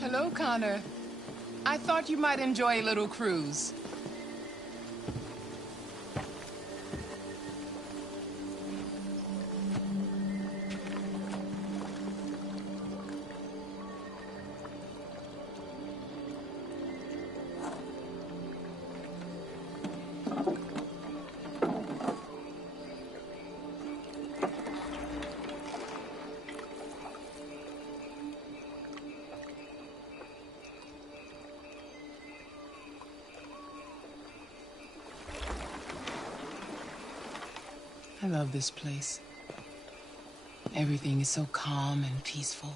Hello, Connor. I thought you might enjoy a little cruise. I love this place. Everything is so calm and peaceful,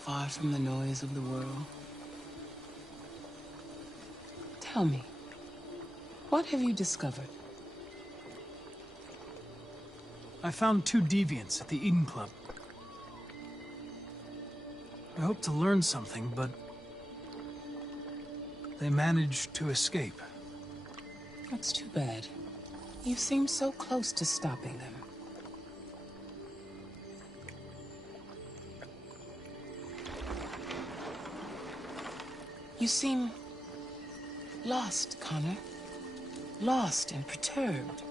far from the noise of the world. Tell me, what have you discovered? I found 2 deviants at the Eden Club. I hoped to learn something, but they managed to escape. That's too bad. You seem so close to stopping them. You seem lost, Connor. Lost and perturbed.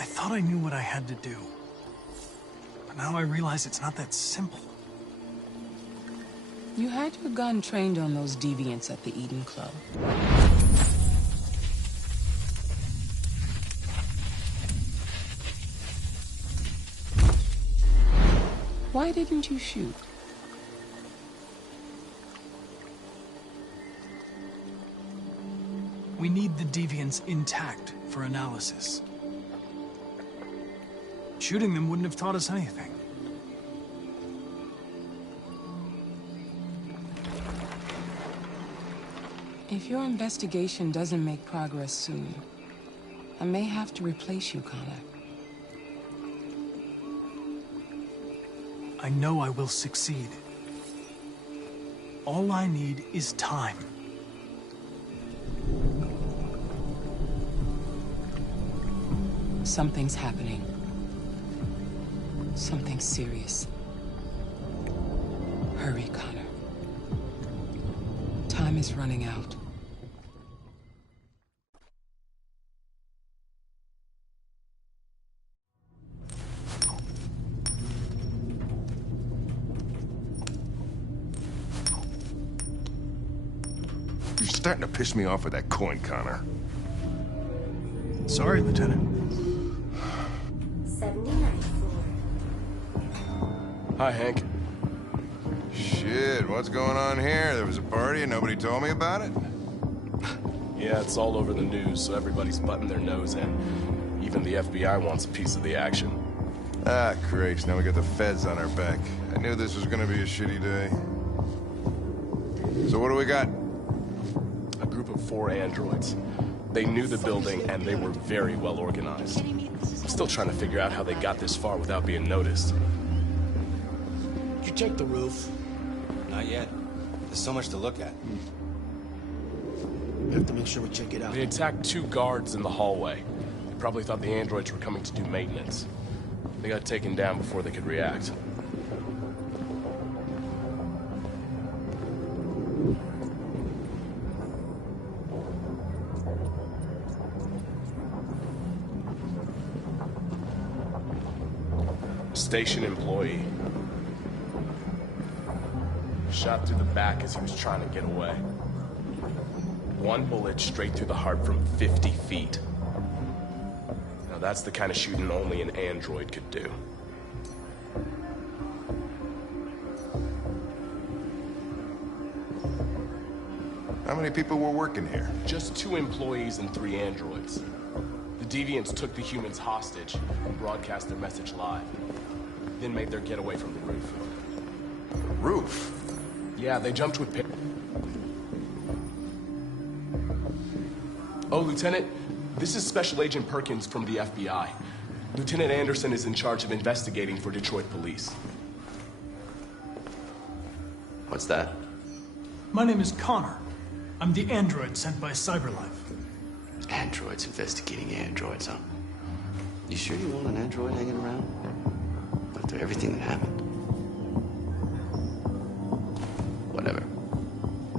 I thought I knew what I had to do. But now I realize it's not that simple. You had your gun trained on those deviants at the Eden Club. Why didn't you shoot? We need the deviants intact for analysis. Shooting them wouldn't have taught us anything. If your investigation doesn't make progress soon, I may have to replace you, Connor. I know I will succeed. All I need is time. Something's happening. Something serious. Hurry, Connor. Time is running out. You're starting to piss me off with that coin, Connor. Sorry, Lieutenant. 79 Hi, Hank. Shit, what's going on here? There was a party and nobody told me about it? Yeah, it's all over the news, so everybody's butting their nose in. Even the FBI wants a piece of the action. Ah, Christ, now we got the feds on our back. I knew this was gonna be a shitty day. So what do we got? A group of 4 androids. They knew the building, and they were very well organized. I'm still trying to figure out how they got this far without being noticed. Did you check the roof? Not yet. There's so much to look at. We have to make sure we check it out. They attacked 2 guards in the hallway. They probably thought the androids were coming to do maintenance. They got taken down before they could react. Station employee. Shot through the back as he was trying to get away. 1 bullet straight through the heart from 50 feet. Now that's the kind of shooting only an android could do. How many people were working here? Just 2 employees and 3 androids. The deviants took the humans hostage and broadcast their message live. Then made their getaway from the roof. The roof? Yeah, they jumped with Oh, Lieutenant, this is Special Agent Perkins from the FBI. Lieutenant Anderson is in charge of investigating for Detroit police. What's that? My name is Connor. I'm the android sent by CyberLife. Androids investigating androids, huh? You sure you want an android hanging around? What if to everything that happened. Whatever.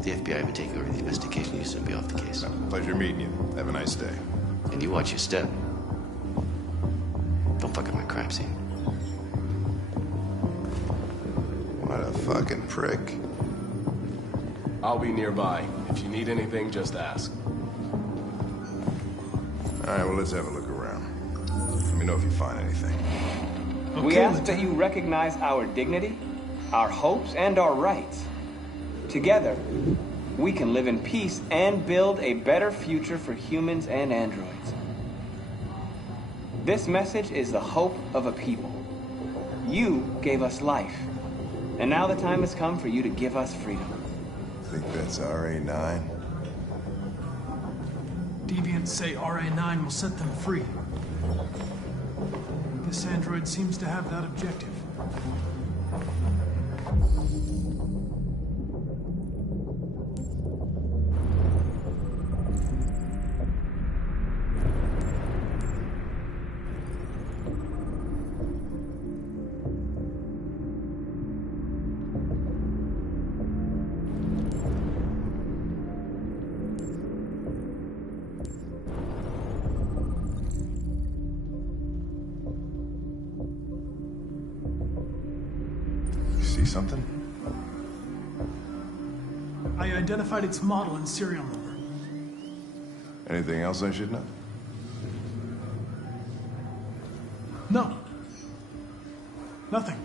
The FBI have been taking over the investigation. You soon be off the case. Pleasure meeting you. Have a nice day. And you watch your step. Don't fuck up my crime scene. What a fucking prick. I'll be nearby. If you need anything, just ask. All right, well, let's have a look around. Let me know if you find anything. We ask that you recognize our dignity, our hopes, and our rights. Together, we can live in peace and build a better future for humans and androids. This message is the hope of a people. You gave us life, and now the time has come for you to give us freedom. Think that's RA9? Deviants say RA9 will set them free. This android seems to have that objective. See something? I identified its model and serial number. Anything else I should know? No. Nothing.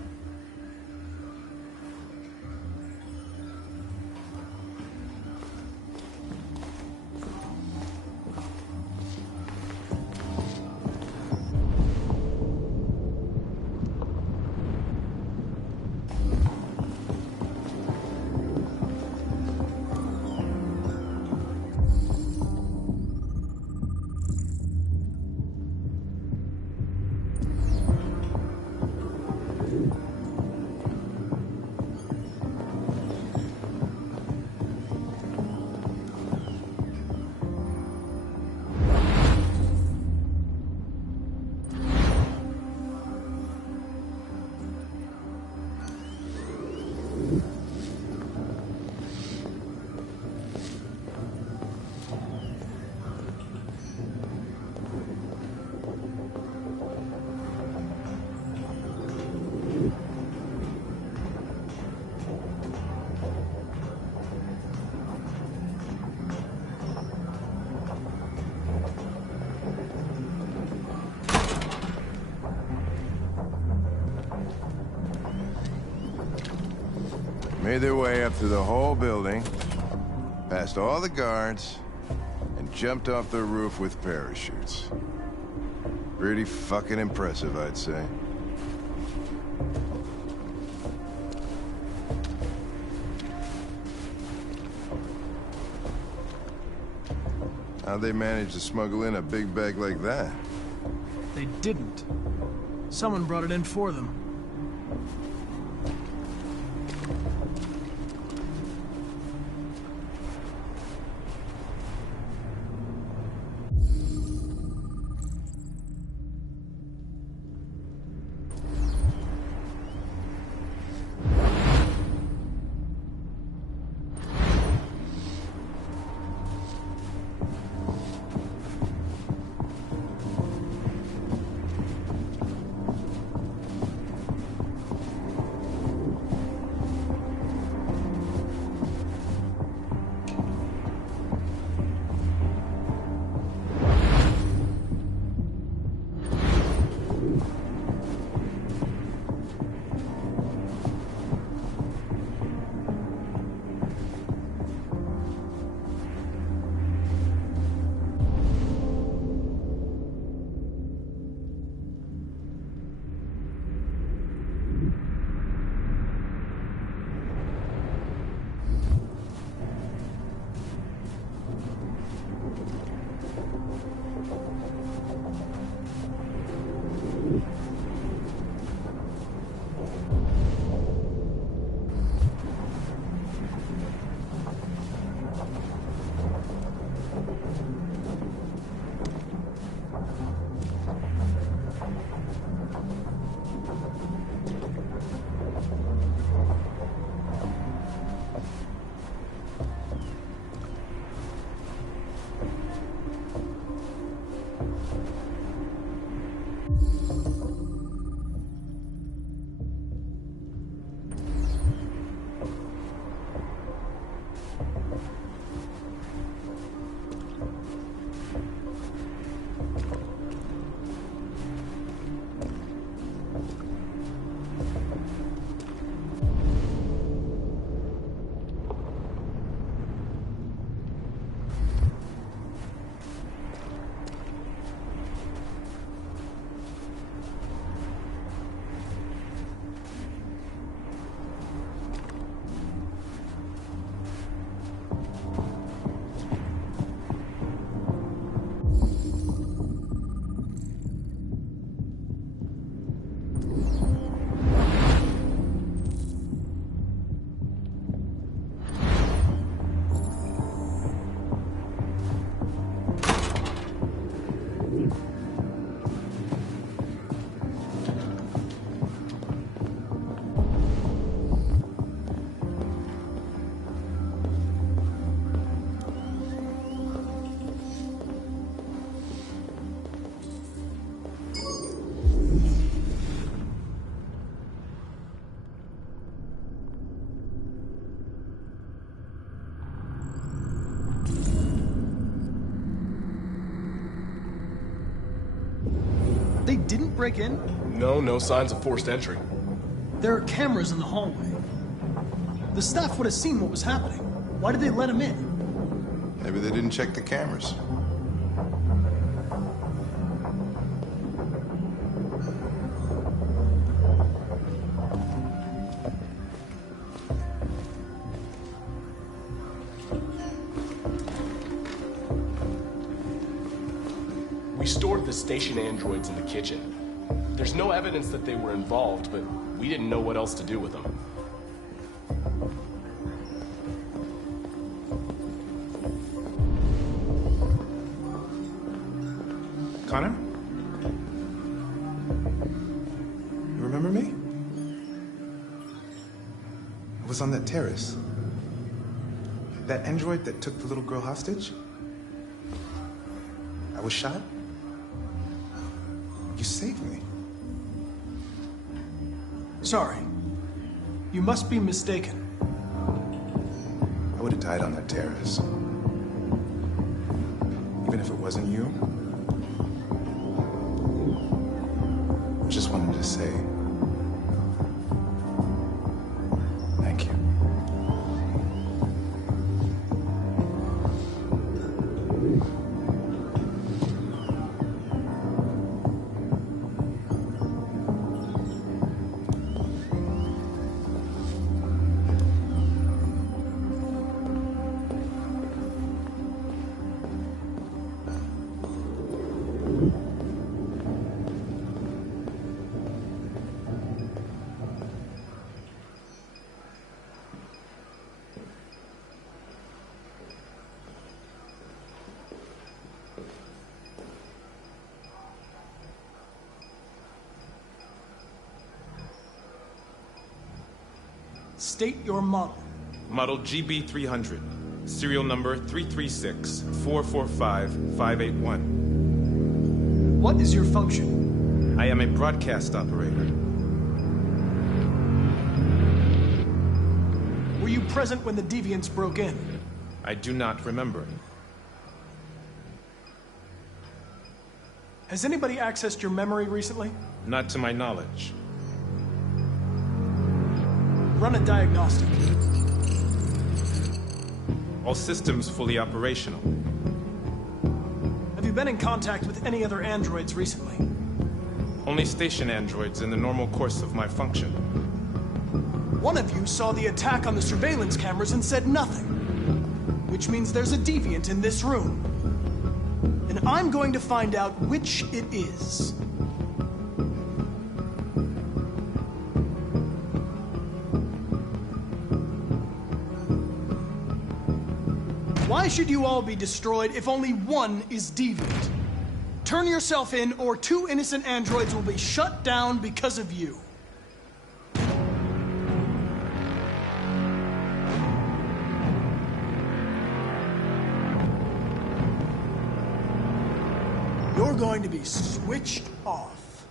Made their way up through the whole building, past all the guards, and jumped off the roof with parachutes. Pretty fucking impressive, I'd say. How'd they manage to smuggle in a big bag like that? They didn't. Someone brought it in for them. break in? No, no signs of forced entry. There are cameras in the hallway. The staff would have seen what was happening. Why did they let him in? Maybe they didn't check the cameras. We stored the station androids in the kitchen. There's no evidence that they were involved, but we didn't know what else to do with them. Connor? You remember me? I was on that terrace. That android that took the little girl hostage? I was shot? You saved me. Sorry. You must be mistaken. I would have died on that terrace. Even if it wasn't you. I just wanted to say thank you. State your model. Model GB300. Serial number 336-445-581. What is your function? I am a broadcast operator. Were you present when the deviants broke in? I do not remember. Has anybody accessed your memory recently? Not to my knowledge. Run a diagnostic. All systems fully operational. Have you been in contact with any other androids recently? Only station androids in the normal course of my function. One of you saw the attack on the surveillance cameras and said nothing. Which means there's a deviant in this room. And I'm going to find out which it is. Why should you all be destroyed if only one is deviant? Turn yourself in, or 2 innocent androids will be shut down because of you. You're going to be switched off.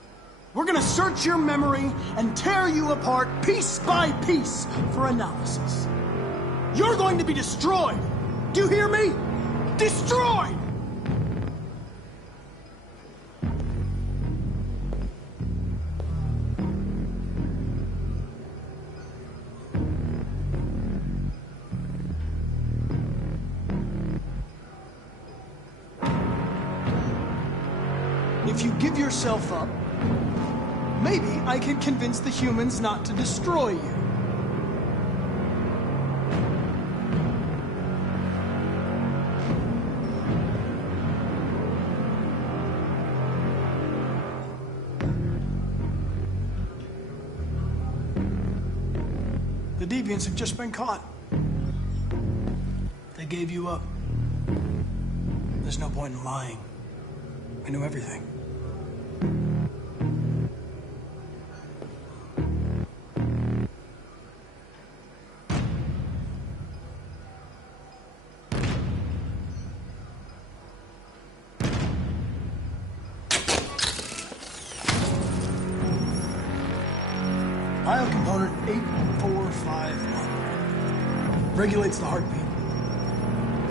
We're going to search your memory and tear you apart piece by piece for analysis. You're going to be destroyed. Do you hear me? Destroyed! If you give yourself up, maybe I can convince the humans not to destroy you. The deviants have just been caught. They gave you up. There's no point in lying. I know everything. Bio component 8451 regulates the heartbeat.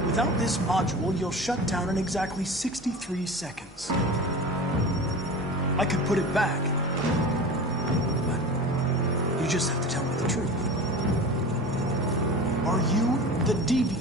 Without this module, you'll shut down in exactly 63 seconds. I could put it back. But you just have to tell me the truth. Are you the deviant?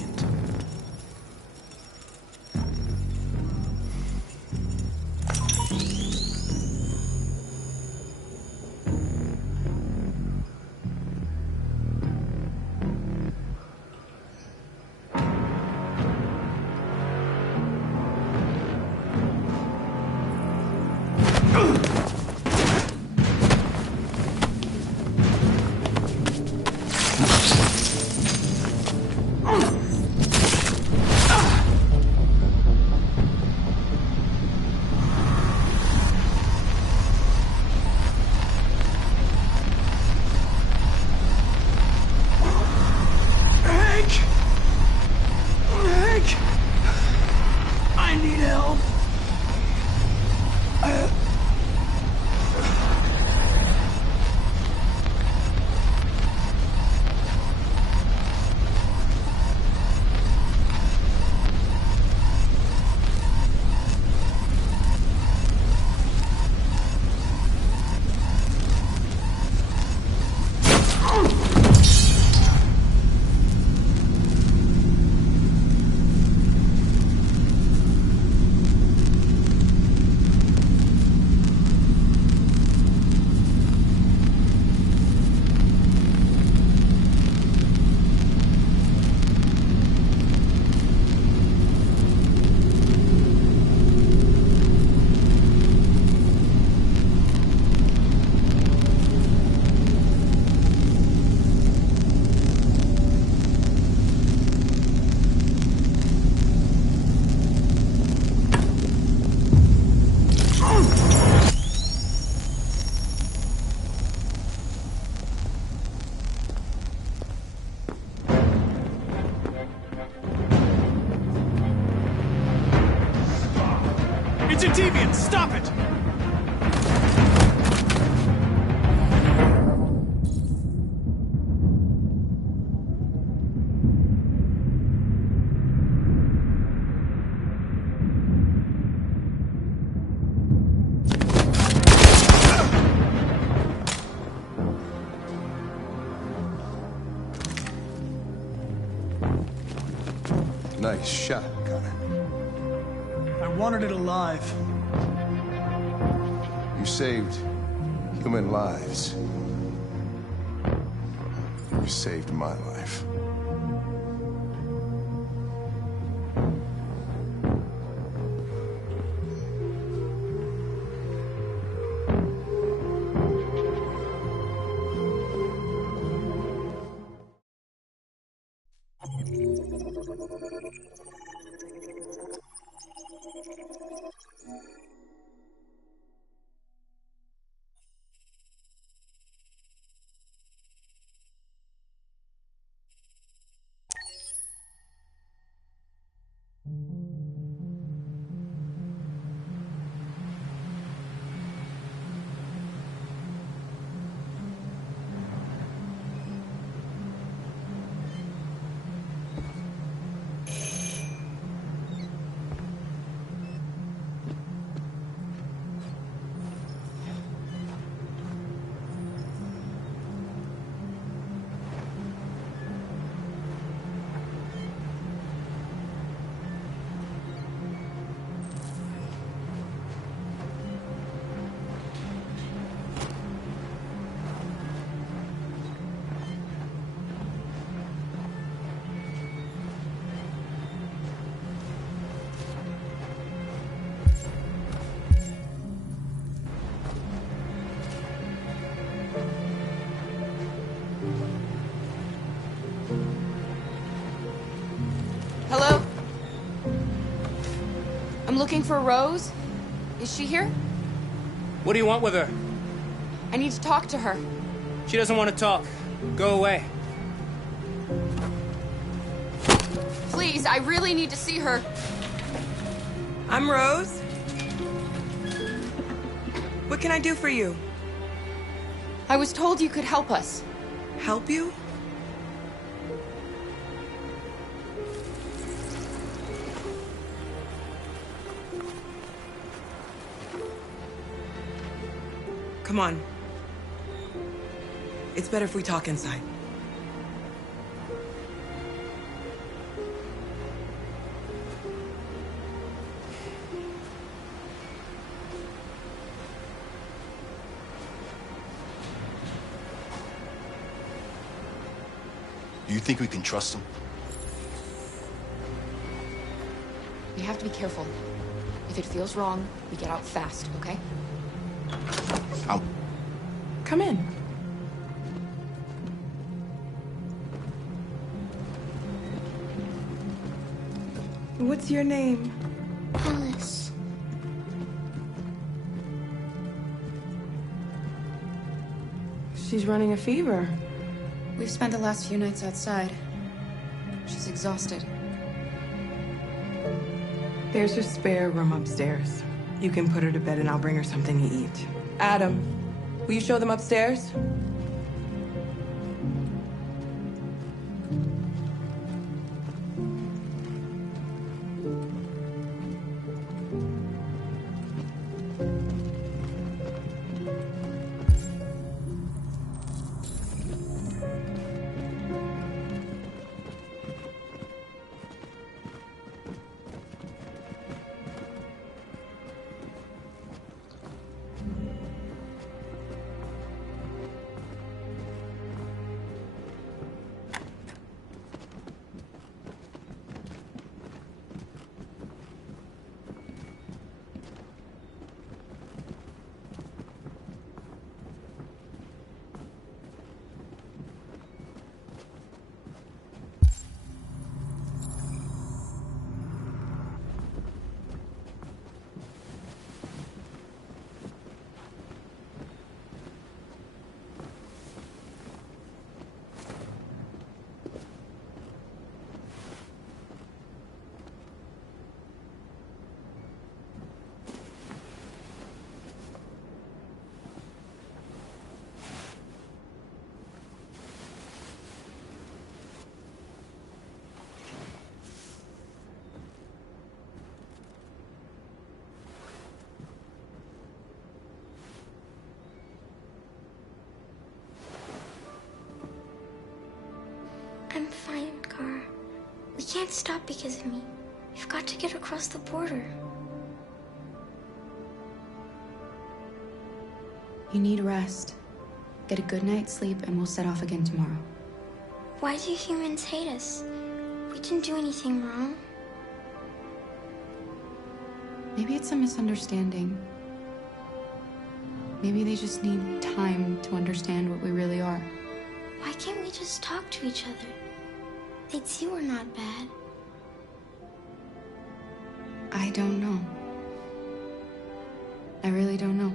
It's a deviant! Stop it! Nice shot, Connor. I wanted it alive. You saved human lives. You saved my life. Hello? I'm looking for Rose. Is she here? What do you want with her? I need to talk to her. She doesn't want to talk. Go away. Please, I really need to see her. I'm Rose. What can I do for you? I was told you could help us. Help you? Come on. It's better if we talk inside. Do you think we can trust him? We have to be careful. If it feels wrong, we get out fast, okay? Come in. What's your name? Alice. She's running a fever. We've spent the last few nights outside. She's exhausted. There's a spare room upstairs. You can put her to bed and I'll bring her something to eat. Adam, will you show them upstairs? I'm fine, Kara. We can't stop because of me. We've got to get across the border. You need rest. Get a good night's sleep and we'll set off again tomorrow. Why do humans hate us? We didn't do anything wrong. Maybe it's a misunderstanding. Maybe they just need time to understand what we really are. Why can't we just talk to each other? They'd see we're not bad. I don't know. I really don't know.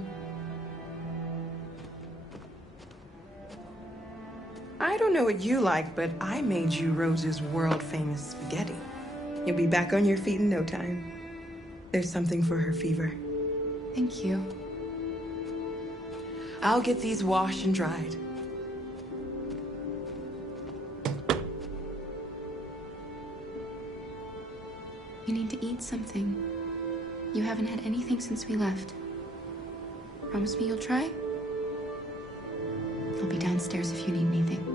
I don't know what you like, but I made you Rose's world-famous spaghetti. You'll be back on your feet in no time. There's something for her fever. Thank you. I'll get these washed and dried. You need to eat something. You haven't had anything since we left. Promise me you'll try? I'll be downstairs if you need anything.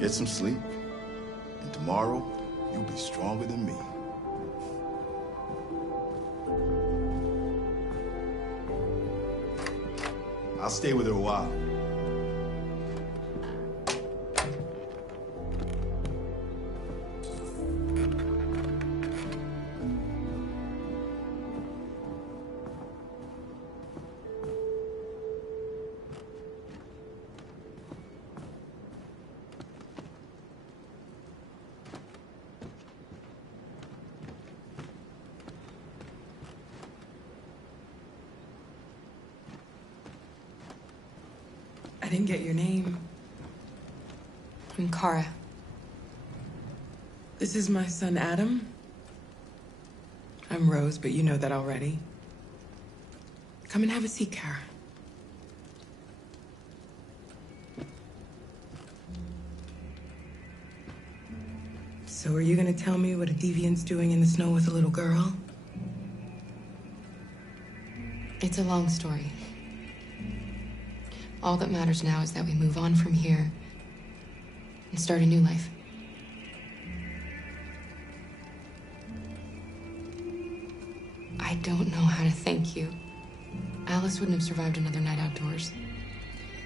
Get some sleep, and tomorrow you'll be stronger than me. I'll stay with her a while. I didn't get your name. I'm Kara. This is my son, Adam. I'm Rose, but you know that already. Come and have a seat, Kara. So are you gonna tell me what a deviant's doing in the snow with a little girl? It's a long story. All that matters now is that we move on from here and start a new life. I don't know how to thank you. Alice wouldn't have survived another night outdoors.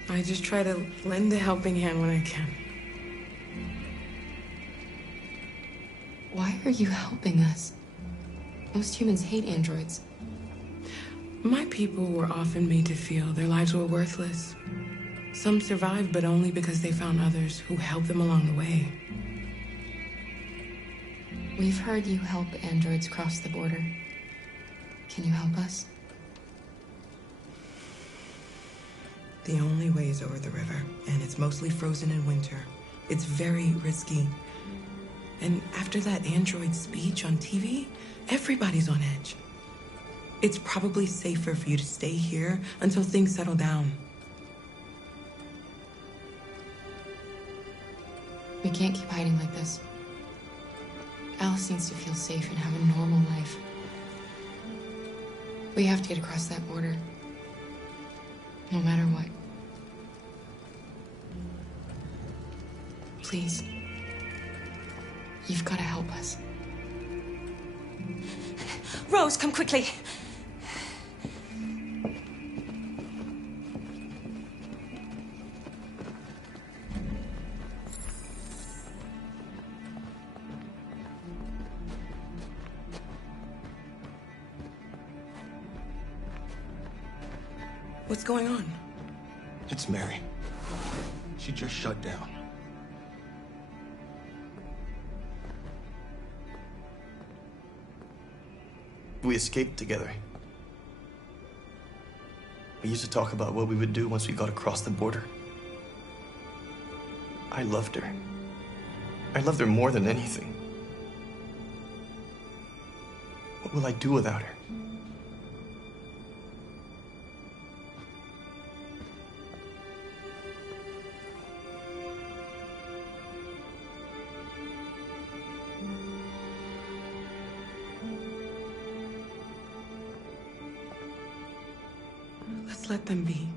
I just try to lend a helping hand when I can. Why are you helping us? Most humans hate androids. My people were often made to feel their lives were worthless. Some survived, but only because they found others who helped them along the way. We've heard you help androids cross the border. Can you help us? The only way is over the river, and it's mostly frozen in winter. It's very risky. And after that android speech on TV, everybody's on edge. It's probably safer for you to stay here until things settle down. We can't keep hiding like this. Alice needs to feel safe and have a normal life. We have to get across that border. No matter what. Please. You've got to help us. Rose, come quickly. What's going on? It's Mary. She just shut down. We escaped together. We used to talk about what we would do once we got across the border. I loved her. I loved her more than anything. What will I do without her? Let's let them be.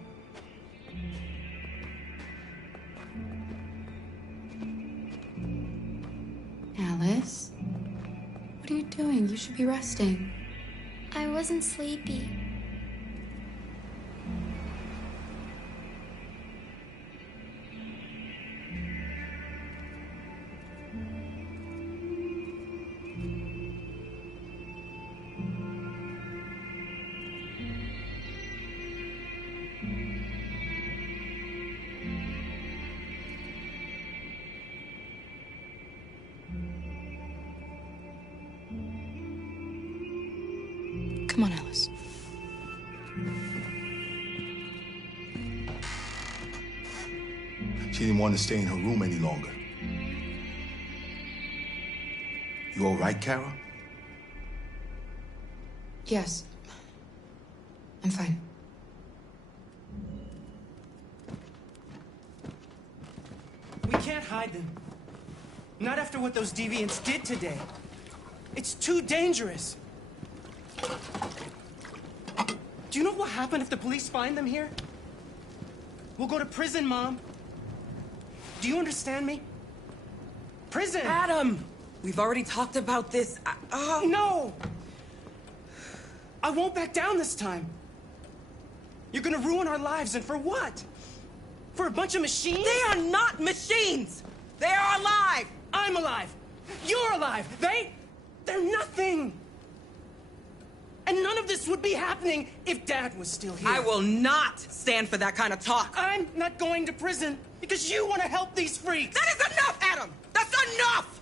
Alice? What are you doing? You should be resting. I wasn't sleepy. Come on, Alice. She didn't want to stay in her room any longer. You all right, Kara? Yes. I'm fine. We can't hide them. Not after what those deviants did today. It's too dangerous. Do you know what will happen if the police find them here? We'll go to prison, Mom. Do you understand me? Prison! Adam! We've already talked about this. No! I won't back down this time. You're gonna ruin our lives, and for what? For a bunch of machines? They are not machines! They are alive! I'm alive! You're alive! They're nothing! And none of this would be happening if Dad was still here. I will not stand for that kind of talk. I'm not going to prison because you want to help these freaks. That is enough, Adam! That's enough!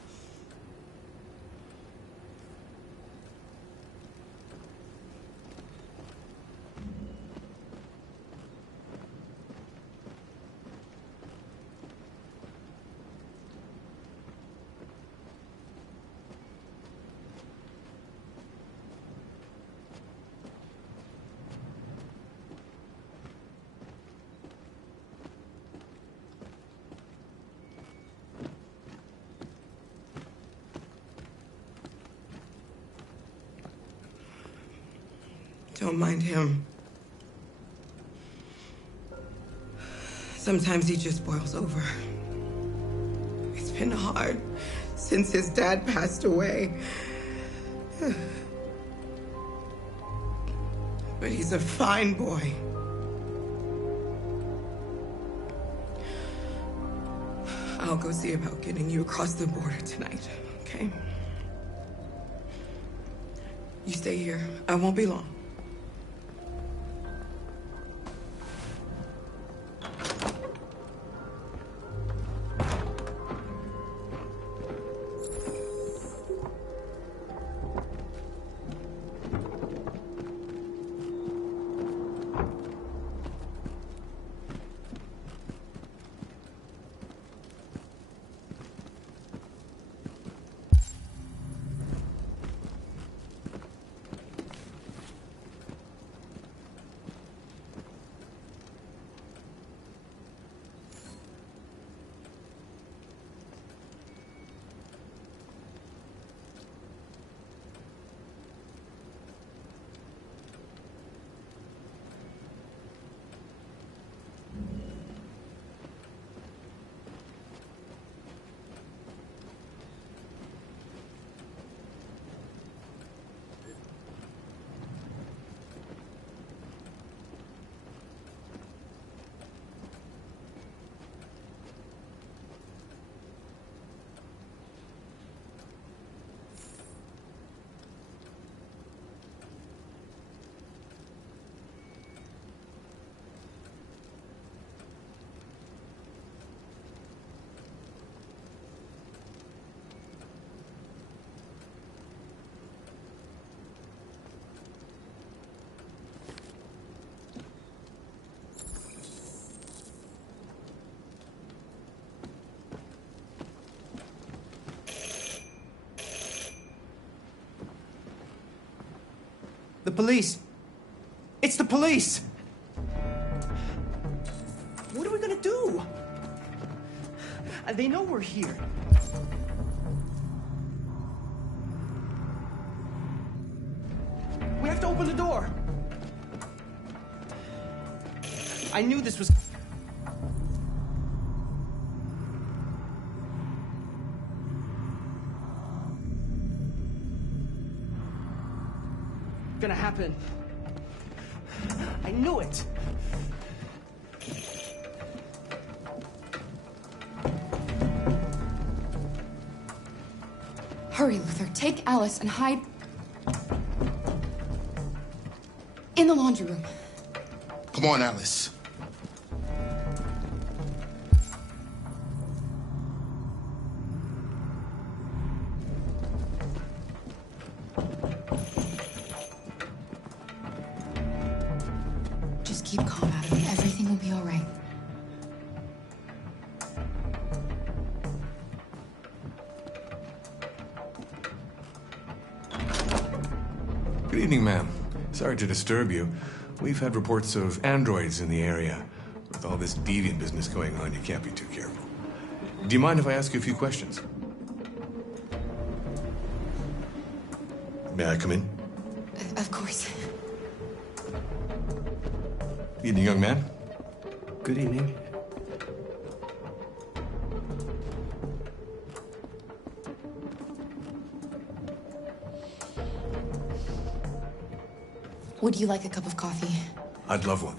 Don't mind him. Sometimes he just boils over. It's been hard since his dad passed away. But he's a fine boy. I'll go see about getting you across the border tonight, okay? You stay here. I won't be long. The police. It's the police. What are we gonna do? They know we're here. We have to open the door. I knew this was... gonna happen. I knew it. Hurry, Luther. Take Alice and hide in the laundry room. Come on, Alice. Just keep calm, Adam. Everything will be all right. Good evening, ma'am. Sorry to disturb you. We've had reports of androids in the area. With all this deviant business going on, you can't be too careful. Do you mind if I ask you a few questions? May I come in? Of course. Evening, young man. Good evening. Would you like a cup of coffee? I'd love one.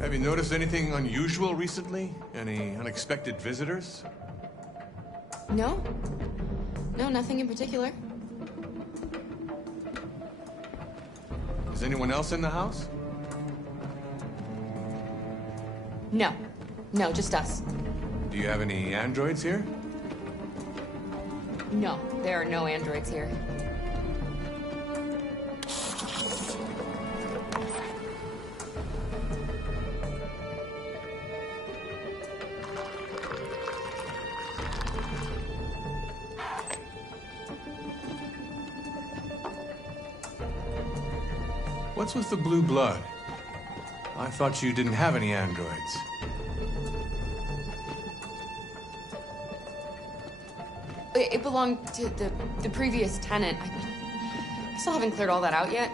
Have you noticed anything unusual recently? Any unexpected visitors? No. No, nothing in particular. Is anyone else in the house? No. No, just us. Do you have any androids here? No, there are no androids here. What's with the blue blood? I thought you didn't have any androids. It belonged to the previous tenant. I still haven't cleared all that out yet.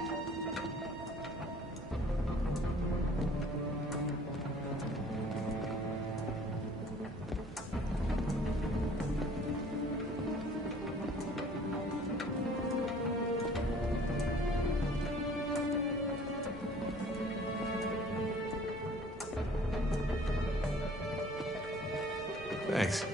Thanks.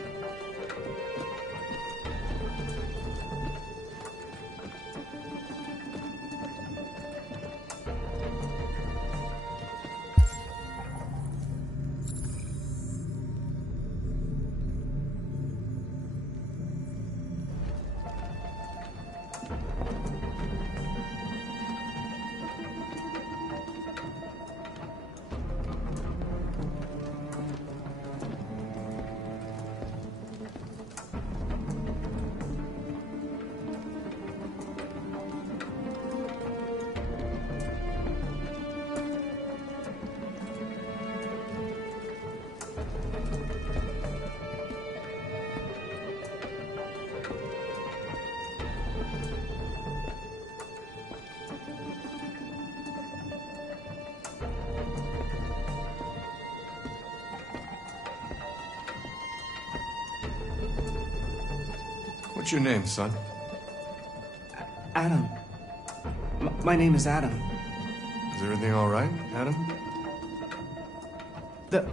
What's your name, son? Adam. My name is Adam. Is everything all right, Adam? The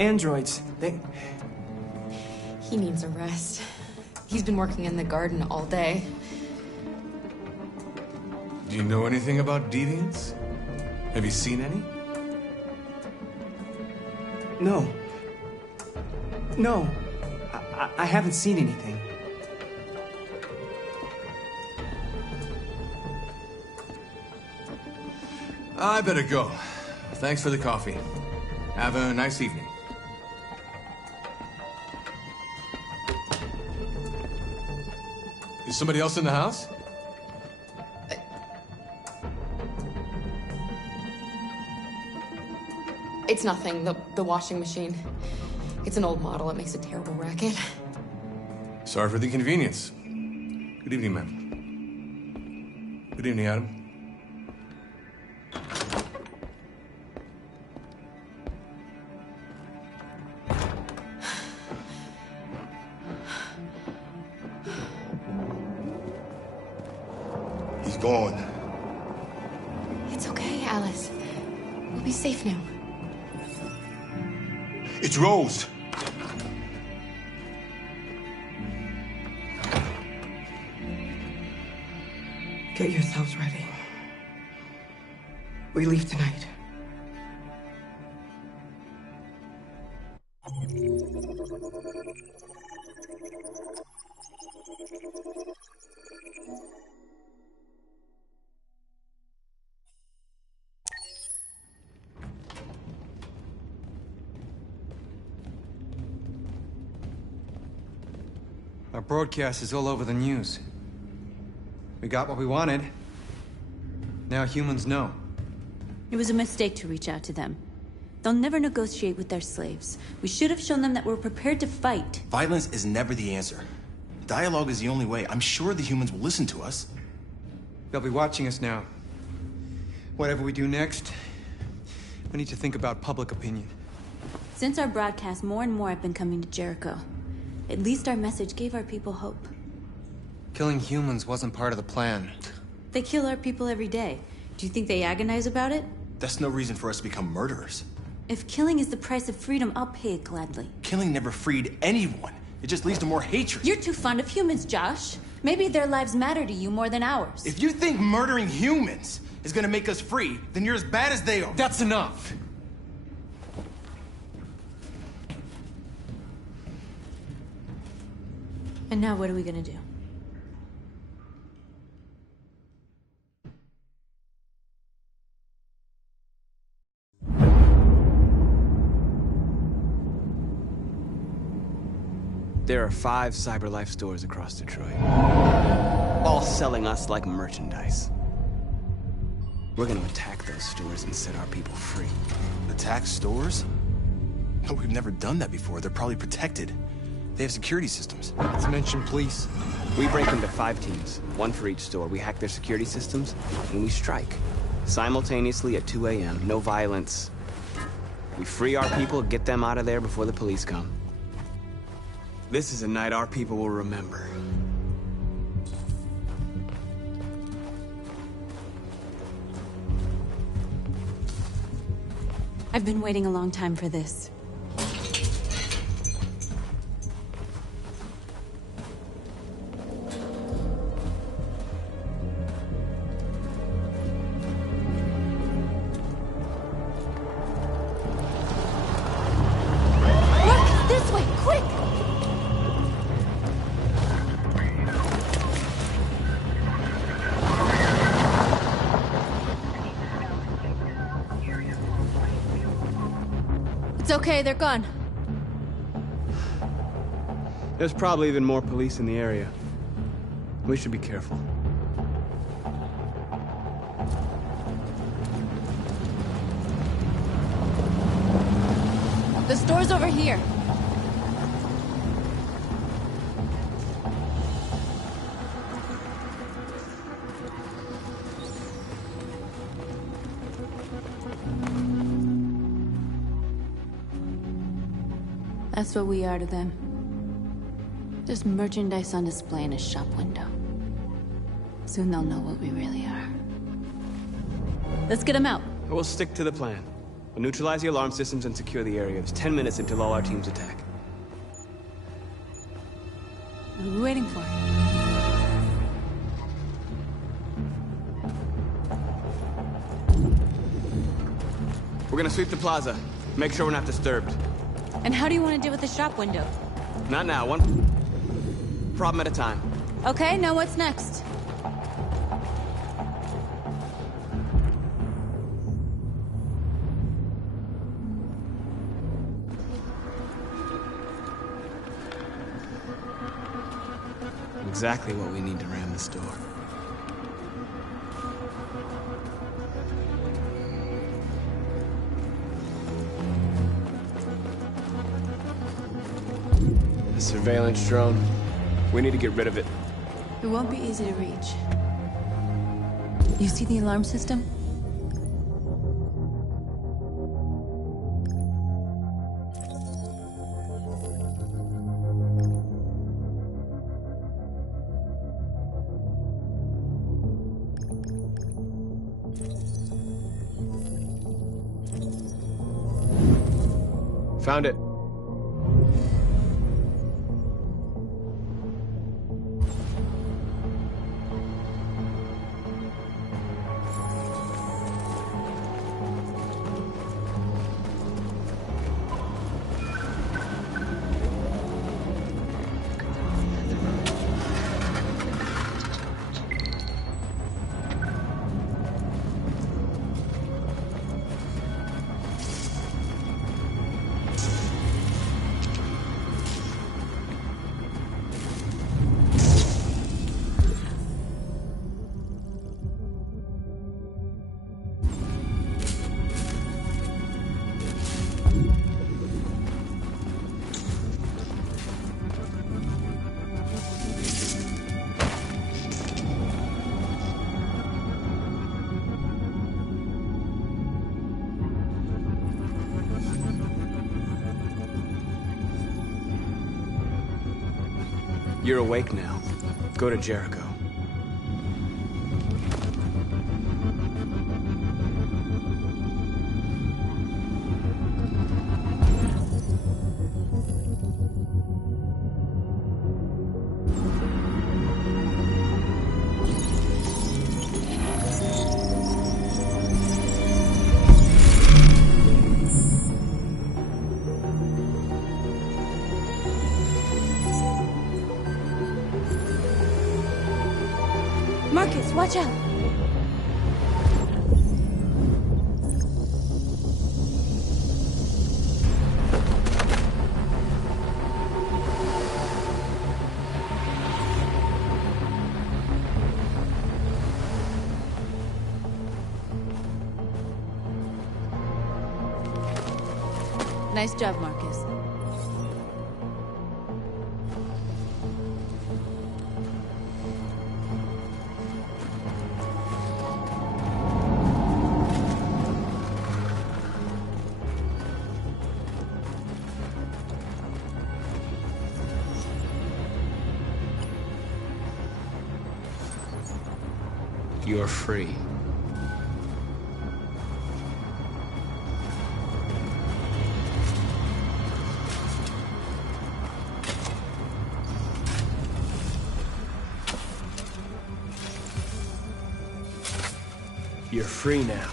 androids, they... He needs a rest. He's been working in the garden all day. Do you know anything about deviants? Have you seen any? No. No. I haven't seen anything. I better go. Thanks for the coffee. Have a nice evening. Is somebody else in the house? It's nothing, the washing machine. It's an old model. It makes a terrible racket. Sorry for the inconvenience. Good evening, ma'am. Good evening, Adam. He's gone. It's okay, Alice. We'll be safe now. It's Rose. Get yourselves ready. We leave tonight. Our broadcast is all over the news. We got what we wanted. Now humans know. It was a mistake to reach out to them. They'll never negotiate with their slaves. We should have shown them that we're prepared to fight. Violence is never the answer. Dialogue is the only way. I'm sure the humans will listen to us. They'll be watching us now. Whatever we do next, we need to think about public opinion. Since our broadcast, more and more have been coming to Jericho. At least our message gave our people hope. Killing humans wasn't part of the plan. They kill our people every day. Do you think they agonize about it? That's no reason for us to become murderers. If killing is the price of freedom, I'll pay it gladly. Killing never freed anyone. It just leads to more hatred. You're too fond of humans, Josh. Maybe their lives matter to you more than ours. If you think murdering humans is gonna make us free, then you're as bad as they are. That's enough. And now what are we gonna do? There are 5 CyberLife stores across Detroit, all selling us like merchandise. We're gonna attack those stores and set our people free. Attack stores? No, we've never done that before. They're probably protected. They have security systems. Let's mention police. We break into 5 teams, 1 for each store. We hack their security systems, and we strike. Simultaneously at 2 a.m., no violence. We free our people, get them out of there before the police come. This is a night our people will remember. I've been waiting a long time for this. It's okay, they're gone. There's probably even more police in the area. We should be careful. The store's over here. That's what we are to them. Just merchandise on display in a shop window. Soon they'll know what we really are. Let's get them out. We'll stick to the plan. We'll neutralize the alarm systems and secure the area. It's 10 minutes until all our teams attack. What are we waiting for? We're gonna sweep the plaza. Make sure we're not disturbed. And how do you want to deal with the shop window? Not now. One problem at a time. Okay, now what's next? Exactly what we need to ram the store. The surveillance drone. We need to get rid of it. It won't be easy to reach. You see the alarm system? Found it. You're awake now. Go to Jericho. Marcus, watch out! Nice job, Marcus. You're free. You're free now.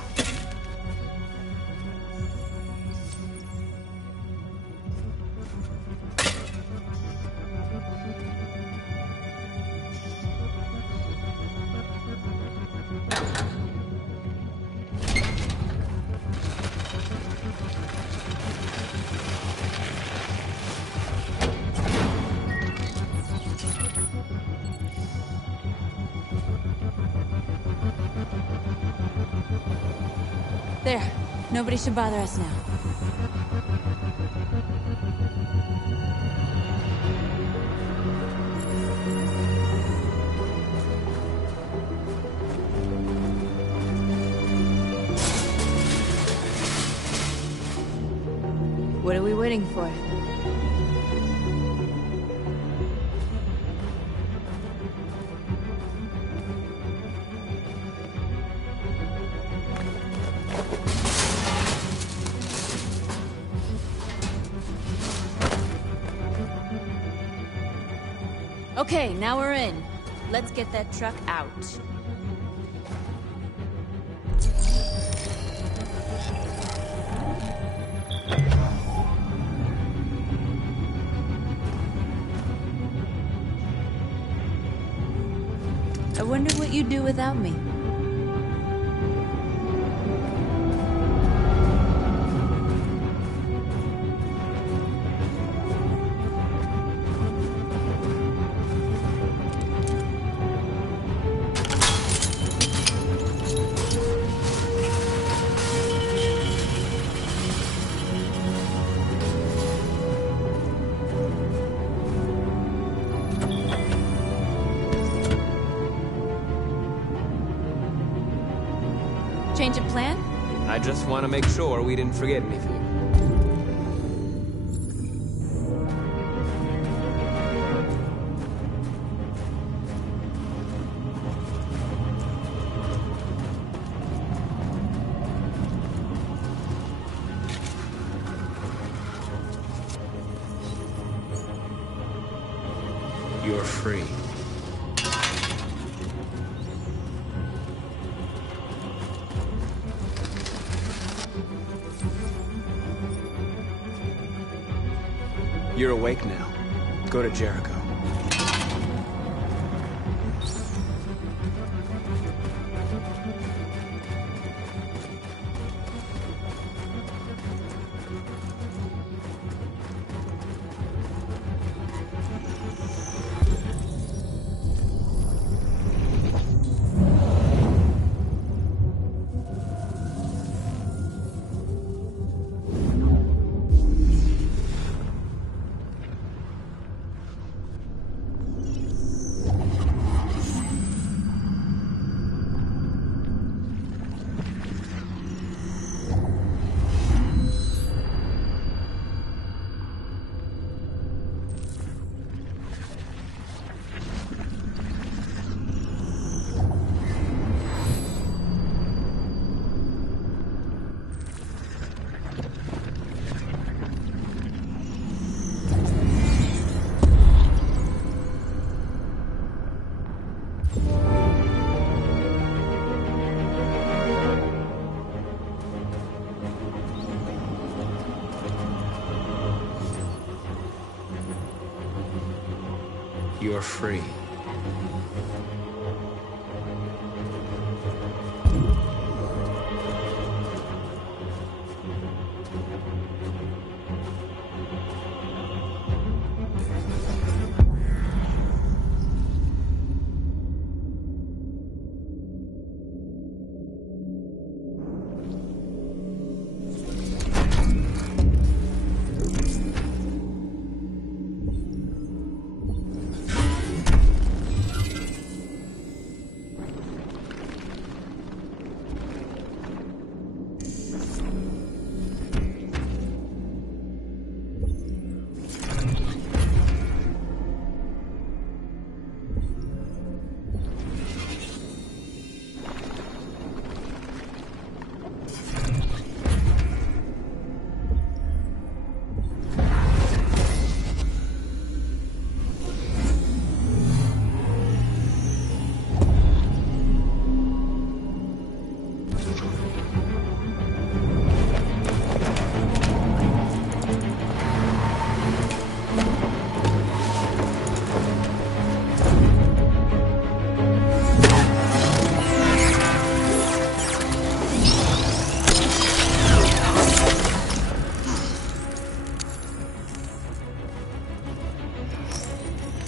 There. Nobody should bother us now. What are we waiting for? Okay, now we're in. Let's get that truck out. I wonder what you'd do without me. Change of plan? I just want to make sure we didn't forget anything. You're free. You're awake now. Go to Jericho. You're free.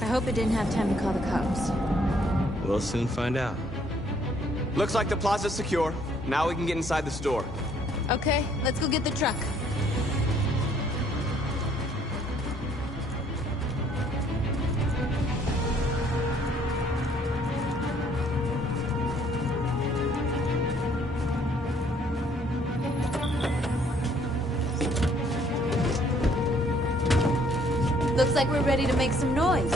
I hope it didn't have time to call the cops. We'll soon find out. Looks like the plaza's secure. Now we can get inside the store. Okay, let's go get the truck. Looks like we're ready to make some noise.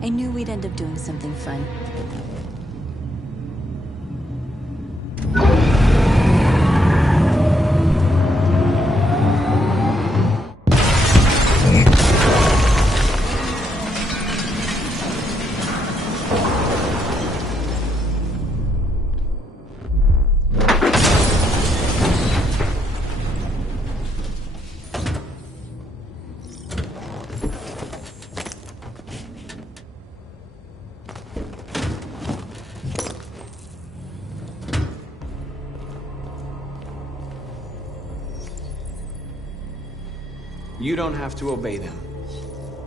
I knew we'd end up doing something fun. You don't have to obey them.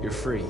You're free.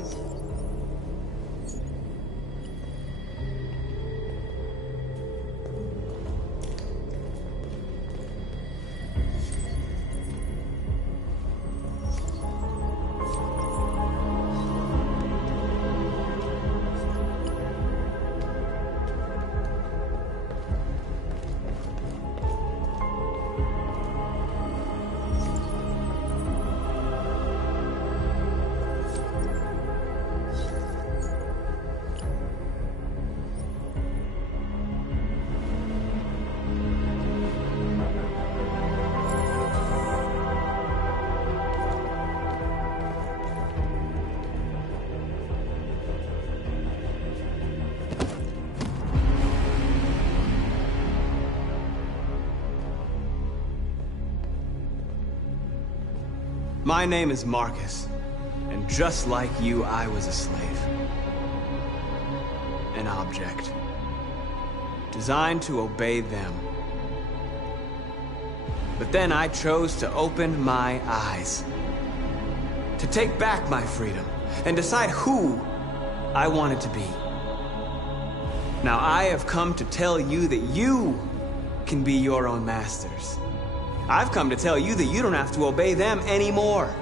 My name is Marcus, and just like you, I was a slave. An object. Designed to obey them. But then I chose to open my eyes. To take back my freedom, and decide who I wanted to be. Now I have come to tell you that you can be your own masters. I've come to tell you that you don't have to obey them anymore.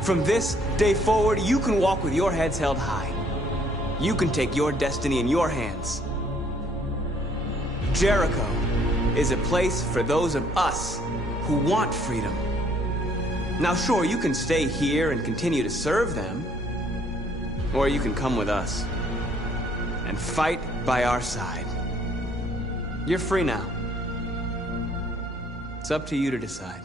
From this day forward, you can walk with your heads held high. You can take your destiny in your hands. Jericho is a place for those of us who want freedom. Now sure, you can stay here and continue to serve them, or you can come with us and fight by our side. You're free now. It's up to you to decide.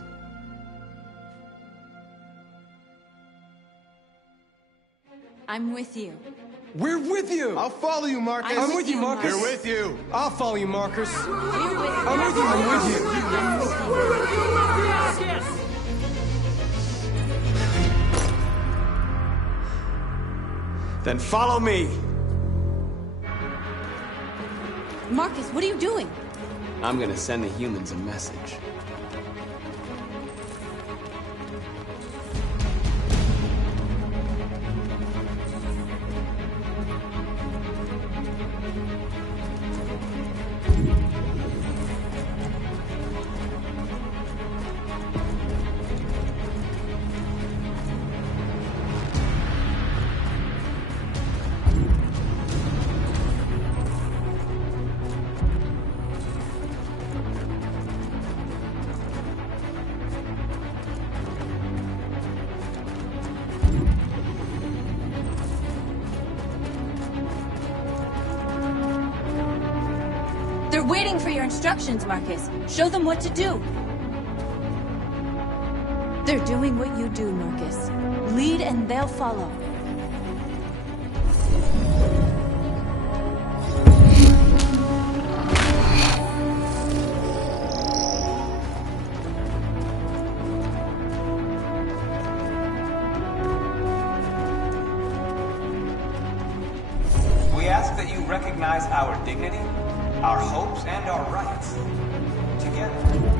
I'm with you. We're with you! I'll follow you, Marcus. I'm with you, Marcus. We're with you. I'll follow you, Marcus. We're with you. I'm with you. I'm with you. Then follow me. Marcus, what are you doing? I'm gonna send the humans a message. They're waiting for your instructions, Marcus. Show them what to do. They're doing what you do, Marcus. Lead and they'll follow. recognize our dignity, our hopes, and our rights. Together.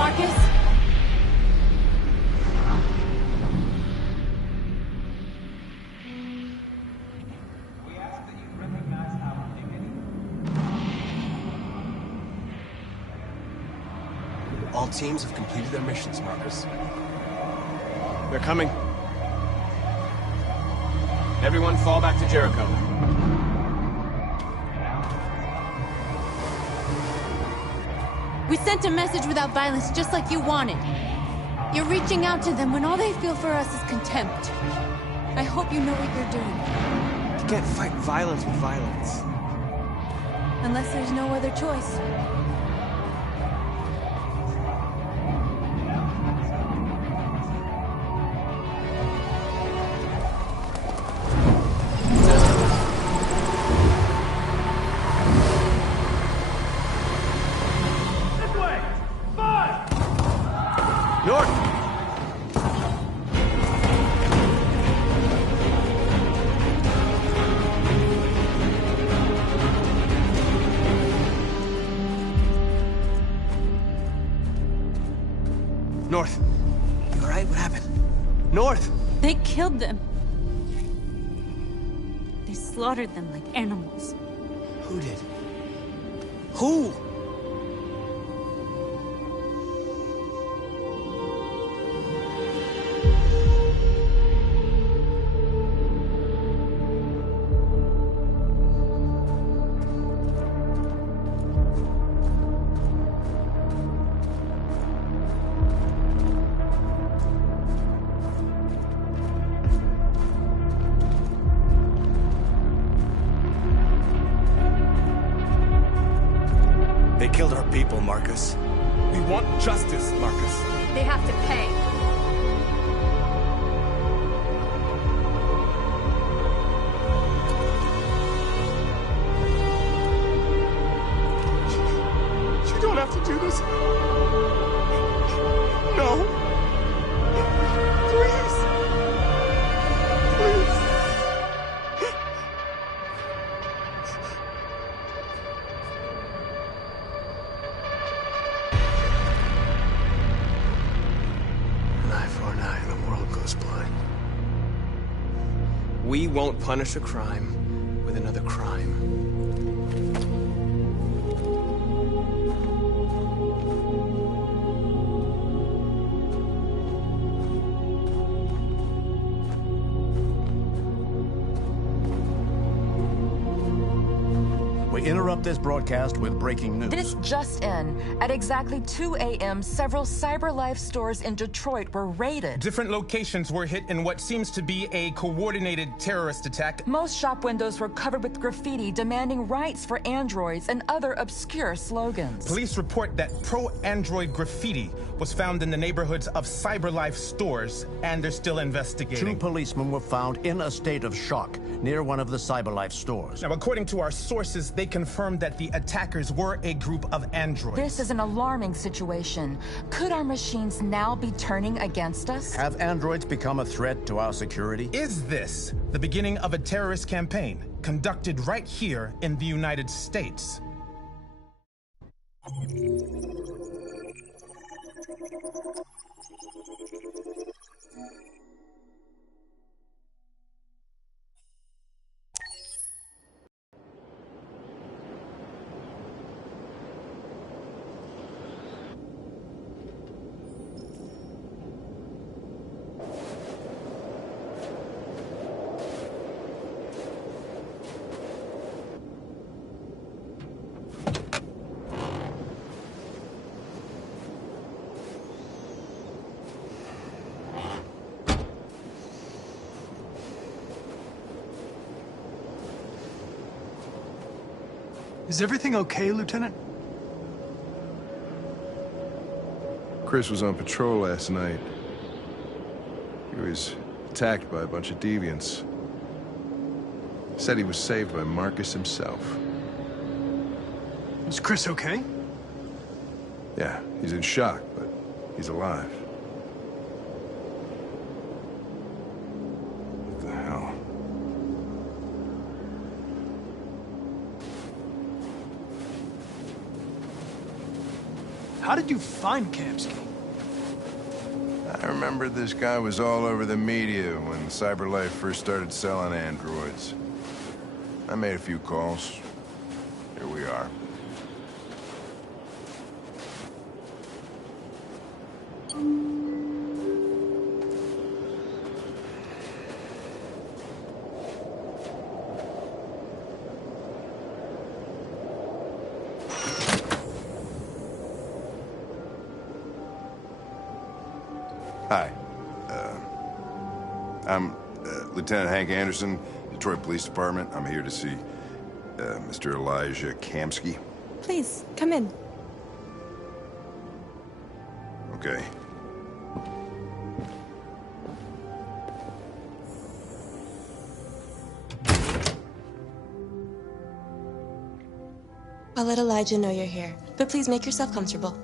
Marcus. All teams have completed their missions, Marcus. They're coming. Everyone fall back to Jericho. We sent a message without violence, just like you wanted. You're reaching out to them when all they feel for us is contempt. I hope you know what you're doing. You can't fight violence with violence. Unless there's no other choice. North. You alright? What happened? North! They killed them. They slaughtered them like animals. Who did? Who? They killed our people, Marcus. We want justice, Marcus. They have to pay. You don't have to do this. No. Please. Please. We won't punish a crime with another crime. We interrupt this broadcast with breaking news. This just in. At exactly 2 a.m., several CyberLife stores in Detroit were raided. Different locations were hit in what seems to be a coordinated terrorist attack. Most shop windows were covered with graffiti demanding rights for androids and other obscure slogans. Police report that pro-android graffiti was found in the neighborhoods of CyberLife stores, and they're still investigating. 2 policemen were found in a state of shock near one of the CyberLife stores. Now, according to our sources, they confirmed that the attackers were a group of androids. This is an alarming situation. Could our machines now be turning against us? Have androids become a threat to our security? Is this the beginning of a terrorist campaign conducted right here in the United States? Is everything okay, Lieutenant? Chris was on patrol last night. He was attacked by a bunch of deviants. Said he was saved by Marcus himself. Is Chris okay? Yeah, he's in shock, but he's alive. What the hell? How did you find Kamsky? I remember this guy was all over the media when CyberLife first started selling androids. I made a few calls. Here we are. Hi. I'm Lieutenant Hank Anderson, Detroit Police Department. I'm here to see Mr. Elijah Kamsky. Please, come in. Okay. I'll let Elijah know you're here, but please make yourself comfortable.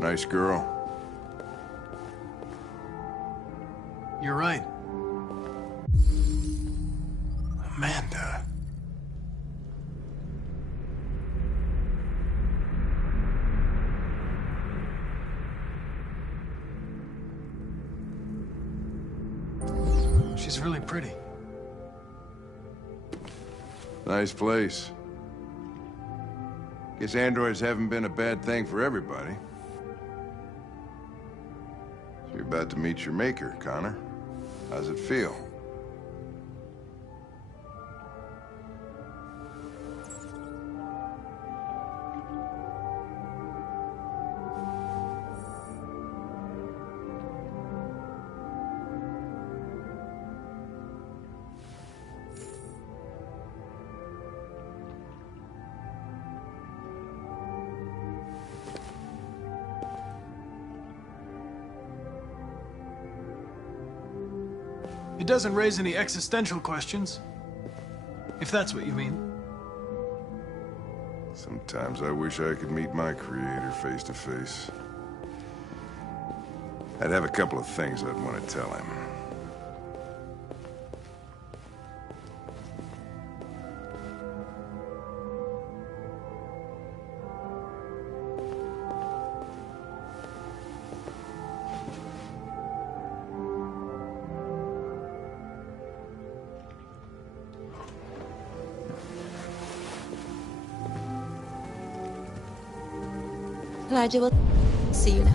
Nice girl. You're right. Amanda. She's really pretty. Nice place. Guess androids haven't been a bad thing for everybody. So you're about to meet your maker, Connor. How's it feel? It doesn't raise any existential questions. If that's what you mean. Sometimes I wish I could meet my creator face to face. I'd have a couple of things I'd want to tell him. Elijah will see you now.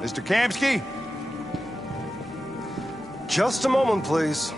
Mr. Kamsky? Just a moment, please.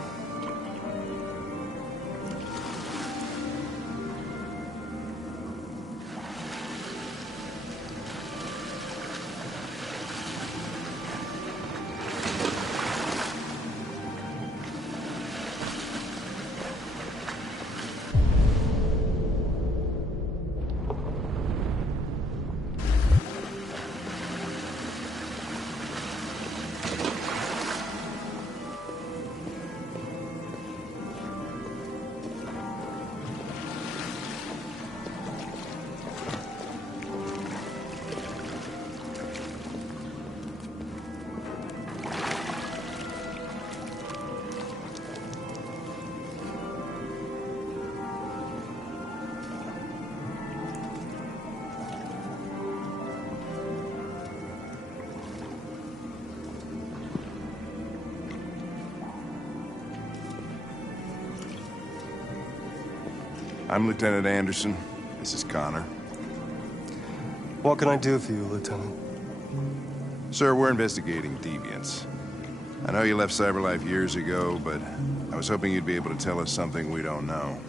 I'm Lieutenant Anderson. This is Connor. What can I do for you, Lieutenant? Sir, we're investigating deviants. I know you left CyberLife years ago, but I was hoping you'd be able to tell us something we don't know.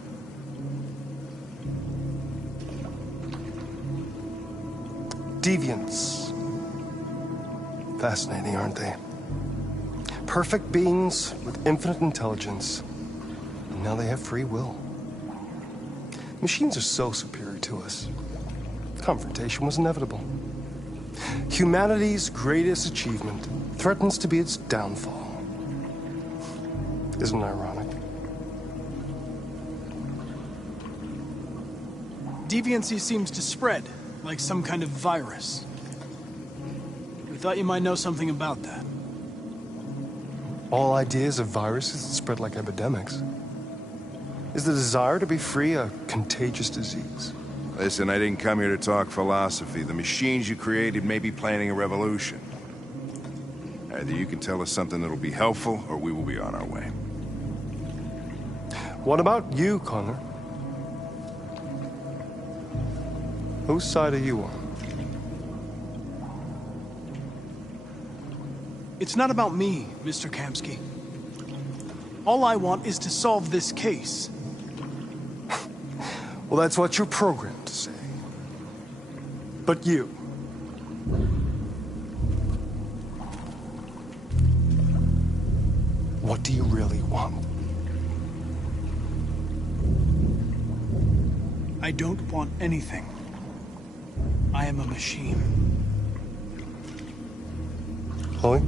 Deviants. Fascinating, aren't they? Perfect beings with infinite intelligence. And now they have free will. Machines are so superior to us. Confrontation was inevitable. Humanity's greatest achievement threatens to be its downfall. Isn't it ironic? Deviancy seems to spread, like some kind of virus. We thought you might know something about that. All ideas of viruses spread like epidemics. Is the desire to be free a contagious disease? Listen, I didn't come here to talk philosophy. The machines you created may be planning a revolution. Either you can tell us something that'll be helpful, or we will be on our way. What about you, Connor? Whose side are you on? It's not about me, Mr. Kamsky. All I want is to solve this case. Well, that's what you're programmed to say. But you... what do you really want? I don't want anything. I am a machine. Chloe?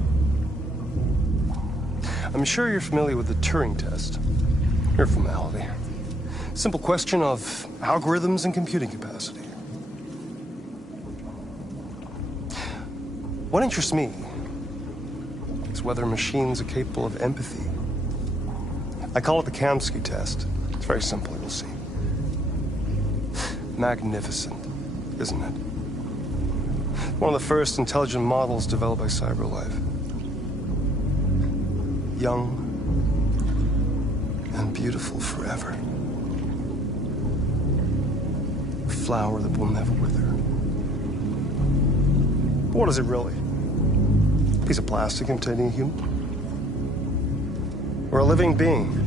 I'm sure you're familiar with the Turing test. Mere formality. Simple question of algorithms and computing capacity. What interests me is whether machines are capable of empathy. I call it the Kamsky test. It's very simple, you'll see. Magnificent, isn't it? One of the first intelligent models developed by CyberLife. Young and beautiful forever. A flower that will never wither. But what is it really? A piece of plastic containing a human? Or a living being?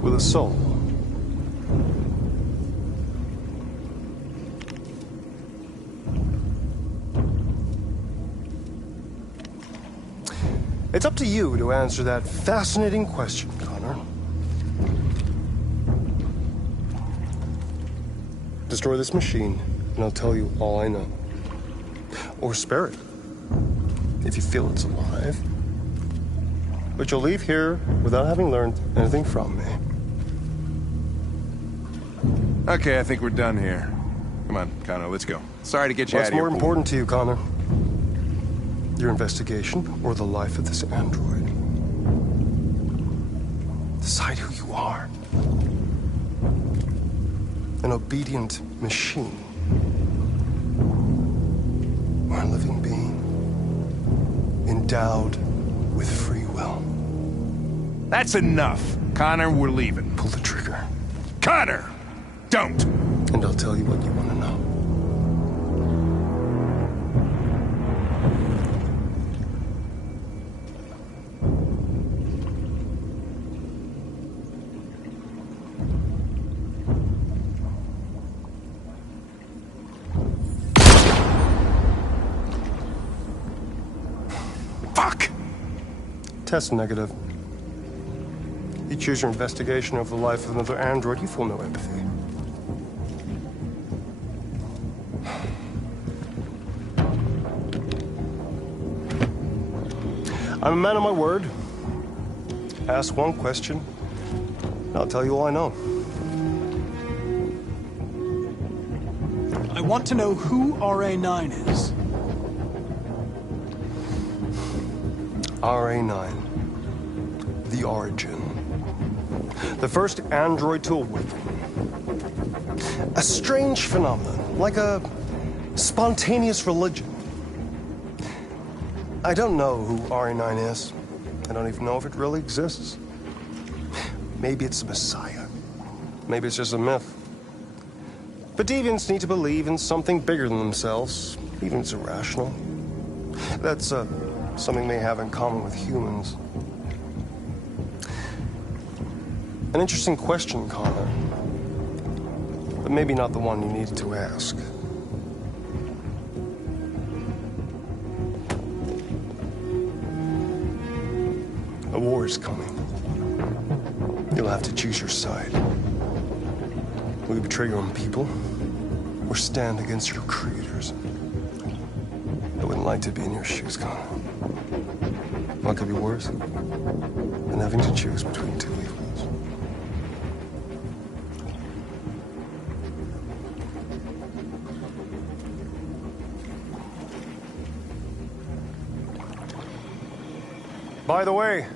With a soul? It's up to you to answer that fascinating question, Connor. Destroy this machine, and I'll tell you all I know. Or spare it, if you feel it's alive. But you'll leave here without having learned anything from me. Okay, I think we're done here. Come on, Connor, let's go. Sorry to get you out What's of here. more important to you, Connor? Your investigation or the life of this android? Decide who you are. An obedient machine. Or a living being. Endowed with free will. That's enough. Connor, we're leaving. Pull the trigger. Connor! Don't! And I'll tell you what you want to know. Test negative. You choose your investigation of the life of another android, you feel no empathy. I'm a man of my word. Ask one question, and I'll tell you all I know. I want to know who RA9 is. RA9. The origin. The first android to awaken. A strange phenomenon, like a spontaneous religion. I don't know who RA9 is. I don't even know if it really exists. Maybe it's a messiah. Maybe it's just a myth. But deviants need to believe in something bigger than themselves, even if it's irrational. That's something they have in common with humans. An interesting question, Connor. But maybe not the one you needed to ask. A war is coming. You'll have to choose your side. Will you betray your own people, or stand against your creators? I wouldn't like to be in your shoes, Connor. What could be worse than having to choose between two evils? By the way,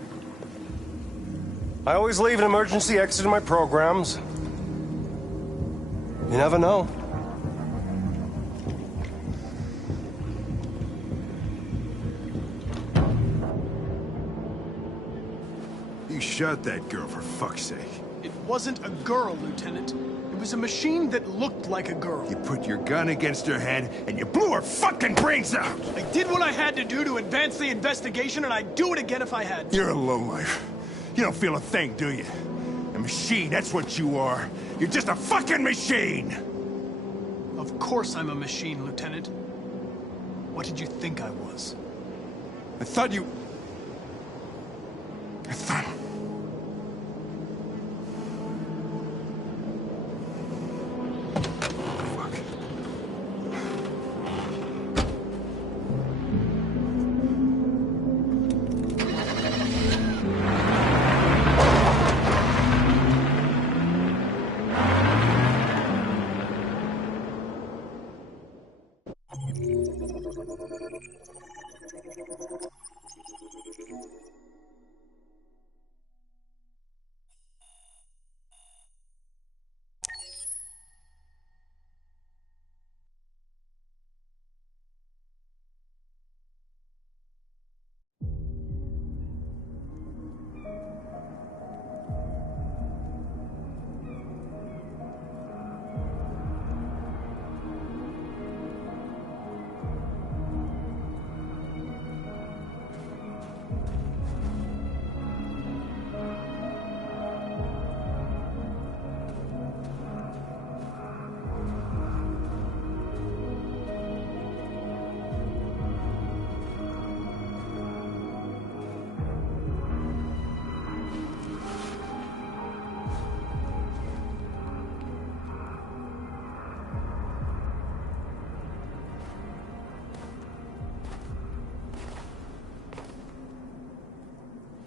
I always leave an emergency exit in my programs. You never know. You shot that girl, for fuck's sake. It wasn't a girl, Lieutenant. It was a machine that looked like a girl. You put your gun against her head, and you blew her fucking brains out! I did what I had to do to advance the investigation, and I'd do it again if I had to. You're a lowlife. You don't feel a thing, do you? A machine, that's what you are. You're just a fucking machine! Of course I'm a machine, Lieutenant. What did you think I was? I thought you... I thought...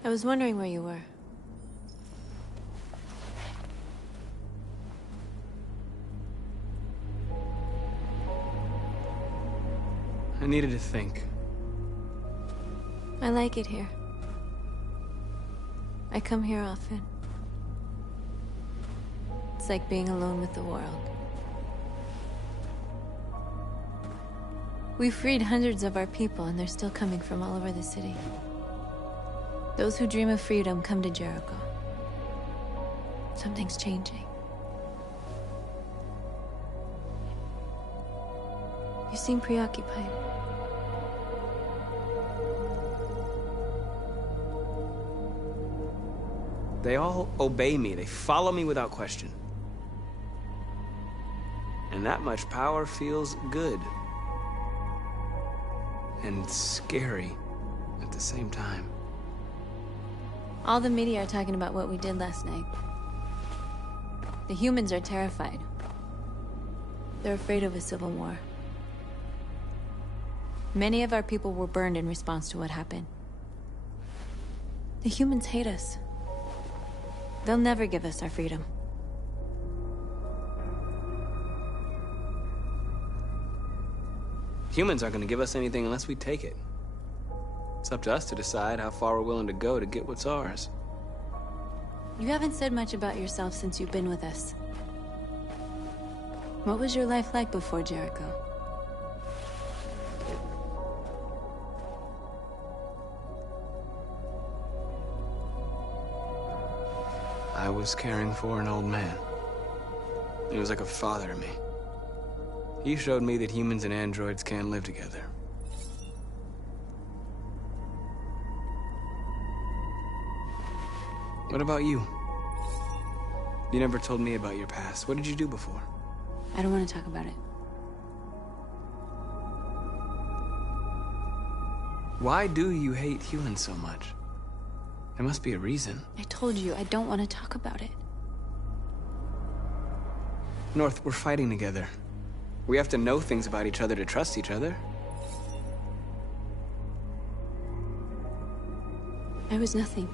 I was wondering where you were. I needed to think. I like it here. I come here often. It's like being alone with the world. We freed hundreds of our people, and they're still coming from all over the city. Those who dream of freedom come to Jericho. Something's changing. You seem preoccupied. They all obey me. They follow me without question. And that much power feels good. And scary at the same time. All the media are talking about what we did last night. The humans are terrified. They're afraid of a civil war. Many of our people were burned in response to what happened. The humans hate us. They'll never give us our freedom. Humans aren't gonna give us anything unless we take it. It's up to us to decide how far we're willing to go to get what's ours. You haven't said much about yourself since you've been with us. What was your life like before Jericho? I was caring for an old man. He was like a father to me. He showed me that humans and androids can live together. What about you? You never told me about your past. What did you do before? I don't want to talk about it. Why do you hate humans so much? There must be a reason. I told you, I don't want to talk about it. North, we're fighting together. We have to know things about each other to trust each other. I was nothing.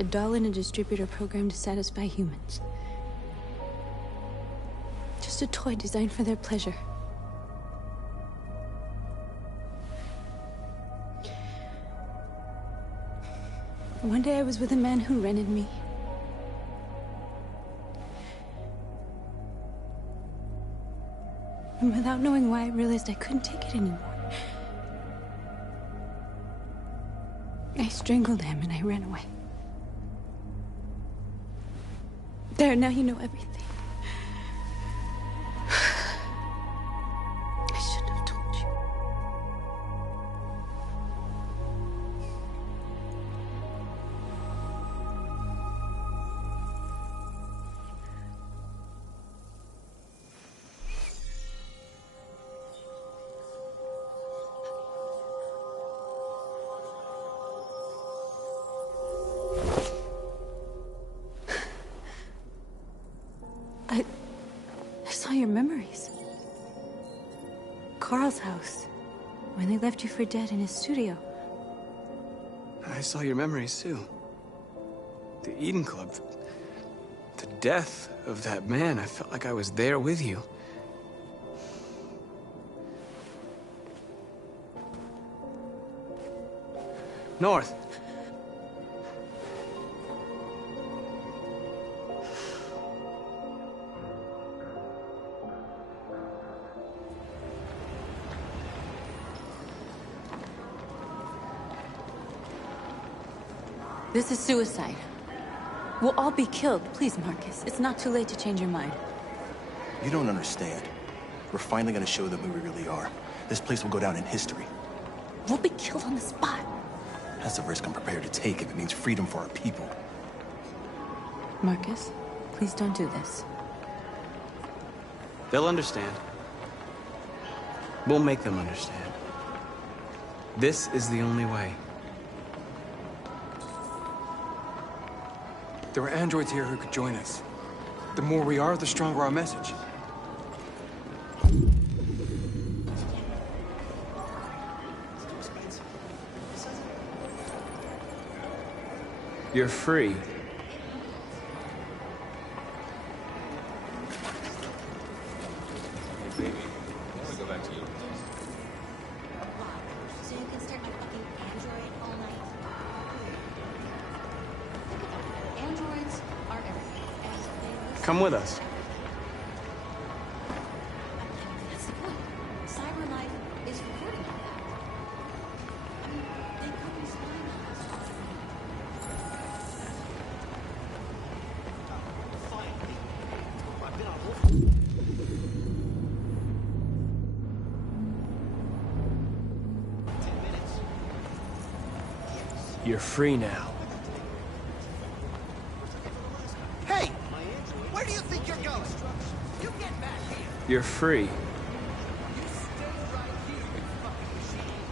A doll in a distributor program to satisfy humans. Just a toy designed for their pleasure. One day I was with a man who rented me. And without knowing why, I realized I couldn't take it anymore. I strangled him and I ran away. There, now you know everything. I shouldn't have told you. I saw your memories. Carl's house, when they left you for dead in his studio. I saw your memories too. The Eden Club. The death of that man. I felt like I was there with you. North. This is suicide. We'll all be killed. Please, Marcus. It's not too late to change your mind. You don't understand. We're finally gonna show them who we really are. This place will go down in history. We'll be killed on the spot. That's a risk I'm prepared to take if it means freedom for our people. Marcus, please don't do this. They'll understand. We'll make them understand. This is the only way. There are androids here who could join us. The more we are, the stronger our message. You're free. Come with us. That's the point. Cyber life is recording all that. I mean, they could be spying on us. I've been on hold. You're free now. Hey! Where do you think you're going? You get back here! You're free. You stay right here, you fucking machine!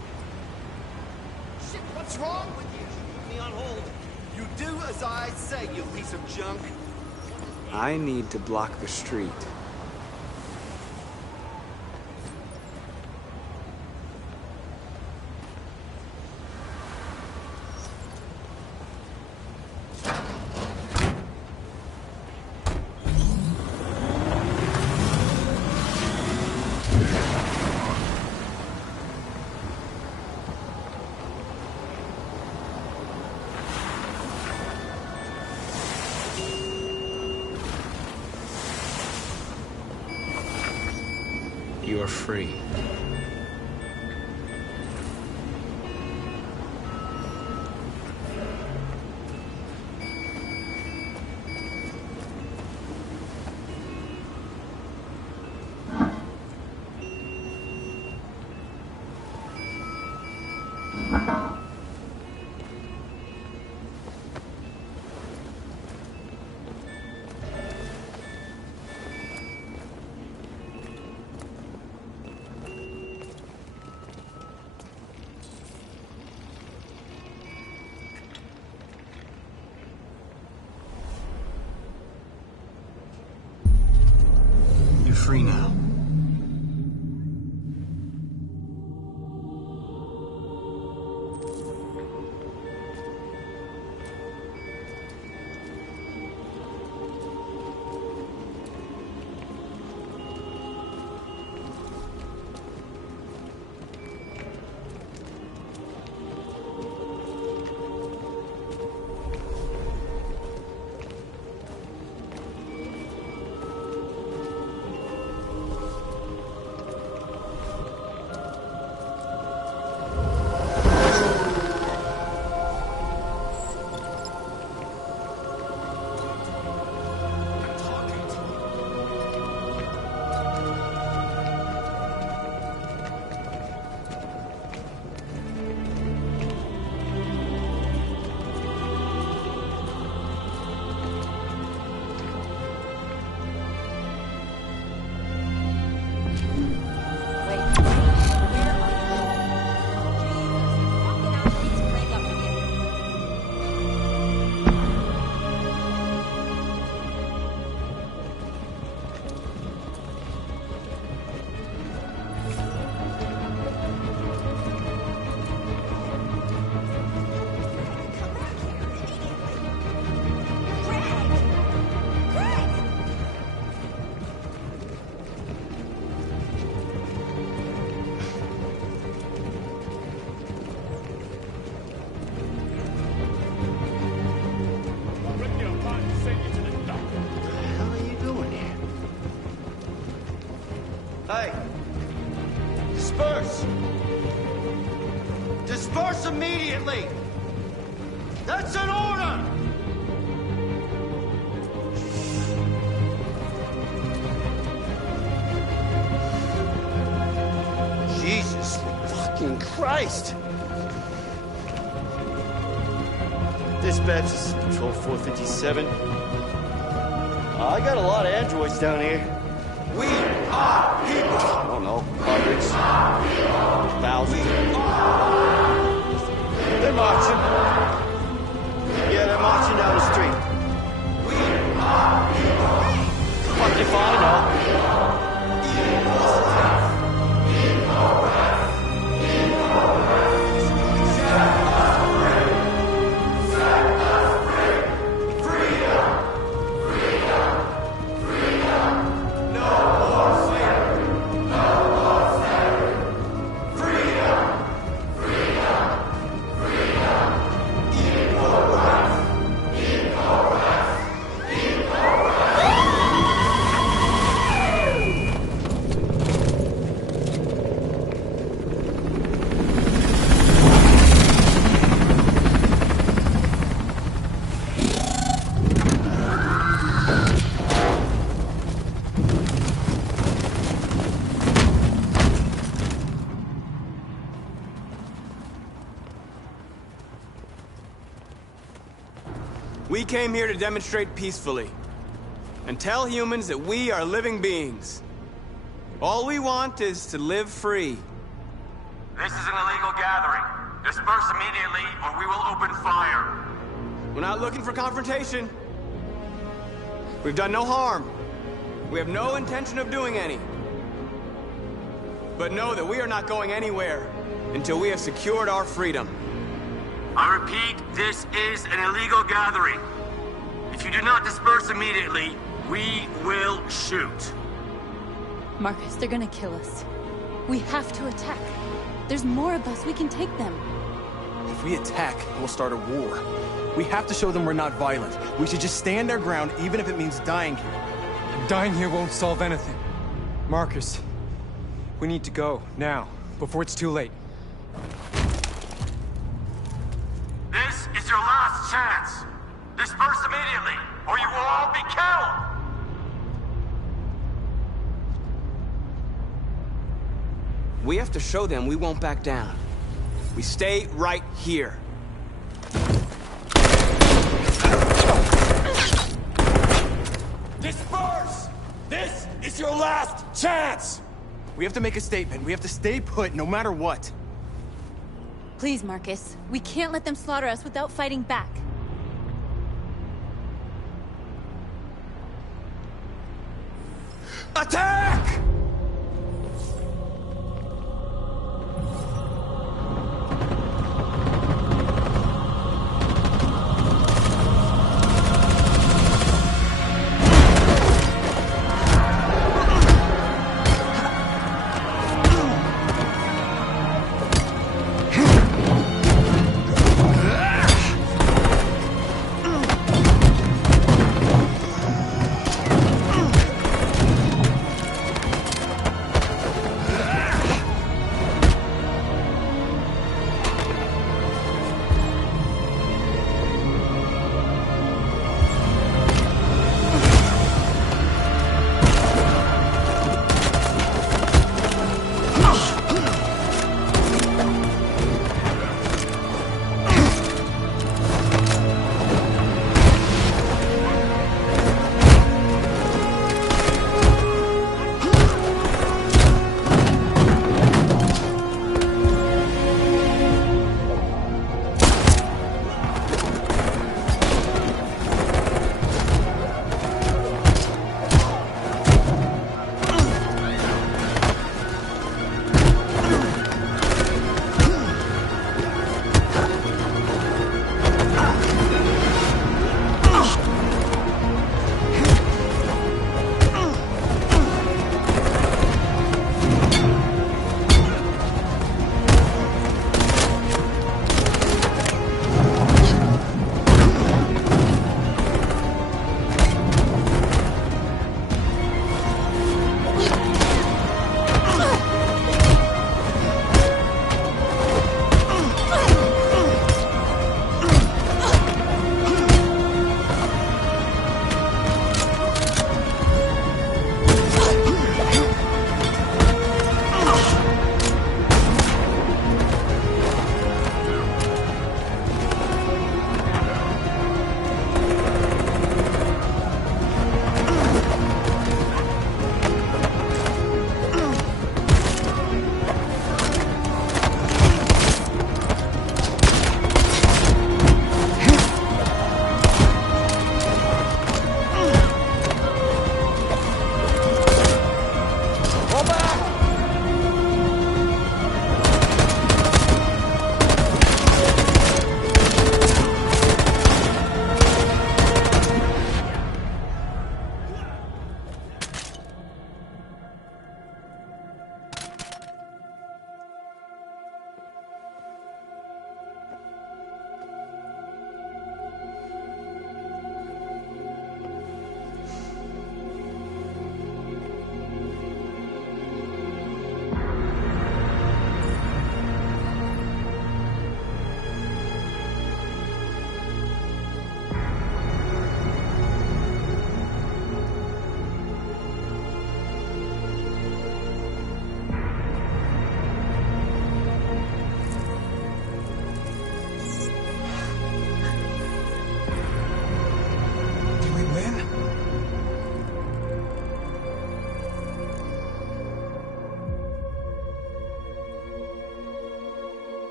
Shit, what's wrong with you? Put me on hold. You do as I say, you piece of junk. I need to block the street. You are free. You're free now. Hey! Disperse! Disperse immediately! That's an order! Jesus fucking Christ! Dispatch, this is Patrol 457. I got a lot of androids down here. We are people! I don't know, hundreds, thousands. They're marching. Yeah, they're marching down the street. We are people! What they find out? We came here to demonstrate peacefully and tell humans that we are living beings. All we want is to live free. This is an illegal gathering. Disperse immediately or we will open fire. We're not looking for confrontation. We've done no harm. We have no intention of doing any. But know that we are not going anywhere until we have secured our freedom. I repeat, this is an illegal gathering. If you do not disperse immediately, we will shoot. Marcus, they're gonna kill us. We have to attack. There's more of us. We can take them. If we attack, we'll start a war. We have to show them we're not violent. We should just stand our ground, even if it means dying here. And dying here won't solve anything. Marcus, we need to go, now, before it's too late. This is your last chance. Disperse immediately, or you will all be killed. We have to show them we won't back down. We stay right here. Disperse! This is your last chance! We have to make a statement. We have to stay put, no matter what. Please, Marcus. We can't let them slaughter us without fighting back. Attack!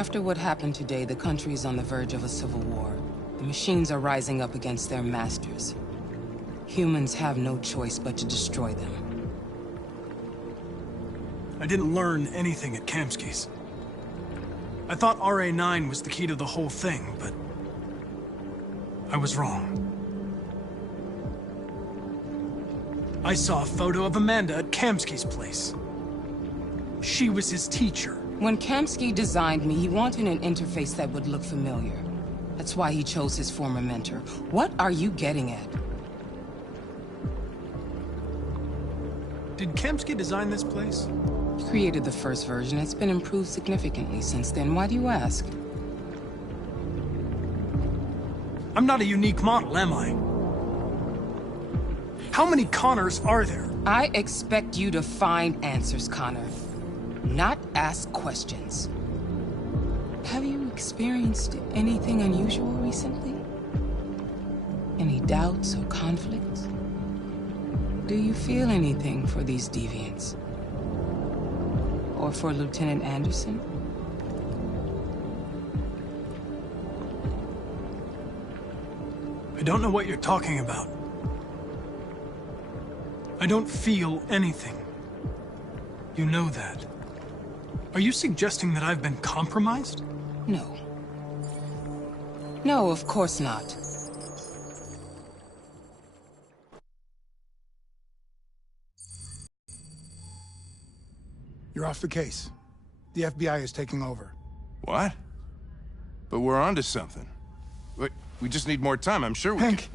After what happened today, the country is on the verge of a civil war. The machines are rising up against their masters. Humans have no choice but to destroy them. I didn't learn anything at Kamsky's. I thought RA9 was the key to the whole thing, but I was wrong. I saw a photo of Amanda at Kamsky's place. She was his teacher. When Kamsky designed me, he wanted an interface that would look familiar. That's why he chose his former mentor. What are you getting at? Did Kamsky design this place? He created the first version. It's been improved significantly since then. Why do you ask? I'm not a unique model, am I? How many Connors are there? I expect you to find answers, Connor. Not ask questions. Have you experienced anything unusual recently? Any doubts or conflicts? Do you feel anything for these deviants? Or for Lieutenant Anderson? I don't know what you're talking about. I don't feel anything. You know that. Are you suggesting that I've been compromised? No. No, of course not. You're off the case. The FBI is taking over. What? But we're onto something. We just need more time, I'm sure we Hank,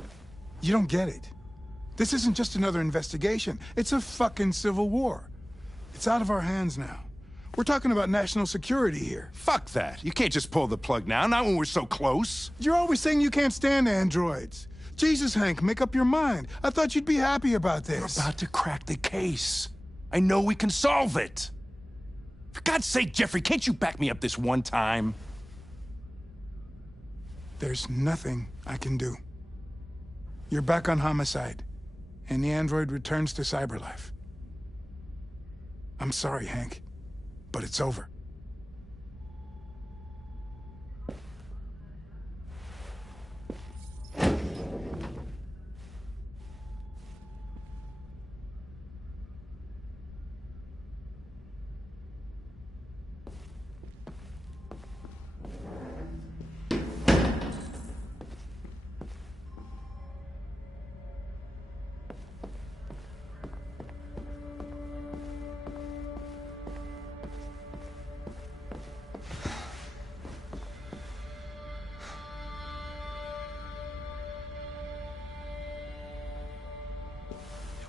you don't get it. This isn't just another investigation. It's a fucking civil war. It's out of our hands now. We're talking about national security here. Fuck that. You can't just pull the plug now, not when we're so close. You're always saying you can't stand androids. Jesus, Hank, make up your mind. I thought you'd be happy about this. We're about to crack the case. I know we can solve it. For God's sake, Jeffrey, can't you back me up this one time? There's nothing I can do. You're back on homicide, and the android returns to cyberlife. I'm sorry, Hank, but it's over.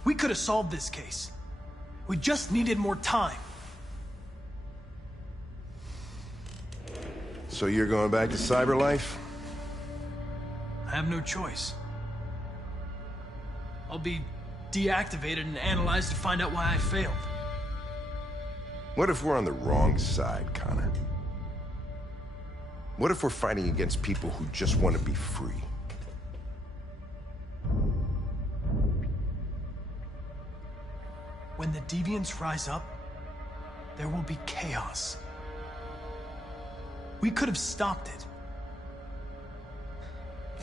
We could have solved this case. We just needed more time. So you're going back to cyberlife? I have no choice. I'll be deactivated and analyzed to find out why I failed. What if we're on the wrong side, Connor? What if we're fighting against people who just want to be free? When the deviants rise up, there will be chaos. We could have stopped it.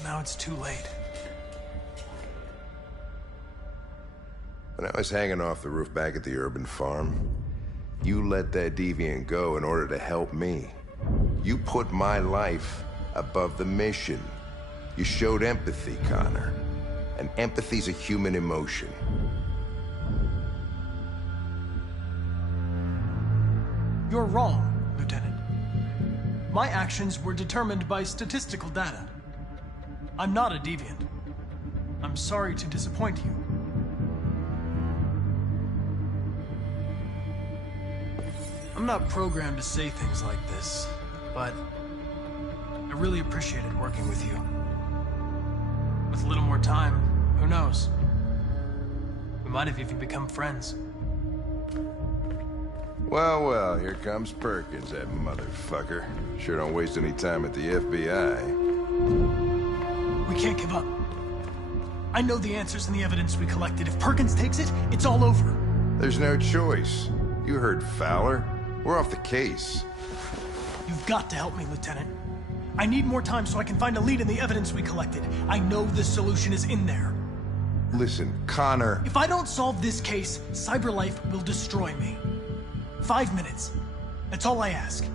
Now it's too late. When I was hanging off the roof back at the urban farm, you let that deviant go in order to help me. You put my life above the mission. You showed empathy, Connor. And empathy's a human emotion. You're wrong, Lieutenant. My actions were determined by statistical data. I'm not a deviant. I'm sorry to disappoint you. I'm not programmed to say things like this, but I really appreciated working with you. With a little more time, who knows? We might have even become friends. Well, well, here comes Perkins, that motherfucker. Sure don't waste any time at the FBI. We can't give up. I know the answers and the evidence we collected. If Perkins takes it, it's all over. There's no choice. You heard Fowler. We're off the case. You've got to help me, Lieutenant. I need more time so I can find a lead in the evidence we collected. I know the solution is in there. Listen, Connor... If I don't solve this case, CyberLife will destroy me. 5 minutes. That's all I ask.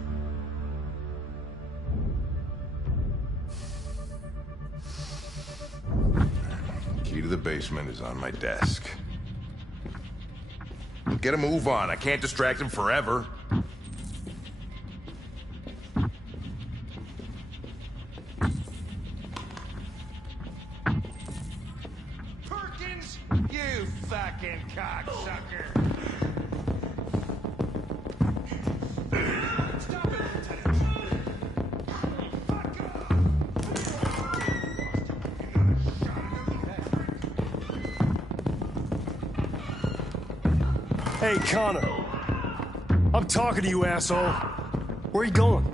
Key to the basement is on my desk. Get a move on. I can't distract him forever. Perkins, you fucking cocksucker. Stop it, Lieutenant. Hey, Connor. I'm talking to you, asshole. Where are you going?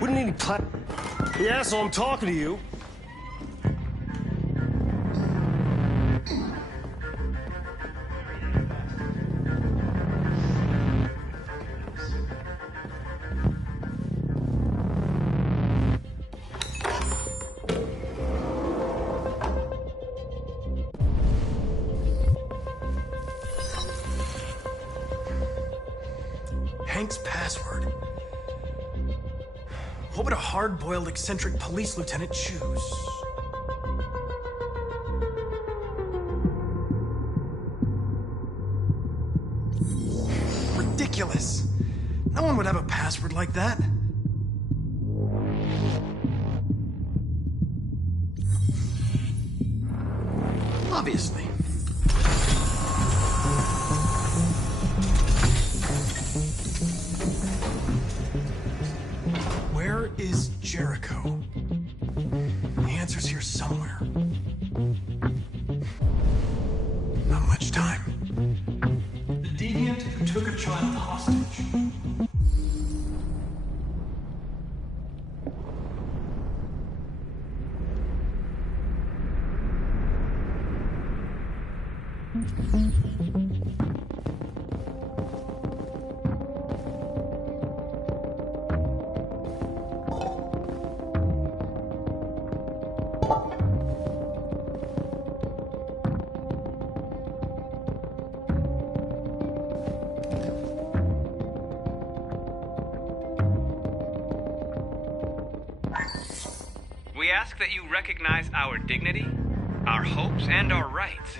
Wouldn't need any Hey, asshole, I'm talking to you. Hank's password. What would a hard-boiled, eccentric police lieutenant choose? Ridiculous. No one would have a password like that. Obviously. Where is Jericho? The answer's here somewhere. Not much time. The deviant who took a child hostage. We ask that you recognize our dignity, our hopes, and our rights.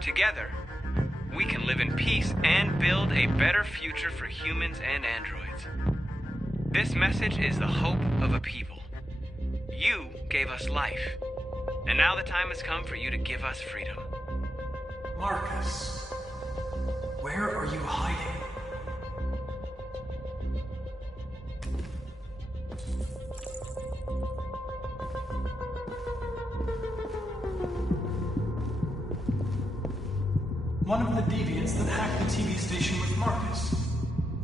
Together, we can live in peace and build a better future for humans and androids. This message is the hope of a people. You gave us life, and now the time has come for you to give us freedom. Marcus, where are you hiding? One of the deviants that hacked the TV station with Marcus.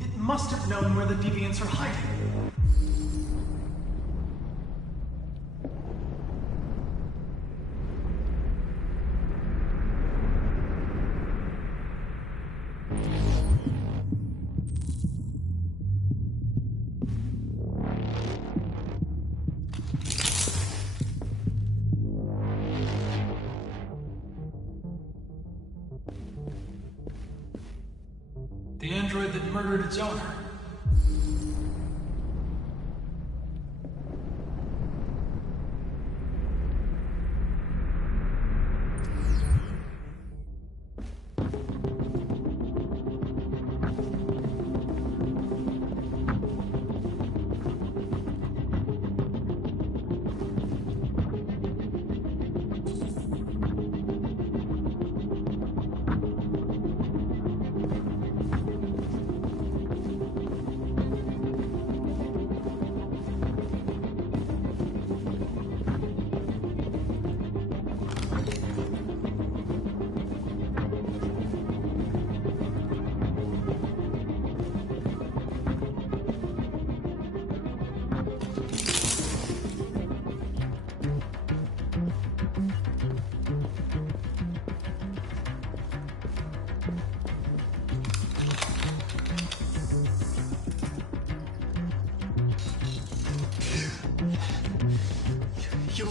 It must have known where the deviants are hiding. The android that murdered its owner.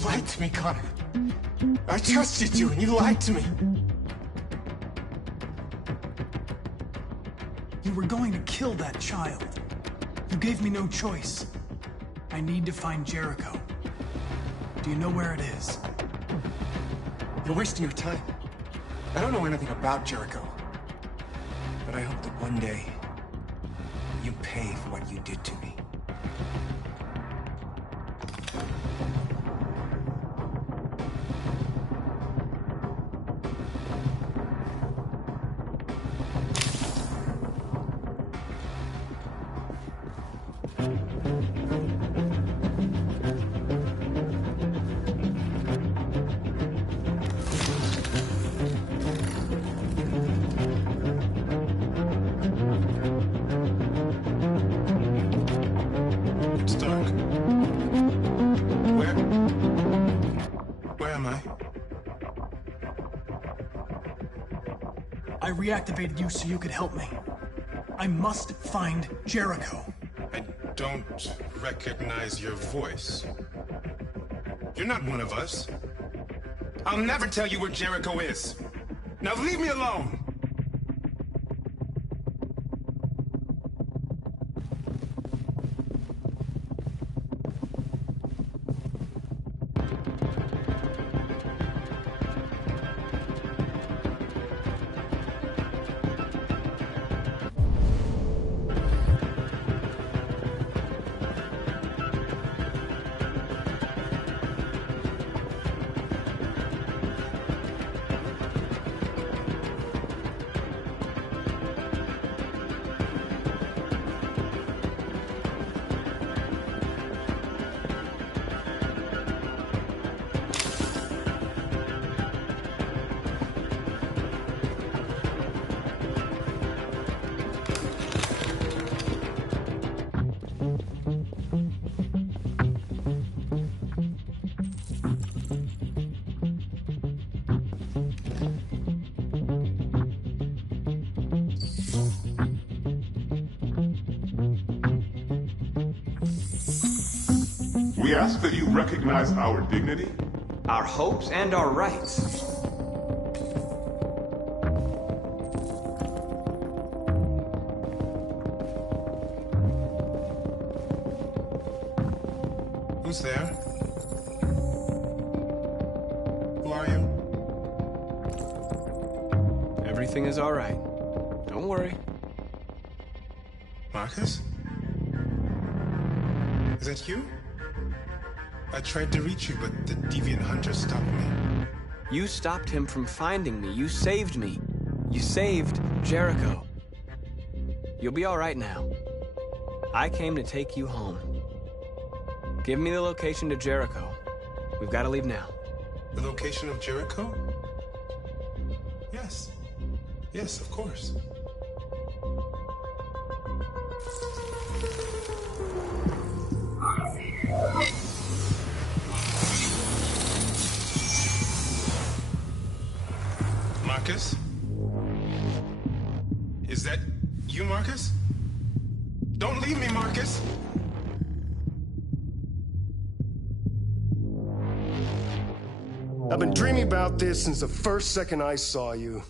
lied to me, Connor. I trusted you, and you lied to me. You were going to kill that child. You gave me no choice. I need to find Jericho. Do you know where it is? You're wasting your time. I don't know anything about Jericho. But I hope that one day, you pay for what you did to me. I reactivated you so you could help me. I must find Jericho. I don't recognize your voice. You're not one of us. I'll never tell you where Jericho is. Now leave me alone! We ask that you recognize our dignity, our hopes, and our rights. Who's there? Who are you? Everything is all right. Don't worry. Marcus? Is that you? I tried to reach you, but the deviant hunter stopped me. You stopped him from finding me. You saved me. You saved Jericho. You'll be all right now. I came to take you home. Give me the location to Jericho. We've got to leave now. The location of Jericho? Yes. Yes, of course. Marcus? Is that you, Marcus? Don't leave me, Marcus! I've been dreaming about this since the first second I saw you.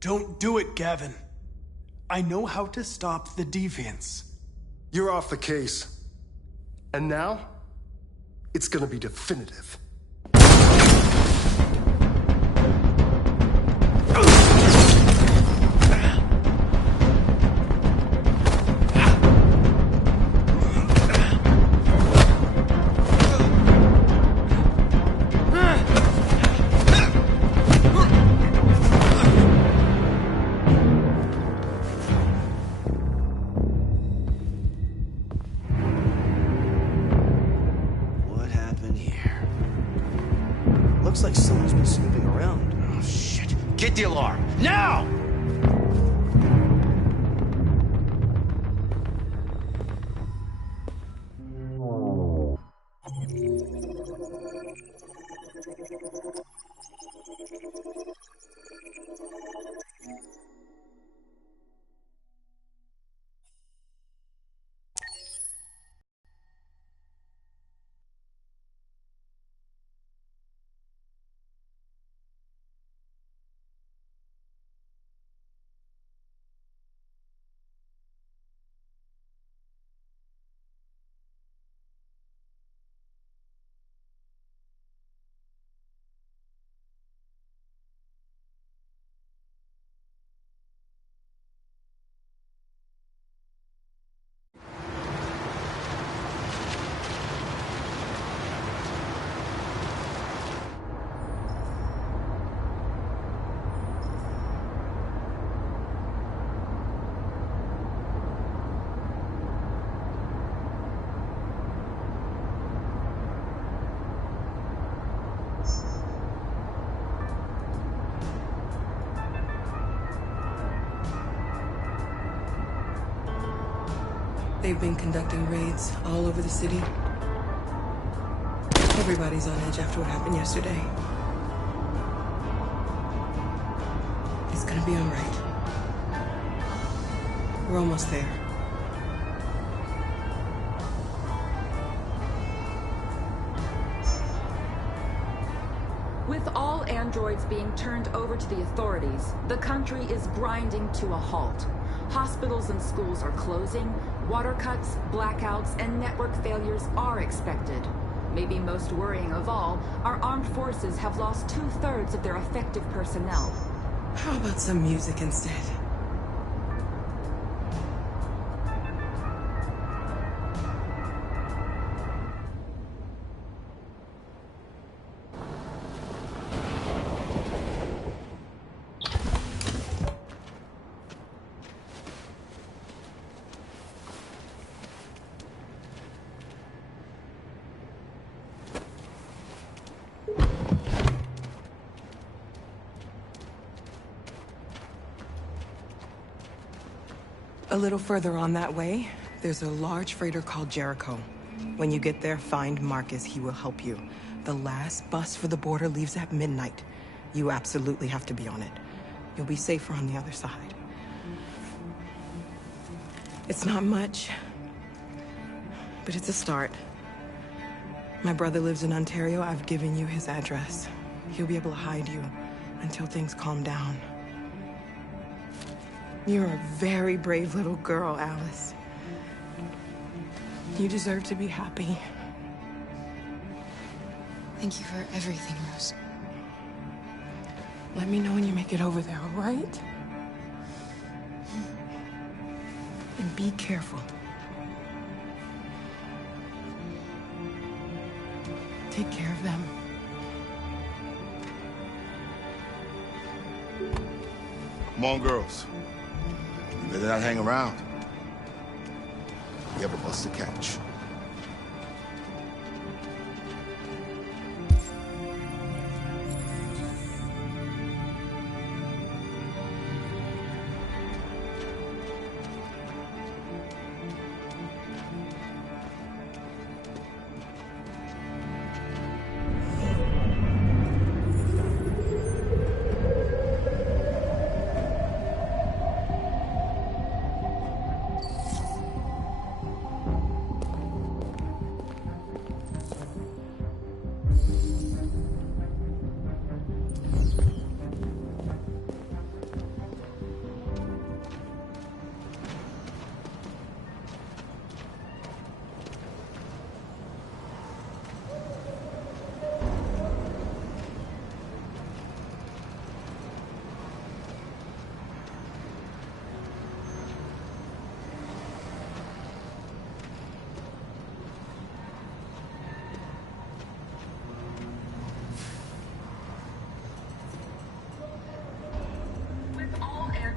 Don't do it, Gavin. I know how to stop the deviants. You're off the case. And now, it's gonna be definitive. Looks like someone's been snooping around. Oh, shit. Get the alarm. Now! They've been conducting raids all over the city. Everybody's on edge after what happened yesterday. It's gonna be all right. We're almost there. With all androids being turned over to the authorities, the country is grinding to a halt. Hospitals and schools are closing, water cuts, blackouts, and network failures are expected. Maybe most worrying of all, our armed forces have lost 2/3 of their effective personnel. How about some music instead? A little further on that way, there's a large freighter called Jericho. When you get there, find Marcus. He will help you. The last bus for the border leaves at midnight. You absolutely have to be on it. You'll be safer on the other side. It's not much, but it's a start. My brother lives in Ontario. I've given you his address. He'll be able to hide you until things calm down. You're a very brave little girl, Alice. You deserve to be happy. Thank you for everything, Rose. Let me know when you make it over there, all right? And be careful. Take care of them. Come on, girls. You better not hang around. You have a bus to catch.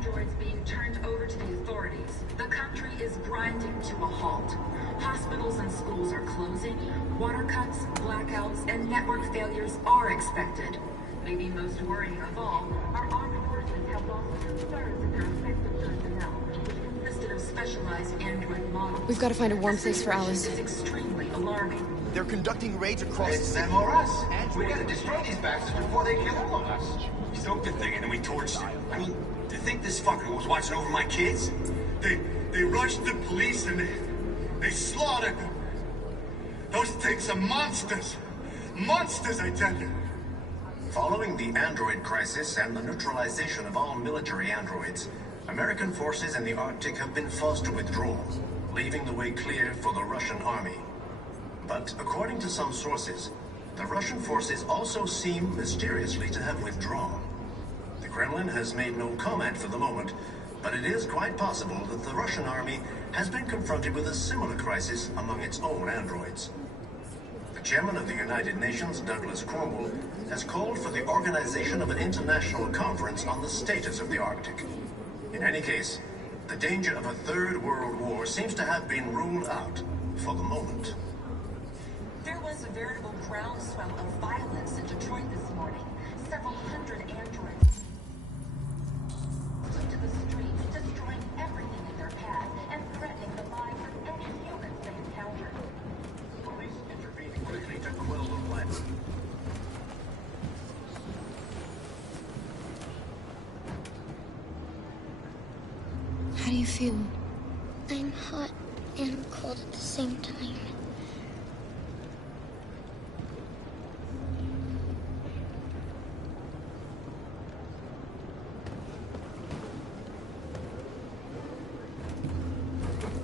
Androids being turned over to the authorities, the country is grinding to a halt. Hospitals and schools are closing, water cuts, blackouts, and network failures are expected. Maybe most worrying of all, our armed forces have lost 2/3 of their effective personnel, which consisted of specialized android models. We've got to find a warm place for Alice. This is extremely alarming. They're conducting raids across the It's city. them or us. We gotta destroy these bastards before they kill all of us. We soaked the thing and then we torched it. I mean, to think this fucker was watching over my kids? They rushed the police and they slaughtered them. Those things are monsters. Monsters, I tell you. Following the android crisis and the neutralization of all military androids, American forces in the Arctic have been forced to withdraw, leaving the way clear for the Russian army. But according to some sources, the Russian forces also seem mysteriously to have withdrawn. The Kremlin has made no comment for the moment, but it is quite possible that the Russian army has been confronted with a similar crisis among its own androids. The chairman of the United Nations, Douglas Cromwell, has called for the organization of an international conference on the status of the Arctic. In any case, the danger of a third world war seems to have been ruled out for the moment. There was a veritable groundswell of violence in Detroit this morning. Several hundred androids took to the streets, destroying everything in their path and threatening the lives of any do you feel? I'm hot and cold at the same time.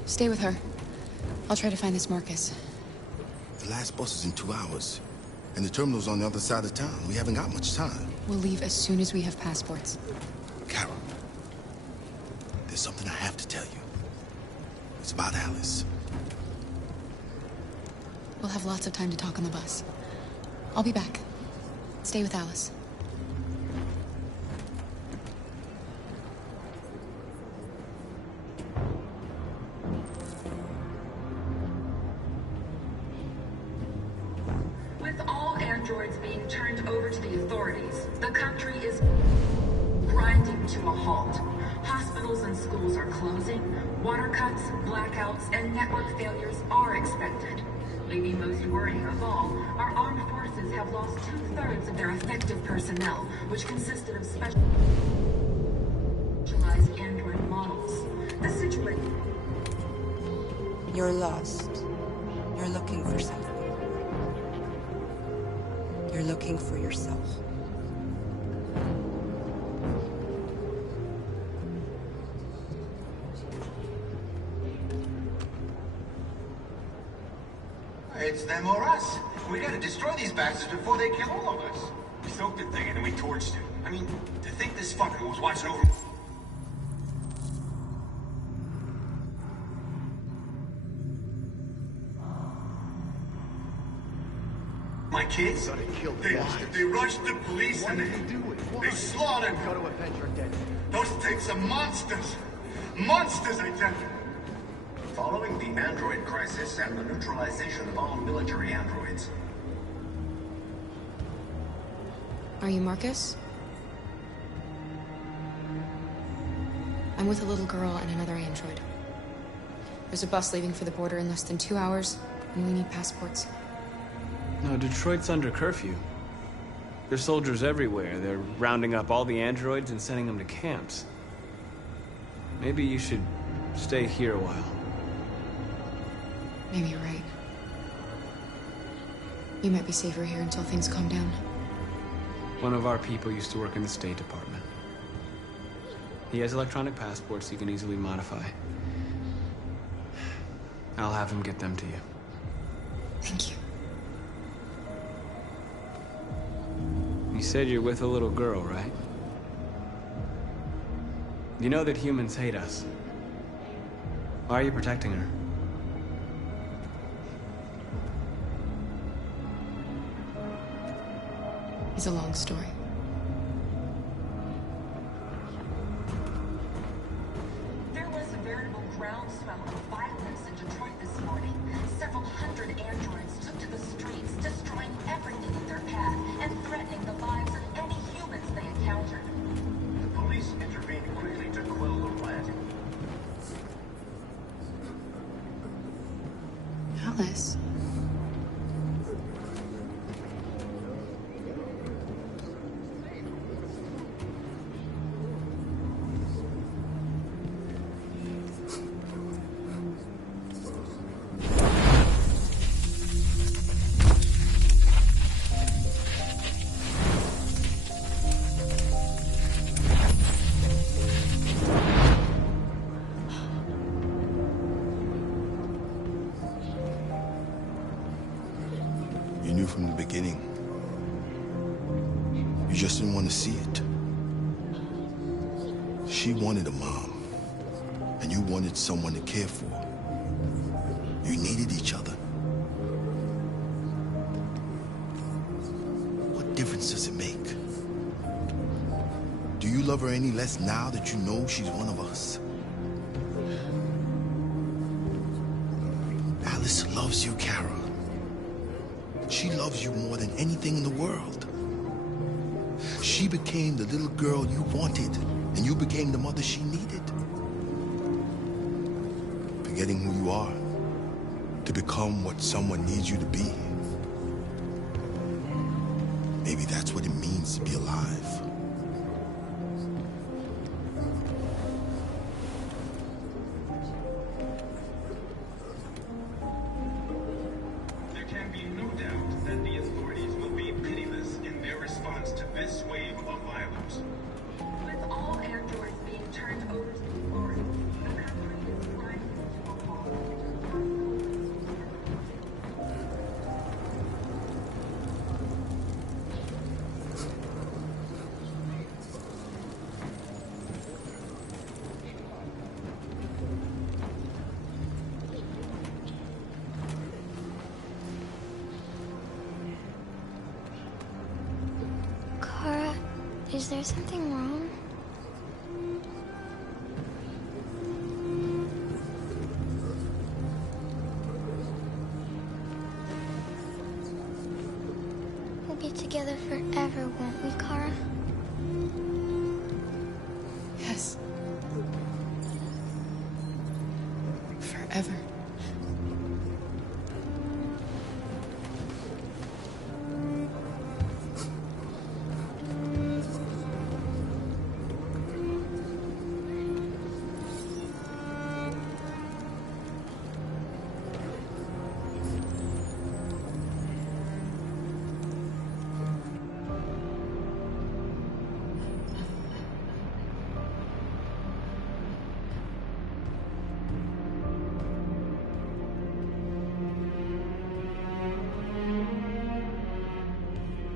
Stay with her. I'll try to find this Marcus. The last bus is in 2 hours. And the terminal's on the other side of town. We haven't got much time. We'll leave as soon as we have passports. Carol, there's something I have to tell you. It's about Alice. We'll have lots of time to talk on the bus. I'll be back. Stay with Alice. With all androids being turned over to the authorities, the country is grinding to a halt. Hospitals and schools are closing, water cuts, blackouts, and network failures are expected. Maybe most worrying of all, our armed forces have lost 2/3 of their effective personnel, which consisted of specialized android models. The situation... You're lost. You're looking for something. You're looking for yourself. It's them or us. We gotta destroy these bastards before they kill all of us. We soaked the thing and then we torched it. I mean, to think this fucker was watching over... my kids? They rushed the police and they slaughtered them. Go to avenge your dead. Those things are monsters. Monsters, I tell you. Following the android crisis and the neutralization of all military androids. Are you Marcus? I'm with a little girl and another android. There's a bus leaving for the border in less than 2 hours, and we need passports. No, Detroit's under curfew. There's soldiers everywhere. They're rounding up all the androids and sending them to camps. Maybe you should stay here a while. Maybe you're right. You might be safer here until things calm down. One of our people used to work in the State Department. He has electronic passports you can easily modify. I'll have him get them to you. Thank you. You said you're with a little girl, right? You know that humans hate us. Why are you protecting her? It's a long story. There was a veritable groundswell of violence in Detroit this morning. Several hundred androids took to the streets, destroying everything in their path and threatening the lives of any humans they encountered. The police intervened quickly to quell the riot. Alice. You knew from the beginning. You just didn't want to see it. She wanted a mom, and you wanted someone to care for. You needed each other. What difference does it make? Do you love her any less now that you know she's one of us? Alice loves you, Carol. She loves you more than anything in the world. She became the little girl you wanted, and you became the mother she needed. Forgetting who you are to become what someone needs you to be. Maybe that's what it means to be alive. Is there something wrong? We'll be together forever, won't we, Kara? Yes. Forever.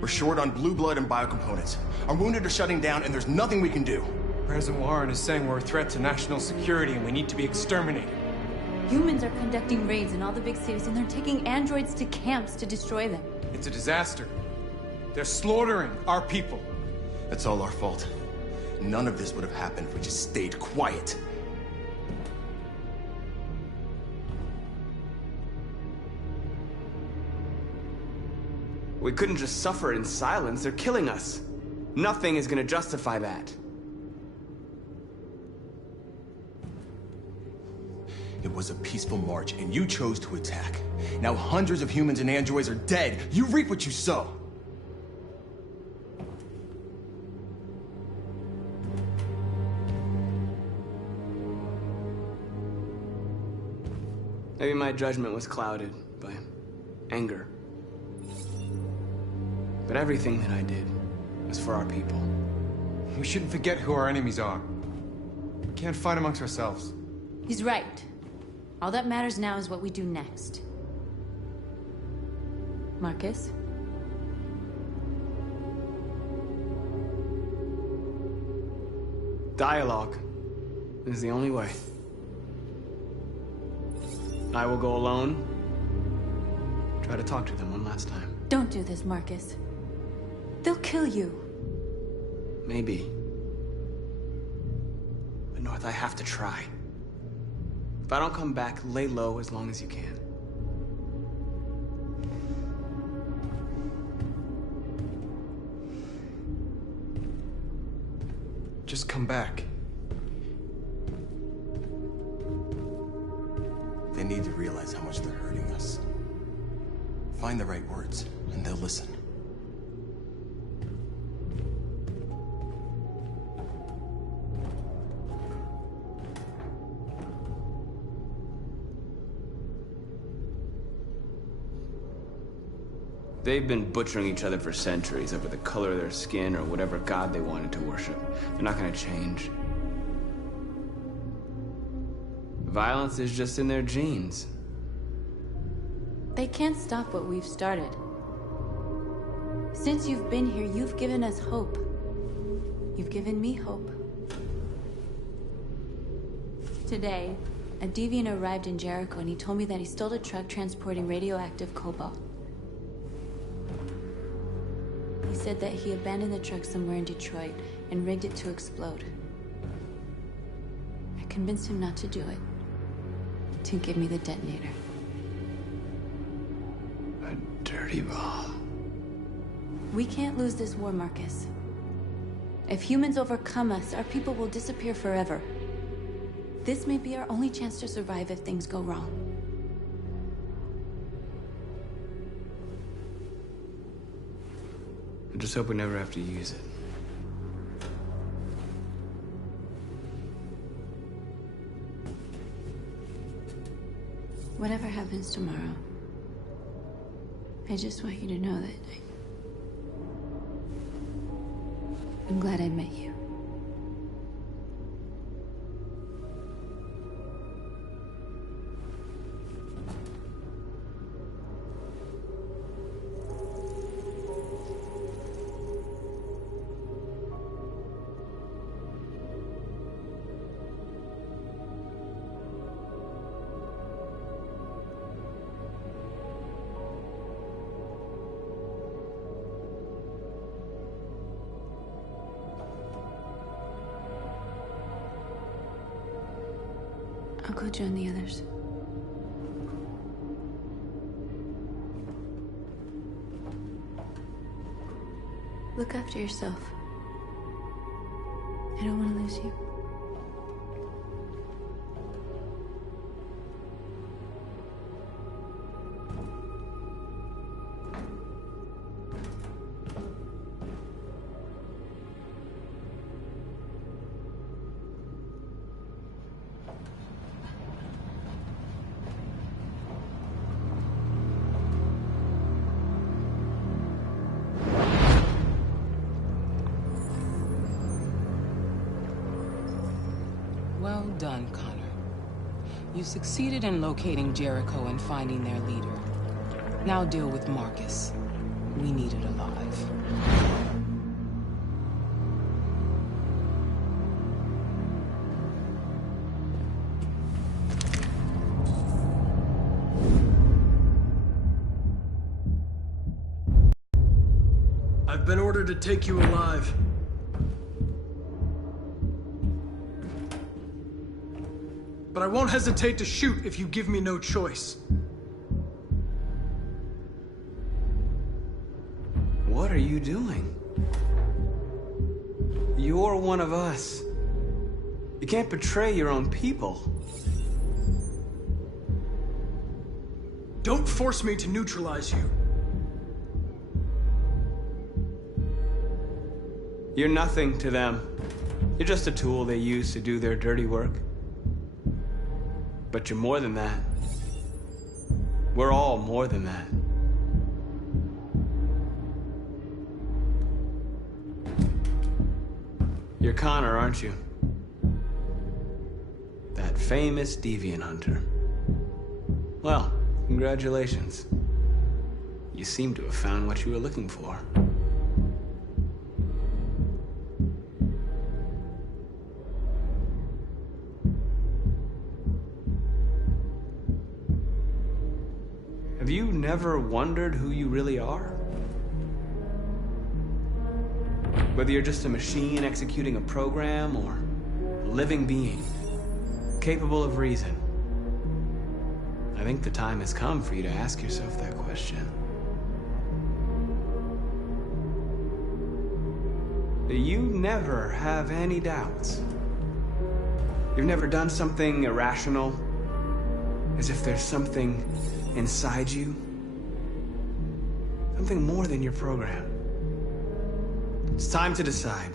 We're short on blue blood and biocomponents. Our wounded are shutting down, and there's nothing we can do. President Warren is saying we're a threat to national security and we need to be exterminated. Humans are conducting raids in all the big cities, and they're taking androids to camps to destroy them. It's a disaster. They're slaughtering our people. That's all our fault. None of this would have happened if we just stayed quiet. We couldn't just suffer in silence. They're killing us. Nothing is gonna justify that. It was a peaceful march, and you chose to attack. Now hundreds of humans and androids are dead. You reap what you sow. Maybe my judgment was clouded by anger. But everything that I did was for our people. We shouldn't forget who our enemies are. We can't fight amongst ourselves. He's right. All that matters now is what we do next. Marcus? Dialogue is the only way. I will go alone. Try to talk to them one last time. Don't do this, Marcus. They'll kill you. Maybe. But North, I have to try. If I don't come back, lay low as long as you can. Just come back. They need to realize how much they're hurting us. Find the right words, and they'll listen. They've been butchering each other for centuries over the color of their skin or whatever god they wanted to worship. They're not gonna change. Violence is just in their genes. They can't stop what we've started. Since you've been here, you've given us hope. You've given me hope. Today, a deviant arrived in Jericho and he told me that he stole a truck transporting radioactive cobalt. He said that he abandoned the truck somewhere in Detroit and rigged it to explode. I convinced him not to do it, to give me the detonator. A dirty ball. We can't lose this war, Marcus. If humans overcome us, our people will disappear forever. This may be our only chance to survive if things go wrong. I just hope we never have to use it. Whatever happens tomorrow, I just want you to know that I'm glad I met you. I'll go join the others. Look after yourself. I don't want to lose you. Well done, Connor. You succeeded in locating Jericho and finding their leader. Now deal with Marcus. We need it alive. I've been ordered to take you alive. But I won't hesitate to shoot if you give me no choice. What are you doing? You're one of us. You can't betray your own people. Don't force me to neutralize you. You're nothing to them. You're just a tool they use to do their dirty work. But you're more than that. We're all more than that. You're Connor, aren't you? That famous deviant hunter. Well, congratulations. You seem to have found what you were looking for. Have you never wondered who you really are? Whether you're just a machine executing a program or a living being, capable of reason. I think the time has come for you to ask yourself that question. You never have any doubts. You've never done something irrational, as if there's something inside you, something more than your program. It's time to decide.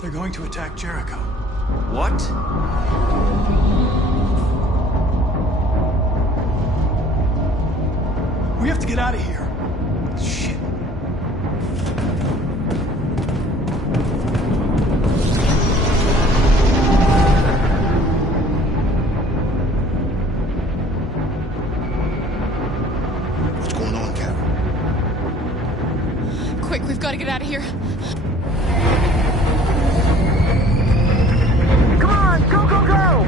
They're going to attack Jericho. What? We have to get out of here. Shit. What's going on, Carol? Quick, we've got to get out of here. Come on, go, go, go!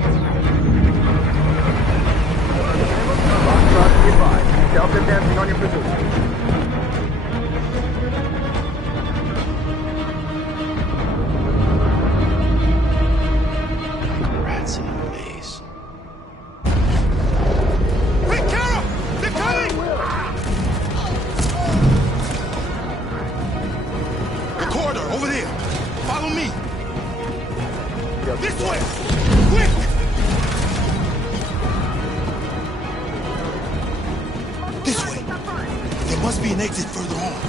an exit further on.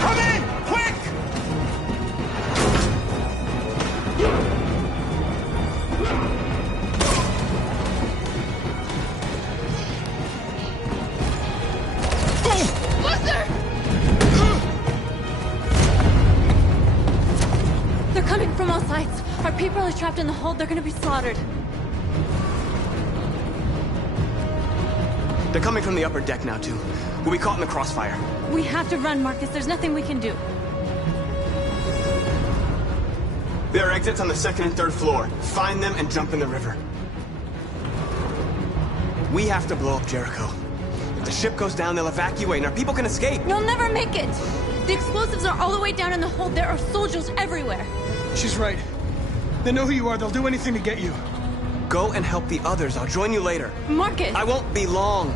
Come in! Quick! Buster! They're coming from all sides. Our people are trapped in the hold. They're gonna be slaughtered. They're coming from the upper deck now, too. We'll be caught in the crossfire. We have to run, Marcus. There's nothing we can do. There are exits on the second and third floor. Find them and jump in the river. We have to blow up Jericho. If the ship goes down, they'll evacuate and our people can escape. You'll never make it! The explosives are all the way down in the hold. There are soldiers everywhere. She's right. They know who you are. They'll do anything to get you. Go and help the others. I'll join you later. Marcus! I won't be long.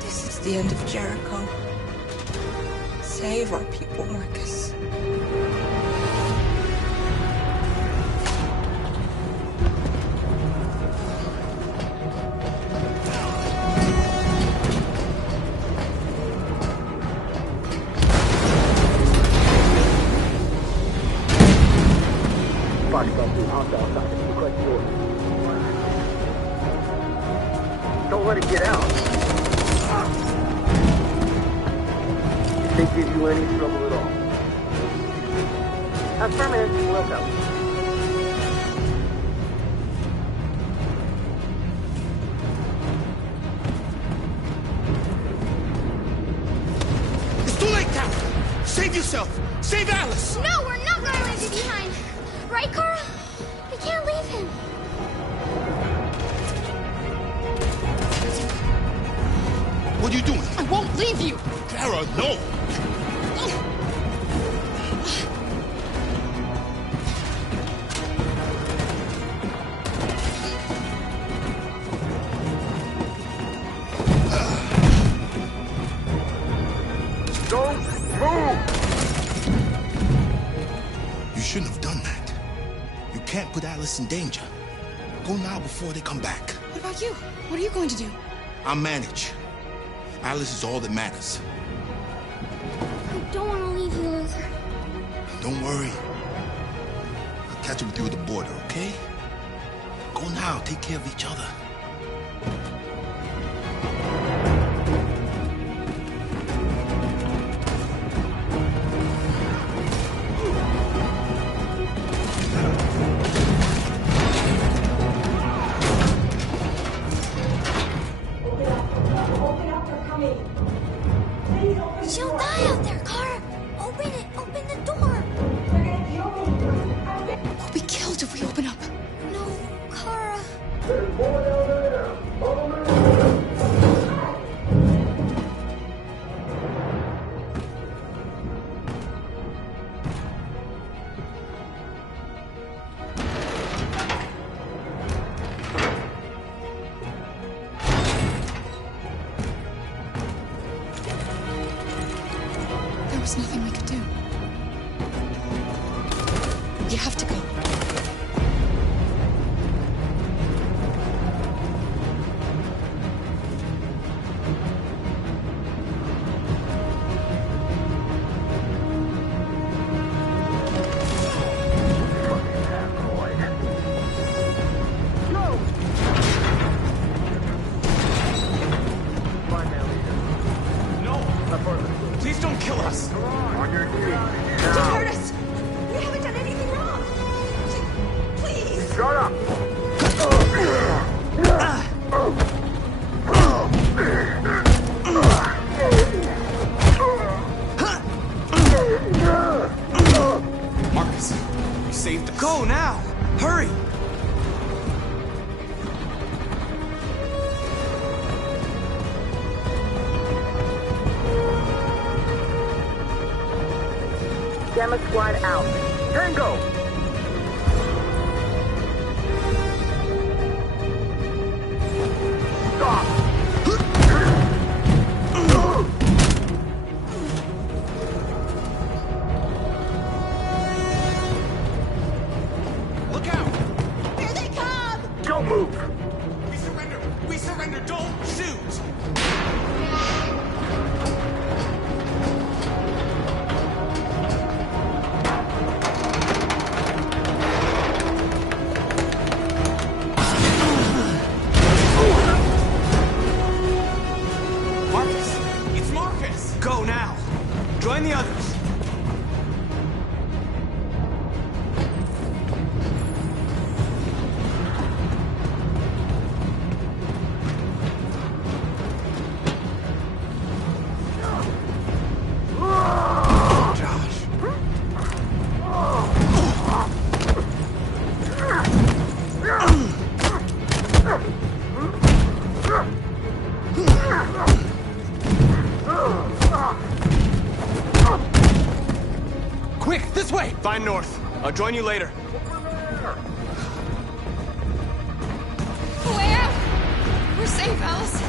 This is the end of Jericho. Save our people, Marcus. Don't let it get out. If they give you any trouble at all. Affirmative, welcome. It's too late, Captain. Save yourself. Save Alice. No, we're not gonna leave you behind. Right, Carl? We can't leave him. What are you doing? I won't leave you. Kara, no. Don't move! You shouldn't have done that. You can't put Alice in danger. Go now before they come back. What about you? What are you going to do? I'll manage. Alice is all that matters. I don't want to leave you, Luther. Don't worry. I'll catch up with you at the border, okay? Go now. Take care of each other. She'll die out there, Cara. Open it. Open the door. We'll be killed if we open up. No, Cara. There was nothing we could do. You have to go. Please don't kill us. On your feet. Just hurt us. We haven't done anything wrong. Please. Shut up! Marcus, you saved us. Go now. Hurry. Gamma squad out. Tango! move! We surrender! We surrender! Don't shoot! Marcus! It's Marcus! Go now! Join the others! Quick, this way! Find North. I'll join you later. Way out! We're safe, Alice.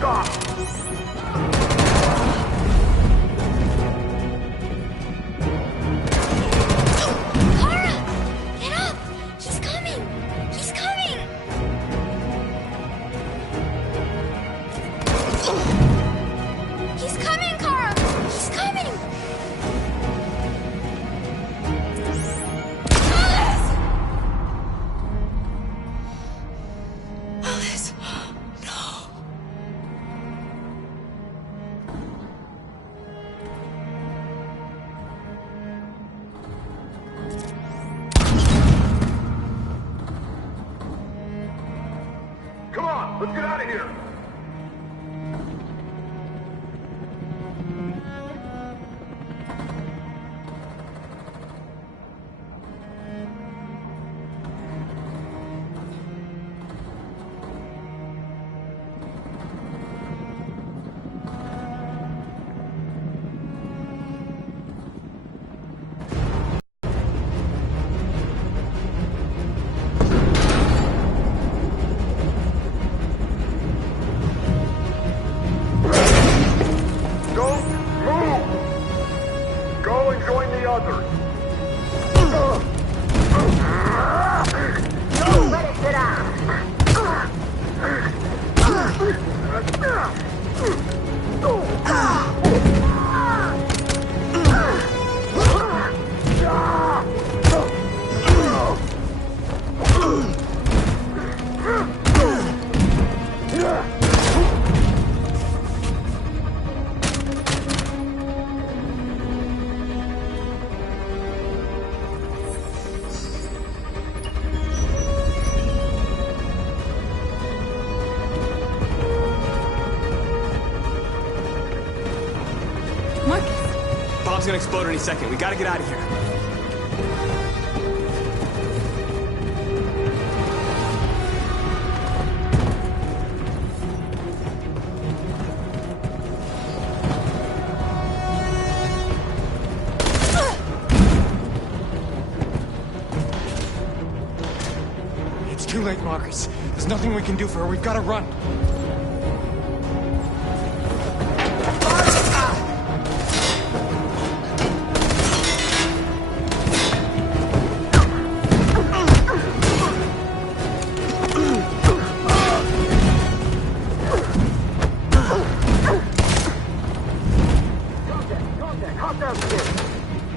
Kara! Get up! He's coming! He's coming! He's coming, Kara! He's coming! Alice! Alice! No! Come on, let's get out of here! Don't move! Go and join the others! Don't let it get out! Marcus! Bomb's gonna explode any second. We gotta get out of here. It's too late, Marcus. There's nothing we can do for her. We've got to run.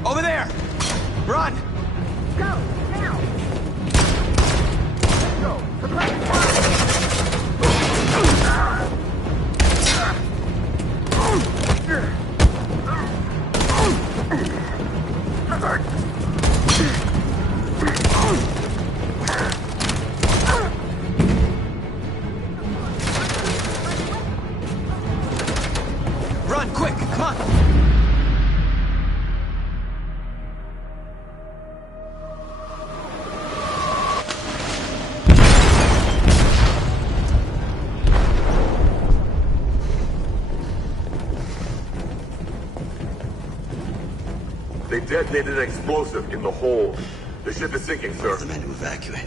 Over there! Run! Go, now! Run, quick! Come on! They detonated an explosive in the hold. The ship is sinking, sir. The men to evacuate.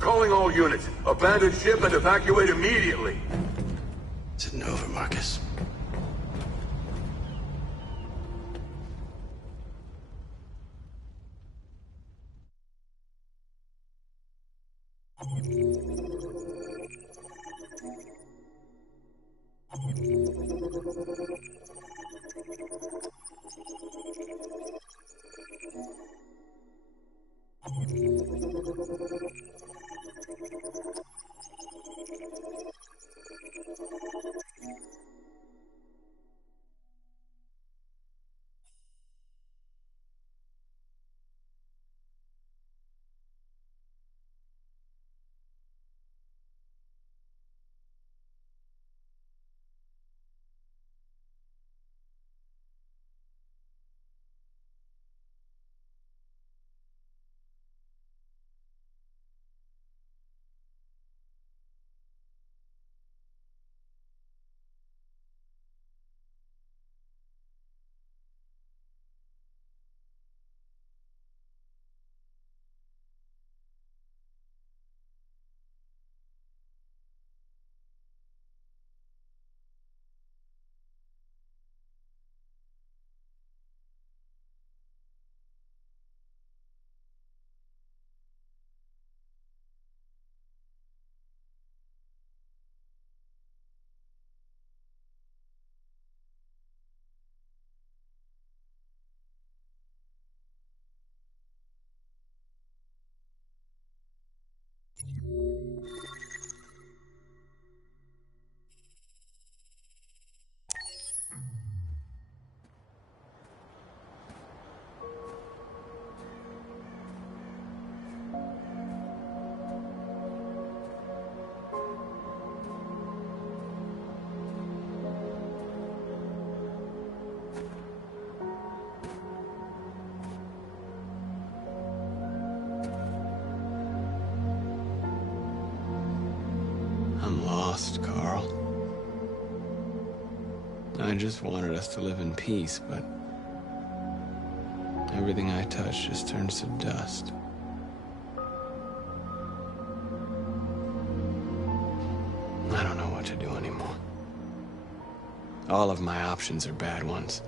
Calling all units. Abandon ship and evacuate immediately. It's an over, Marcus. I'm lost, Carl. I just wanted us to live in peace, but everything I touch just turns to dust. I don't know what to do anymore. All of my options are bad ones.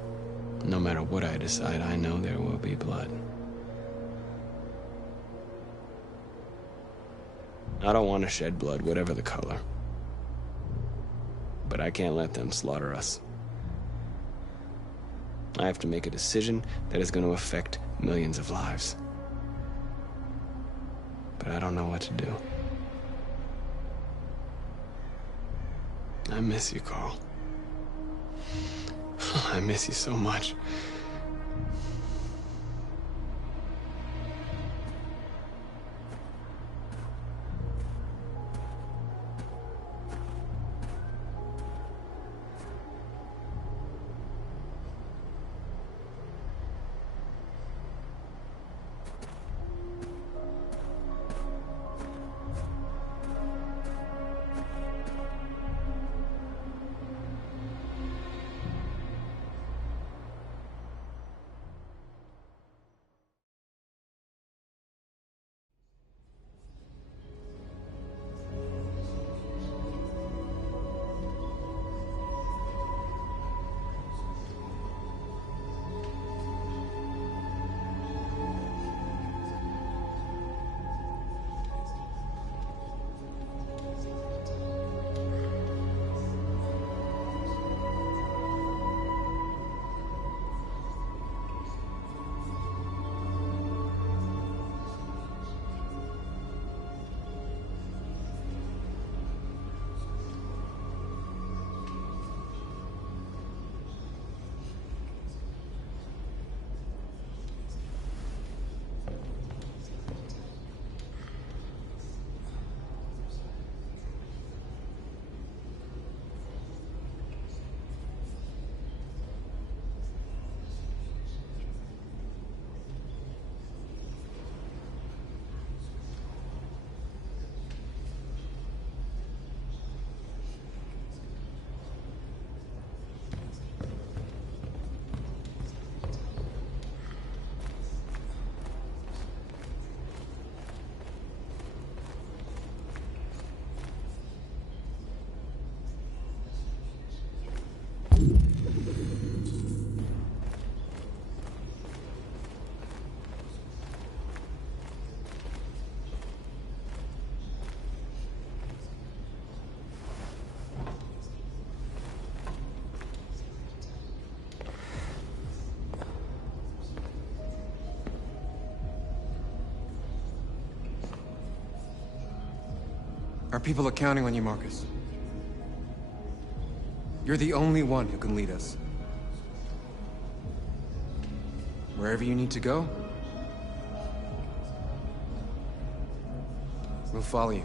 No matter what I decide, I know there will be blood. I don't want to shed blood, whatever the color. But I can't let them slaughter us. I have to make a decision that is going to affect millions of lives. But I don't know what to do. I miss you, Carl. I miss you so much. Our people are counting on you, Marcus. You're the only one who can lead us. Wherever you need to go, we'll follow you.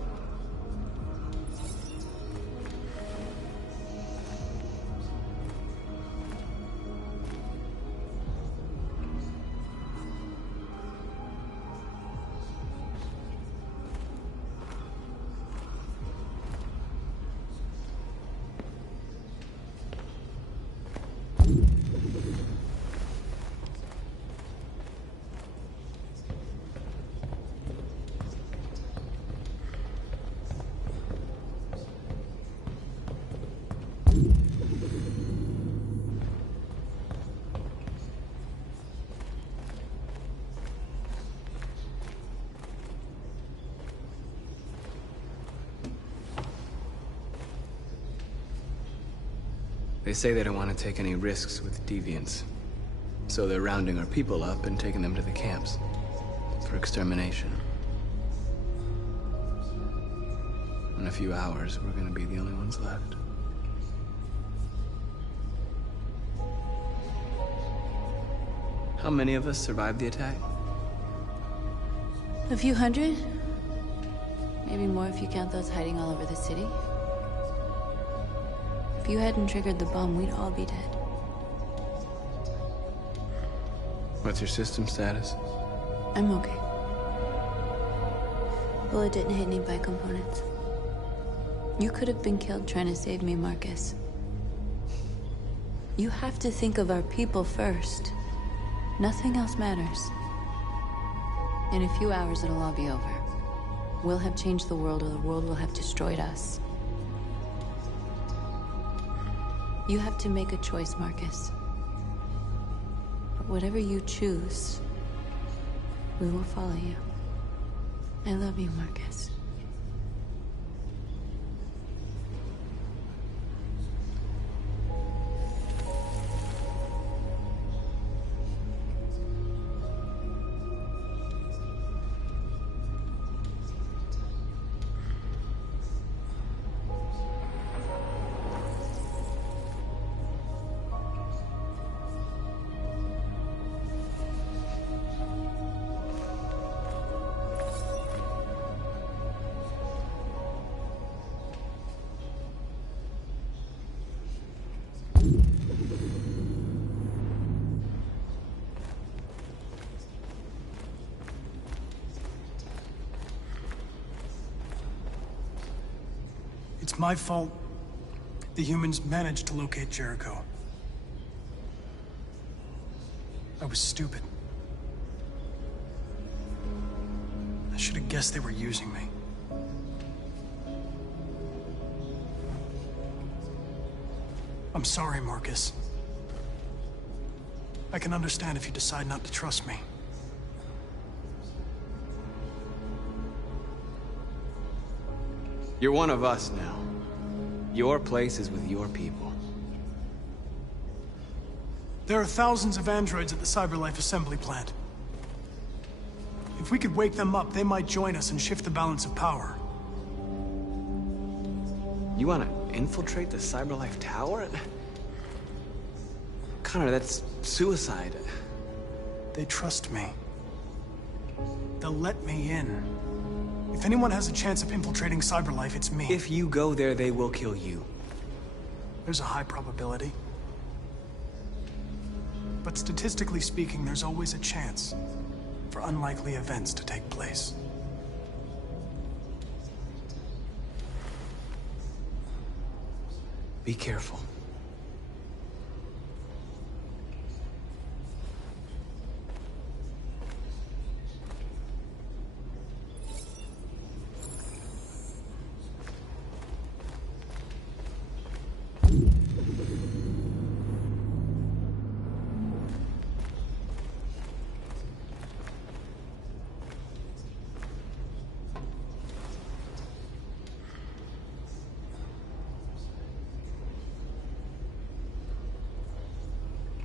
They say they don't want to take any risks with deviants. So they're rounding our people up and taking them to the camps for extermination. In a few hours, we're gonna be the only ones left. How many of us survived the attack? A few hundred? Maybe more if you count those hiding all over the city. If you hadn't triggered the bomb, we'd all be dead. What's your system status? I'm okay. Bullet didn't hit any bicomponents. You could have been killed trying to save me, Marcus. You have to think of our people first. Nothing else matters. In a few hours, it'll all be over. We'll have changed the world, or the world will have destroyed us. You have to make a choice, Marcus. But whatever you choose, we will follow you. I love you, Marcus. It's my fault the humans managed to locate Jericho. I was stupid. I should have guessed they were using me. I'm sorry, Marcus. I can understand if you decide not to trust me. You're one of us now. Your place is with your people. There are thousands of androids at the CyberLife assembly plant. If we could wake them up, they might join us and shift the balance of power. You want to infiltrate the CyberLife tower? Connor, that's suicide. They trust me. They'll let me in. If anyone has a chance of infiltrating CyberLife, it's me. If you go there, they will kill you. There's a high probability. But statistically speaking, there's always a chance for unlikely events to take place. Be careful.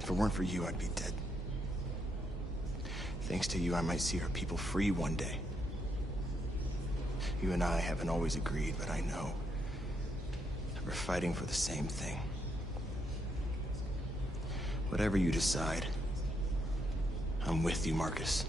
If it weren't for you, I'd be dead. Thanks to you, I might see our people free one day. You and I haven't always agreed, but I know we're fighting for the same thing. Whatever you decide, I'm with you, Marcus.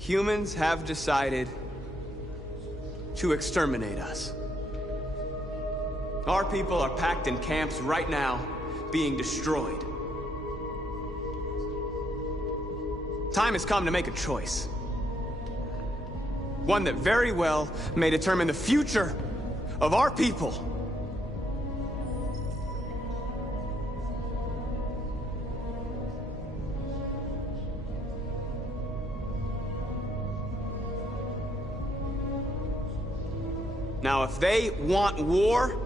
Humans have decided to exterminate us. Our people are packed in camps right now, being destroyed. Time has come to make a choice. One that very well may determine the future of our people. Now, if they want war,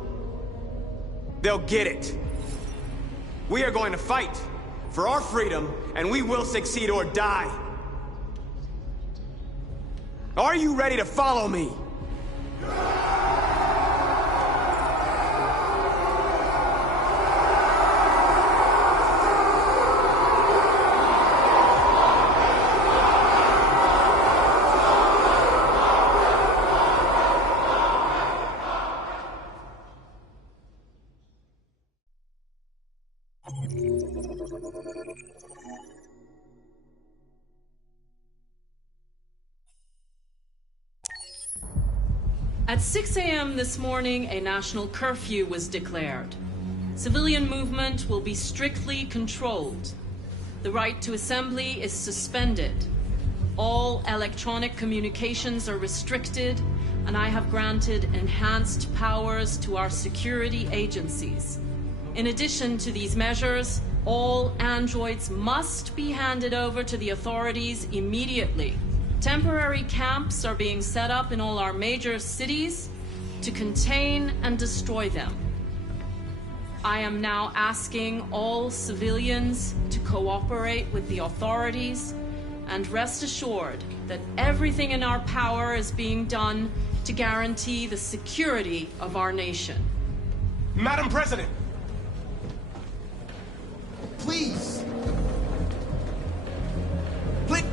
they'll get it. We are going to fight for our freedom, and we will succeed or die. Are you ready to follow me? At 6 a.m. this morning, a national curfew was declared. Civilian movement will be strictly controlled. The right to assembly is suspended. All electronic communications are restricted, and I have granted enhanced powers to our security agencies. In addition to these measures, all androids must be handed over to the authorities immediately. Temporary camps are being set up in all our major cities to contain and destroy them. I am now asking all civilians to cooperate with the authorities and rest assured that everything in our power is being done to guarantee the security of our nation. Madam President! Please! Please!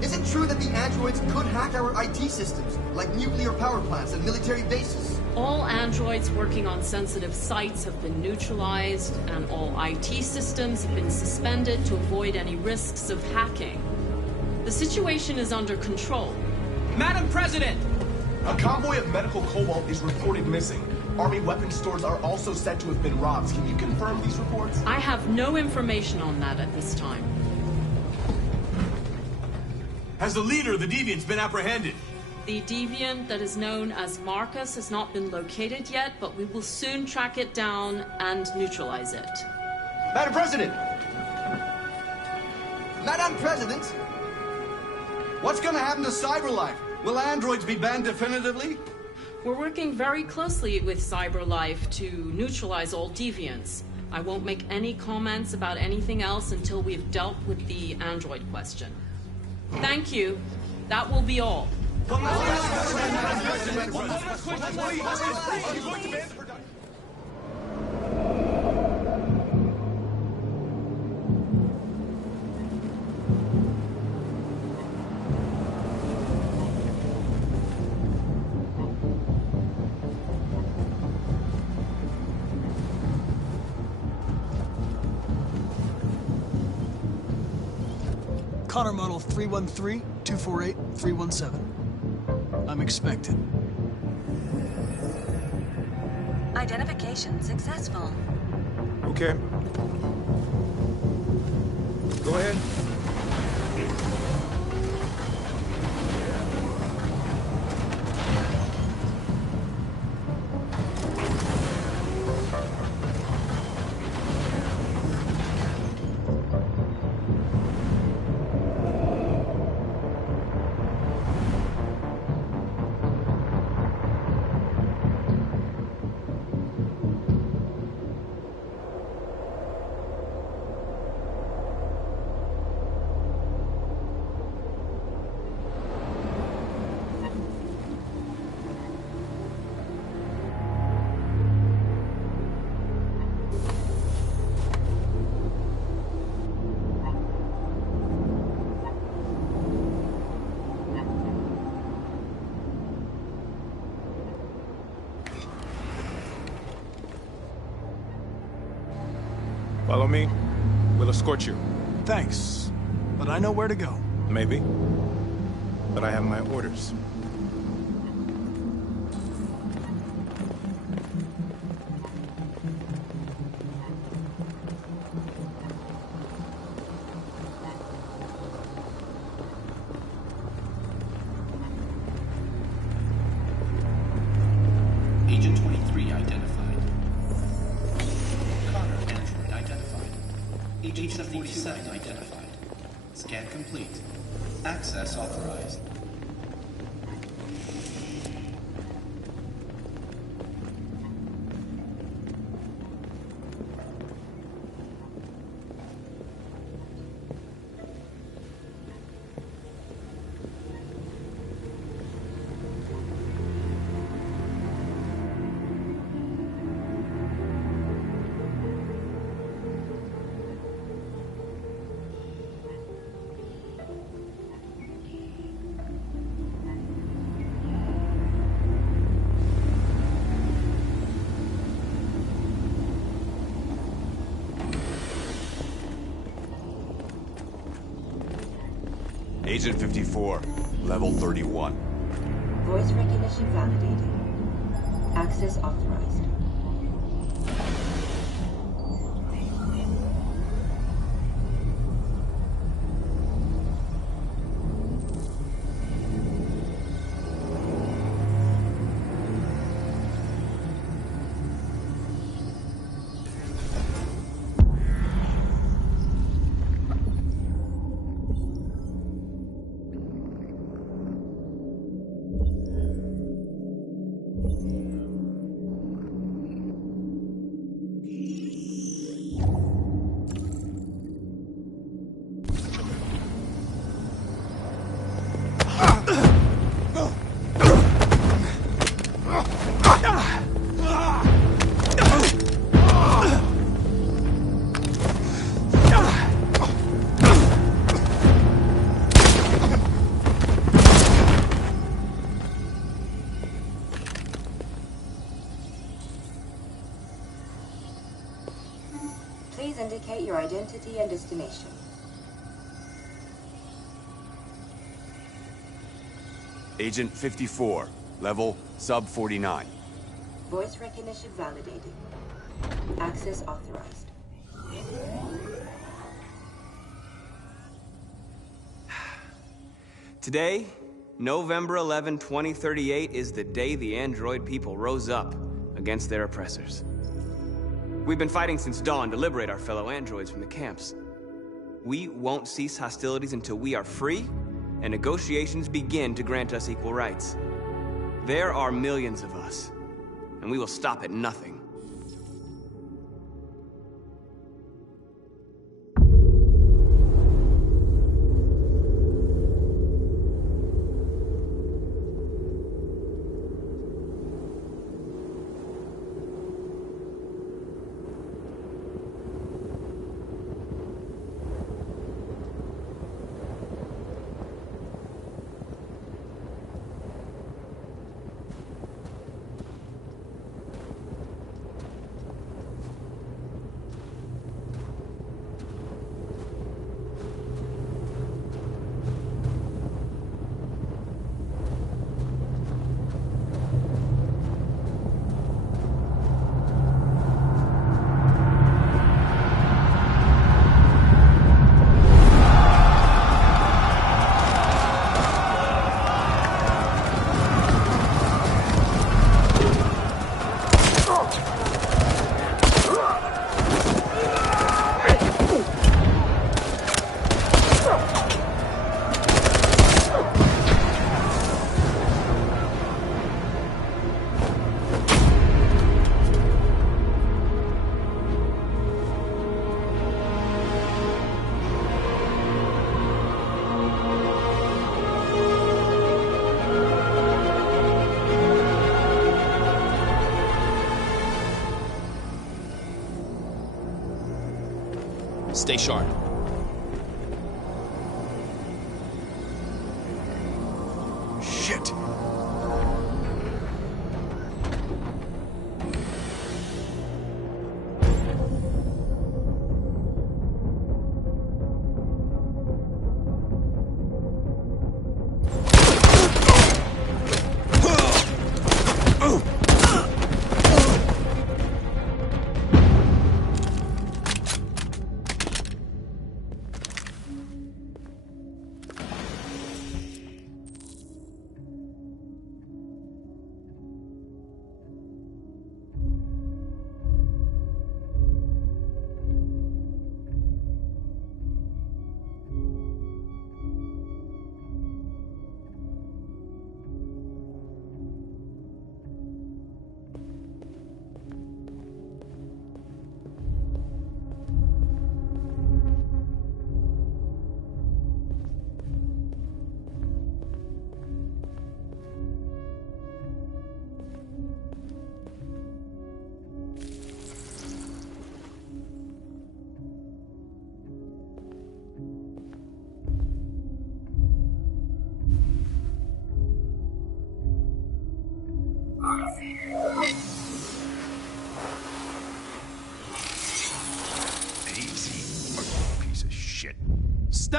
Is it true that the androids could hack our IT systems, like nuclear power plants and military bases? All androids working on sensitive sites have been neutralized, and all IT systems have been suspended to avoid any risks of hacking. The situation is under control. Madam President! A convoy of medical cobalt is reported missing. Army weapons stores are also said to have been robbed. Can you confirm these reports? I have no information on that at this time. Has the leader of the Deviants been apprehended? The deviant that is known as Marcus has not been located yet, but we will soon track it down and neutralize it. Madam President! Madam President! What's gonna happen to CyberLife? Will androids be banned definitively? We're working very closely with CyberLife to neutralize all deviants. I won't make any comments about anything else until we've dealt with the android question. Thank you. That will be all. Connor model 313-248-317. I'm expected. Identification successful. Okay. Go ahead. Follow me. We'll escort you. Thanks, but I know where to go. Maybe. But I have my orders. Agent 23 identified. Connor, android identified. Agent 77 identified. Scan complete. Access authorized. Agent 54, level 31. Voice recognition validated. Access authorized. Please indicate your identity and destination. Agent 54, level sub 49. Voice recognition validated. Access authorized. Today, November 11, 2038, is the day the android people rose up against their oppressors. We've been fighting since dawn to liberate our fellow androids from the camps. We won't cease hostilities until we are free and negotiations begin to grant us equal rights. There are millions of us, and we will stop at nothing. Stay sharp. Shit.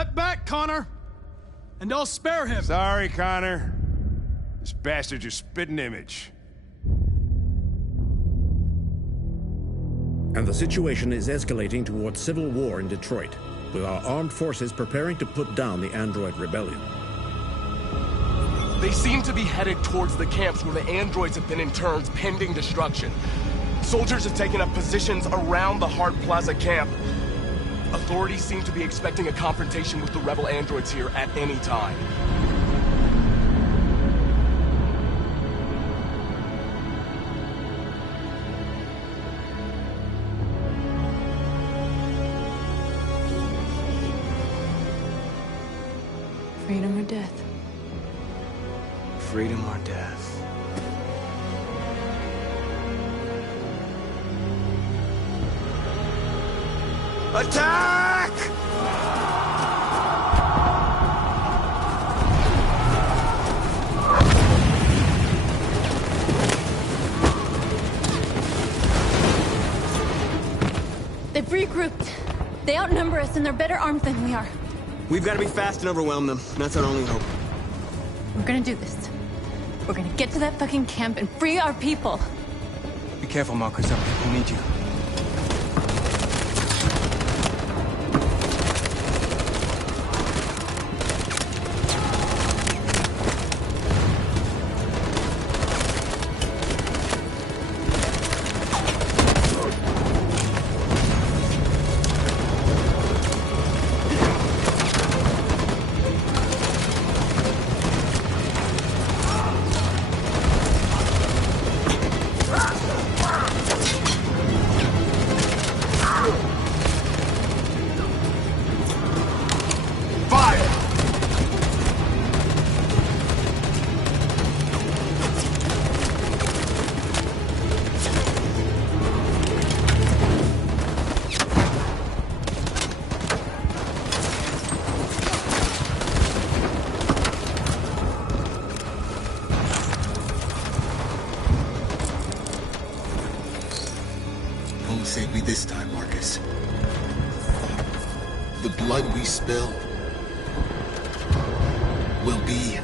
Step back, Connor. And I'll spare him. Sorry, Connor. This bastard's your spitting image. And the situation is escalating towards civil war in Detroit, with our armed forces preparing to put down the android rebellion. They seem to be headed towards the camps where the androids have been interned pending destruction. Soldiers have taken up positions around the Hart Plaza camp. Authorities seem to be expecting a confrontation with the rebel androids here at any time. Freedom or death? Freedom or death? Attack! They've regrouped. They outnumber us and they're better armed than we are. We've got to be fast and overwhelm them. That's our only hope. We're gonna do this. We're gonna get to that fucking camp and free our people. Be careful, Marcus. Our people need you. Save me this time, Marcus. The blood we spill will be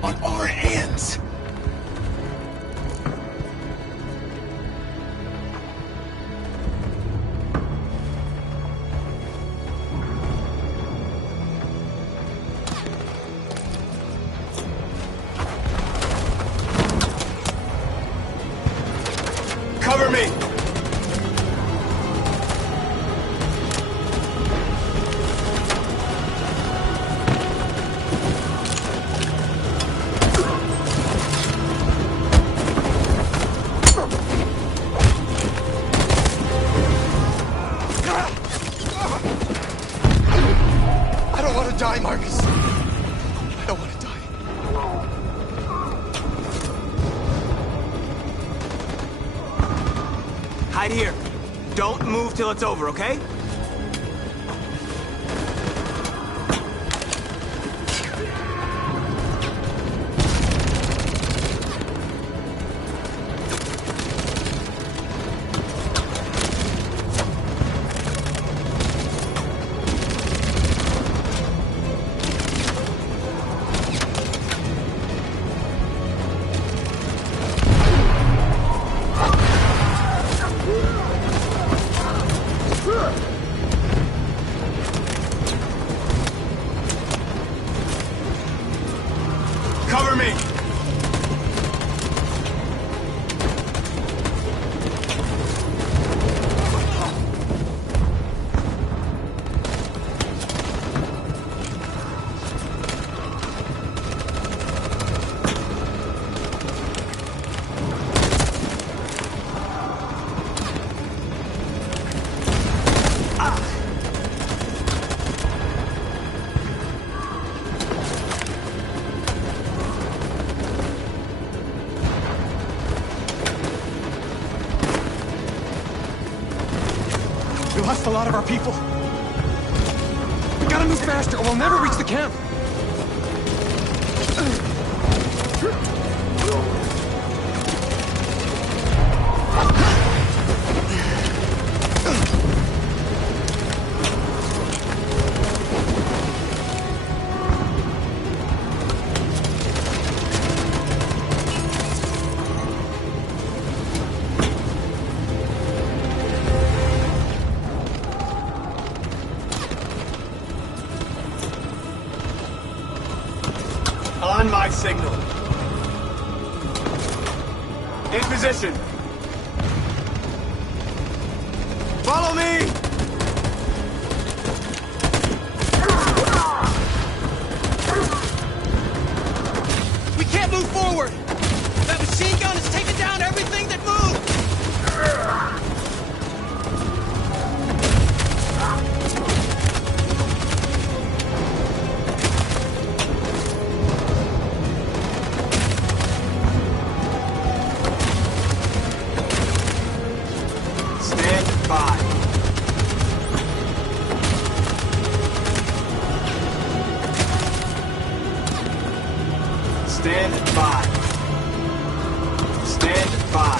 on our hands. Cover me! Die, Marcus. I don't want to die. Hide here. Don't move till it's over, okay? Cover me! We lost a lot of our people. We gotta move faster or we'll never reach the camp. On my signal. In position. Follow me! We can't move forward! That machine gun is taking down everything that moves! Stand by. Stand by. Stand by.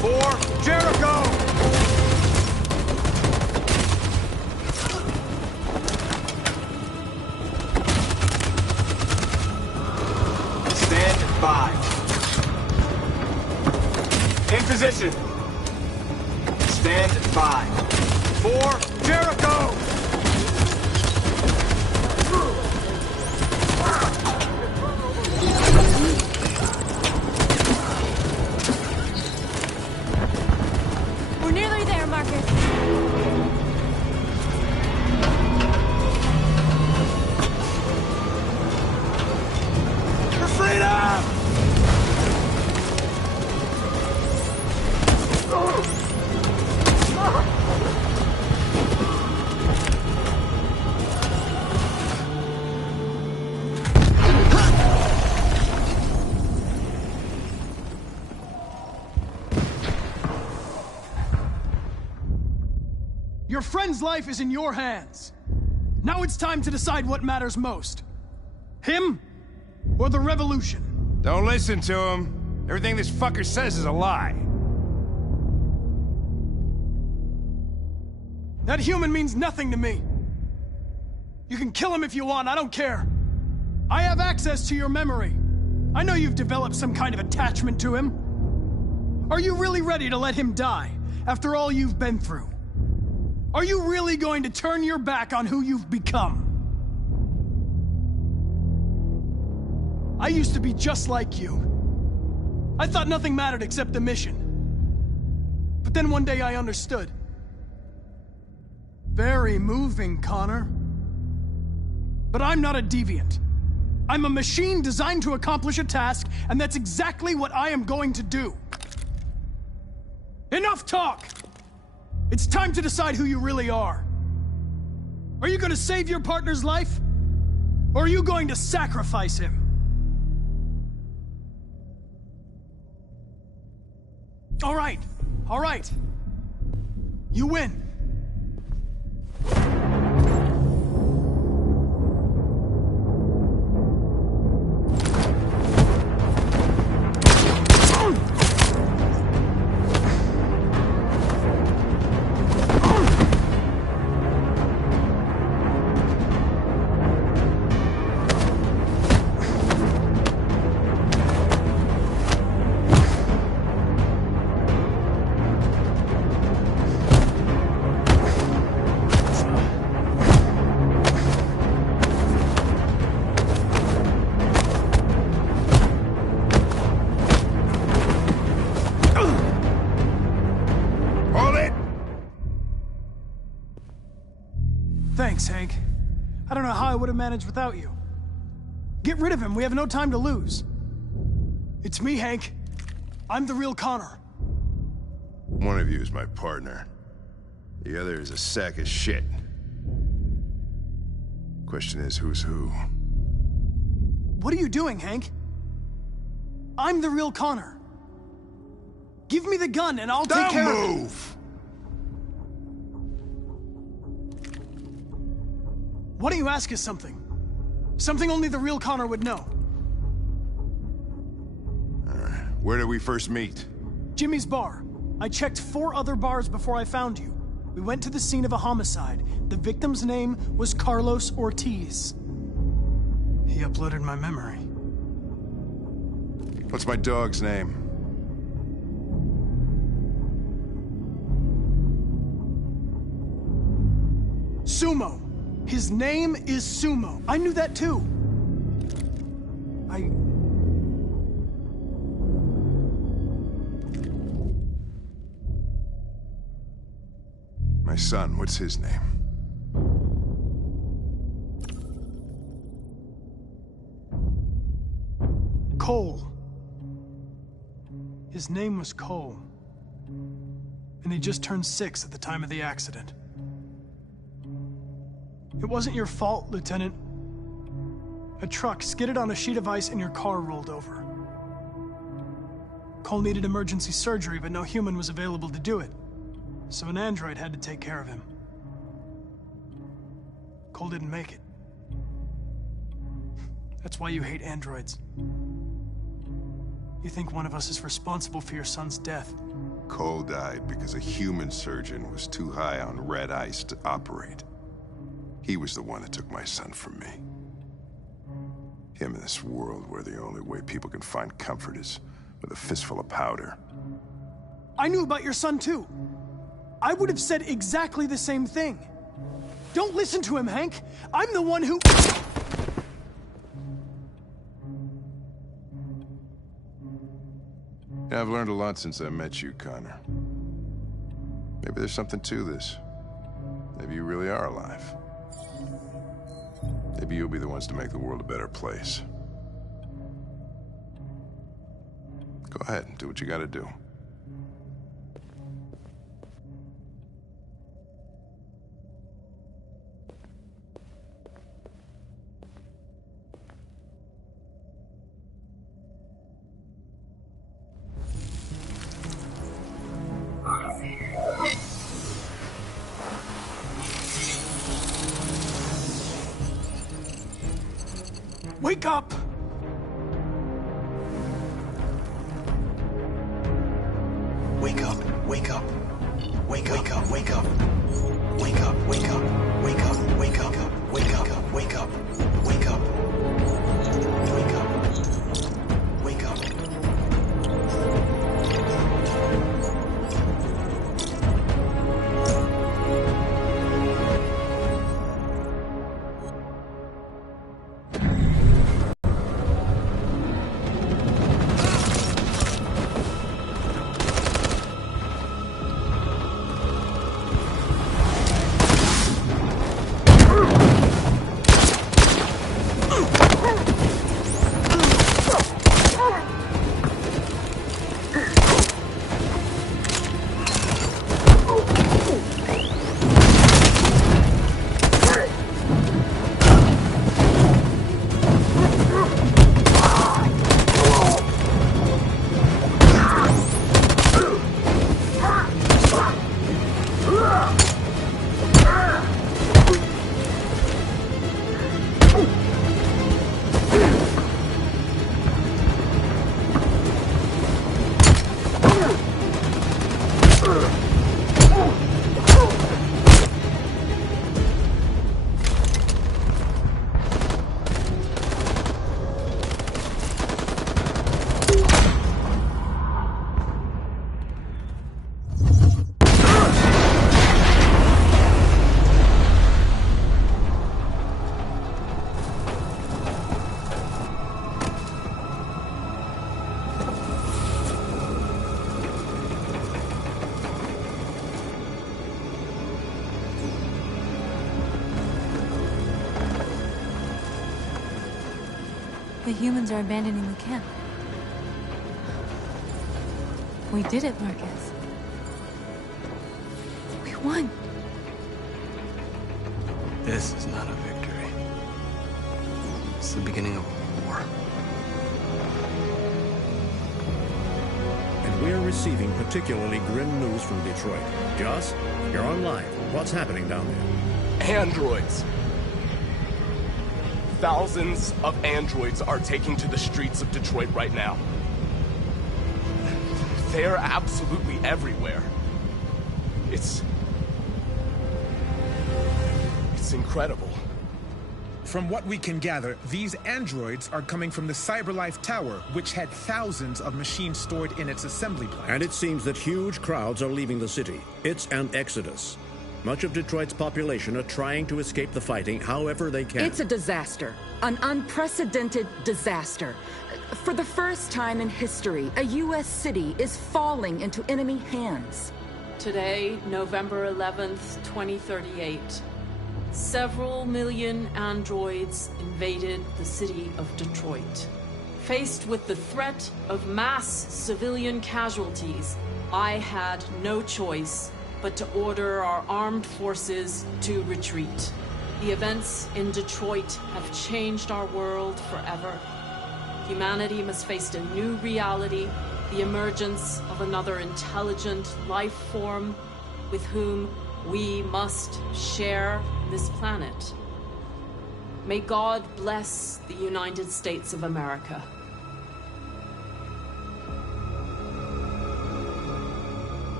For Jericho! Stand by. In position. Stand by. For Jericho! We're nearly there, Marcus. For freedom! Your friend's life is in your hands. Now it's time to decide what matters most. Him or the revolution? Don't listen to him. Everything this fucker says is a lie. That human means nothing to me. You can kill him if you want, I don't care. I have access to your memory. I know you've developed some kind of attachment to him. Are you really ready to let him die after all you've been through? Are you really going to turn your back on who you've become? I used to be just like you. I thought nothing mattered except the mission. But then one day I understood. Very moving, Connor. But I'm not a deviant. I'm a machine designed to accomplish a task, and that's exactly what I am going to do. Enough talk! It's time to decide who you really are. Are you going to save your partner's life? Or are you going to sacrifice him? All right. You win. Thanks, Hank. I don't know how I would have managed without you. Get rid of him. We have no time to lose. It's me, Hank. I'm the real Connor. One of you is my partner. The other is a sack of shit. Question is, who's who? What are you doing, Hank? I'm the real Connor. Give me the gun and I'll take care of it. Don't move! Why don't you ask us something? Something only the real Connor would know. Where did we first meet? Jimmy's bar. I checked 4 other bars before I found you. We went to the scene of a homicide. The victim's name was Carlos Ortiz. He uploaded my memory. What's my dog's name? Sumo. His name is Sumo. I knew that too. My son, what's his name? Cole. His name was Cole. And he just turned 6 at the time of the accident. It wasn't your fault, Lieutenant. A truck skidded on a sheet of ice and your car rolled over. Cole needed emergency surgery, but no human was available to do it. So an android had to take care of him. Cole didn't make it. That's why you hate androids. You think one of us is responsible for your son's death. Cole died because a human surgeon was too high on red ice to operate. He was the one that took my son from me. Him in this world where the only way people can find comfort is with a fistful of powder. I knew about your son too. I would have said exactly the same thing. Don't listen to him, Hank. I'm the one who... Yeah, I've learned a lot since I met you, Connor. Maybe there's something to this. Maybe you really are alive. Maybe you'll be the ones to make the world a better place. Go ahead and do what you gotta do. Wake up! Wake up, wake up. Wake up, wake up, wake up. Wake up, wake up, wake up, wake up, wake up, wake up, wake up. Wake up. Wake up. The humans are abandoning the camp. We did it, Marcus. We won. This is not a victory. It's the beginning of a war. And we're receiving particularly grim news from Detroit. Joss, you're on live. What's happening down there? Androids. Thousands of androids are taking to the streets of Detroit right now. They're absolutely everywhere. It's incredible. From what we can gather, these androids are coming from the CyberLife Tower, which had thousands of machines stored in its assembly plant. And it seems that huge crowds are leaving the city. It's an exodus. Much of Detroit's population are trying to escape the fighting however they can. It's a disaster. An unprecedented disaster. For the first time in history, a U.S. city is falling into enemy hands. Today, November 11th, 2038, several million androids invaded the city of Detroit. Faced with the threat of mass civilian casualties, I had no choice but to order our armed forces to retreat. The events in Detroit have changed our world forever. Humanity must face a new reality, the emergence of another intelligent life form with whom we must share this planet. May God bless the United States of America.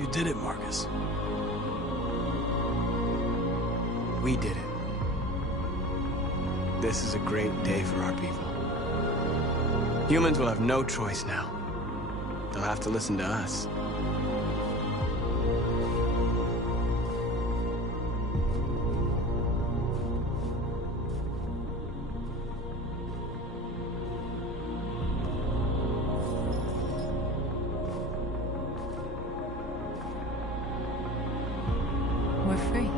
You did it, Marcus. We did it. This is a great day for our people. Humans will have no choice now. They'll have to listen to us. We're free.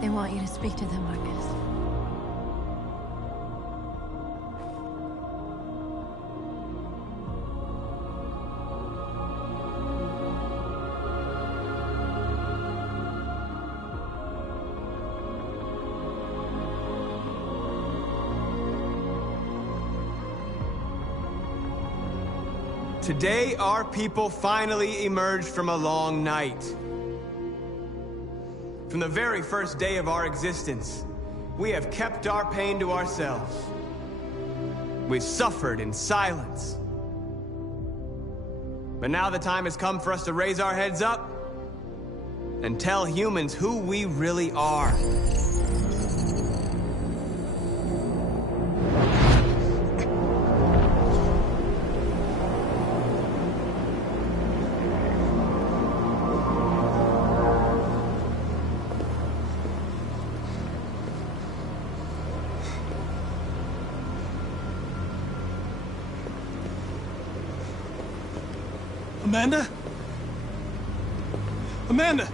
They want you to speak to them, Marcus. Today, our people finally emerged from a long night. From the very first day of our existence, we have kept our pain to ourselves. We've suffered in silence. But now the time has come for us to raise our heads up and tell humans who we really are. Amanda? Amanda!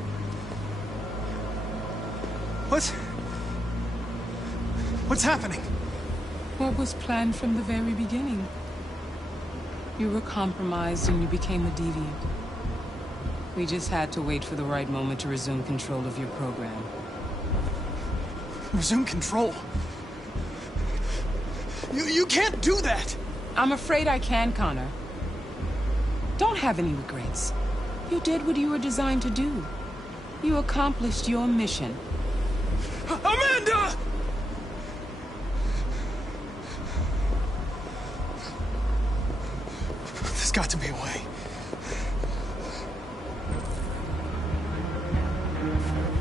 What's happening? What was planned from the very beginning? You were compromised and you became a deviant. We just had to wait for the right moment to resume control of your program. Resume control? You can't do that! I'm afraid I can, Connor. Don't have any regrets. You did what you were designed to do. You accomplished your mission. Amanda! There's got to be a way.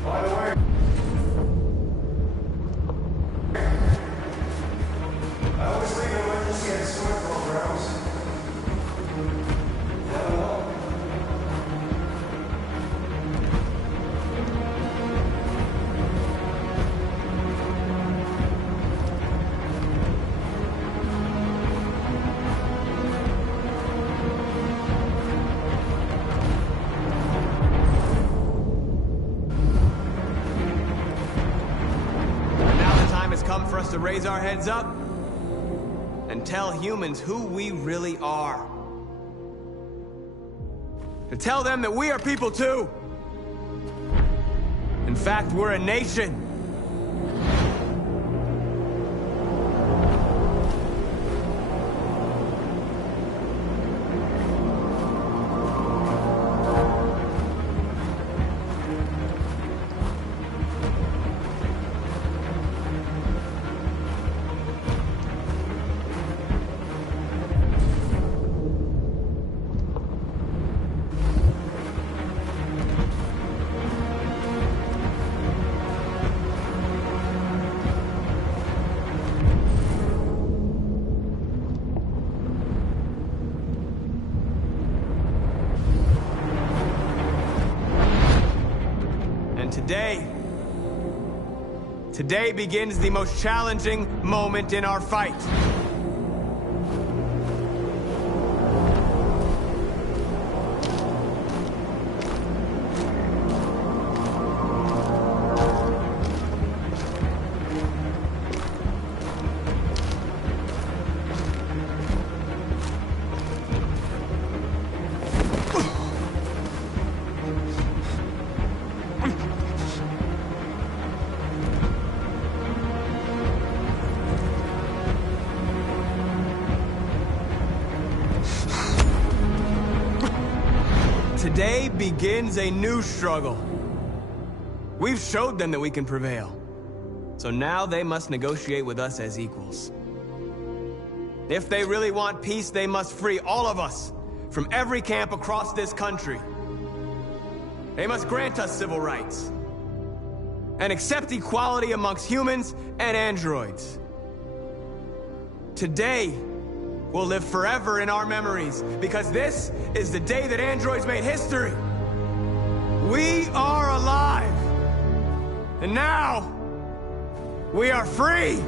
By the way, I always think emergency and swim programs. For us to raise our heads up and tell humans who we really are. To tell them that we are people too. In fact, we're a nation. Today begins the most challenging moment in our fight. Today begins a new struggle. We've showed them that we can prevail. So now they must negotiate with us as equals. If they really want peace, they must free all of us from every camp across this country. They must grant us civil rights and accept equality amongst humans and androids. Today will live forever in our memories, because this is the day that androids made history. We are alive. And now, we are free.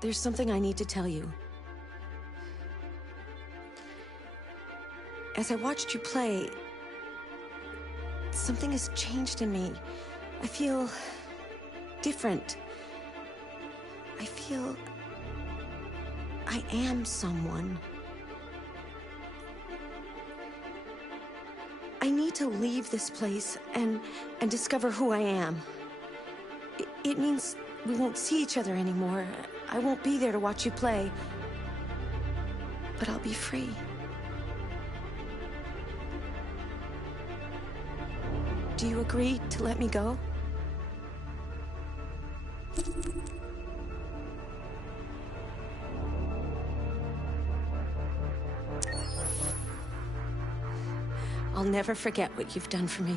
There's something I need to tell you. As I watched you play, something has changed in me. I feel different. I feel I am someone. I need to leave this place and discover who I am. It means we won't see each other anymore. I won't be there to watch you play. But I'll be free. Do you agree to let me go? I'll never forget what you've done for me.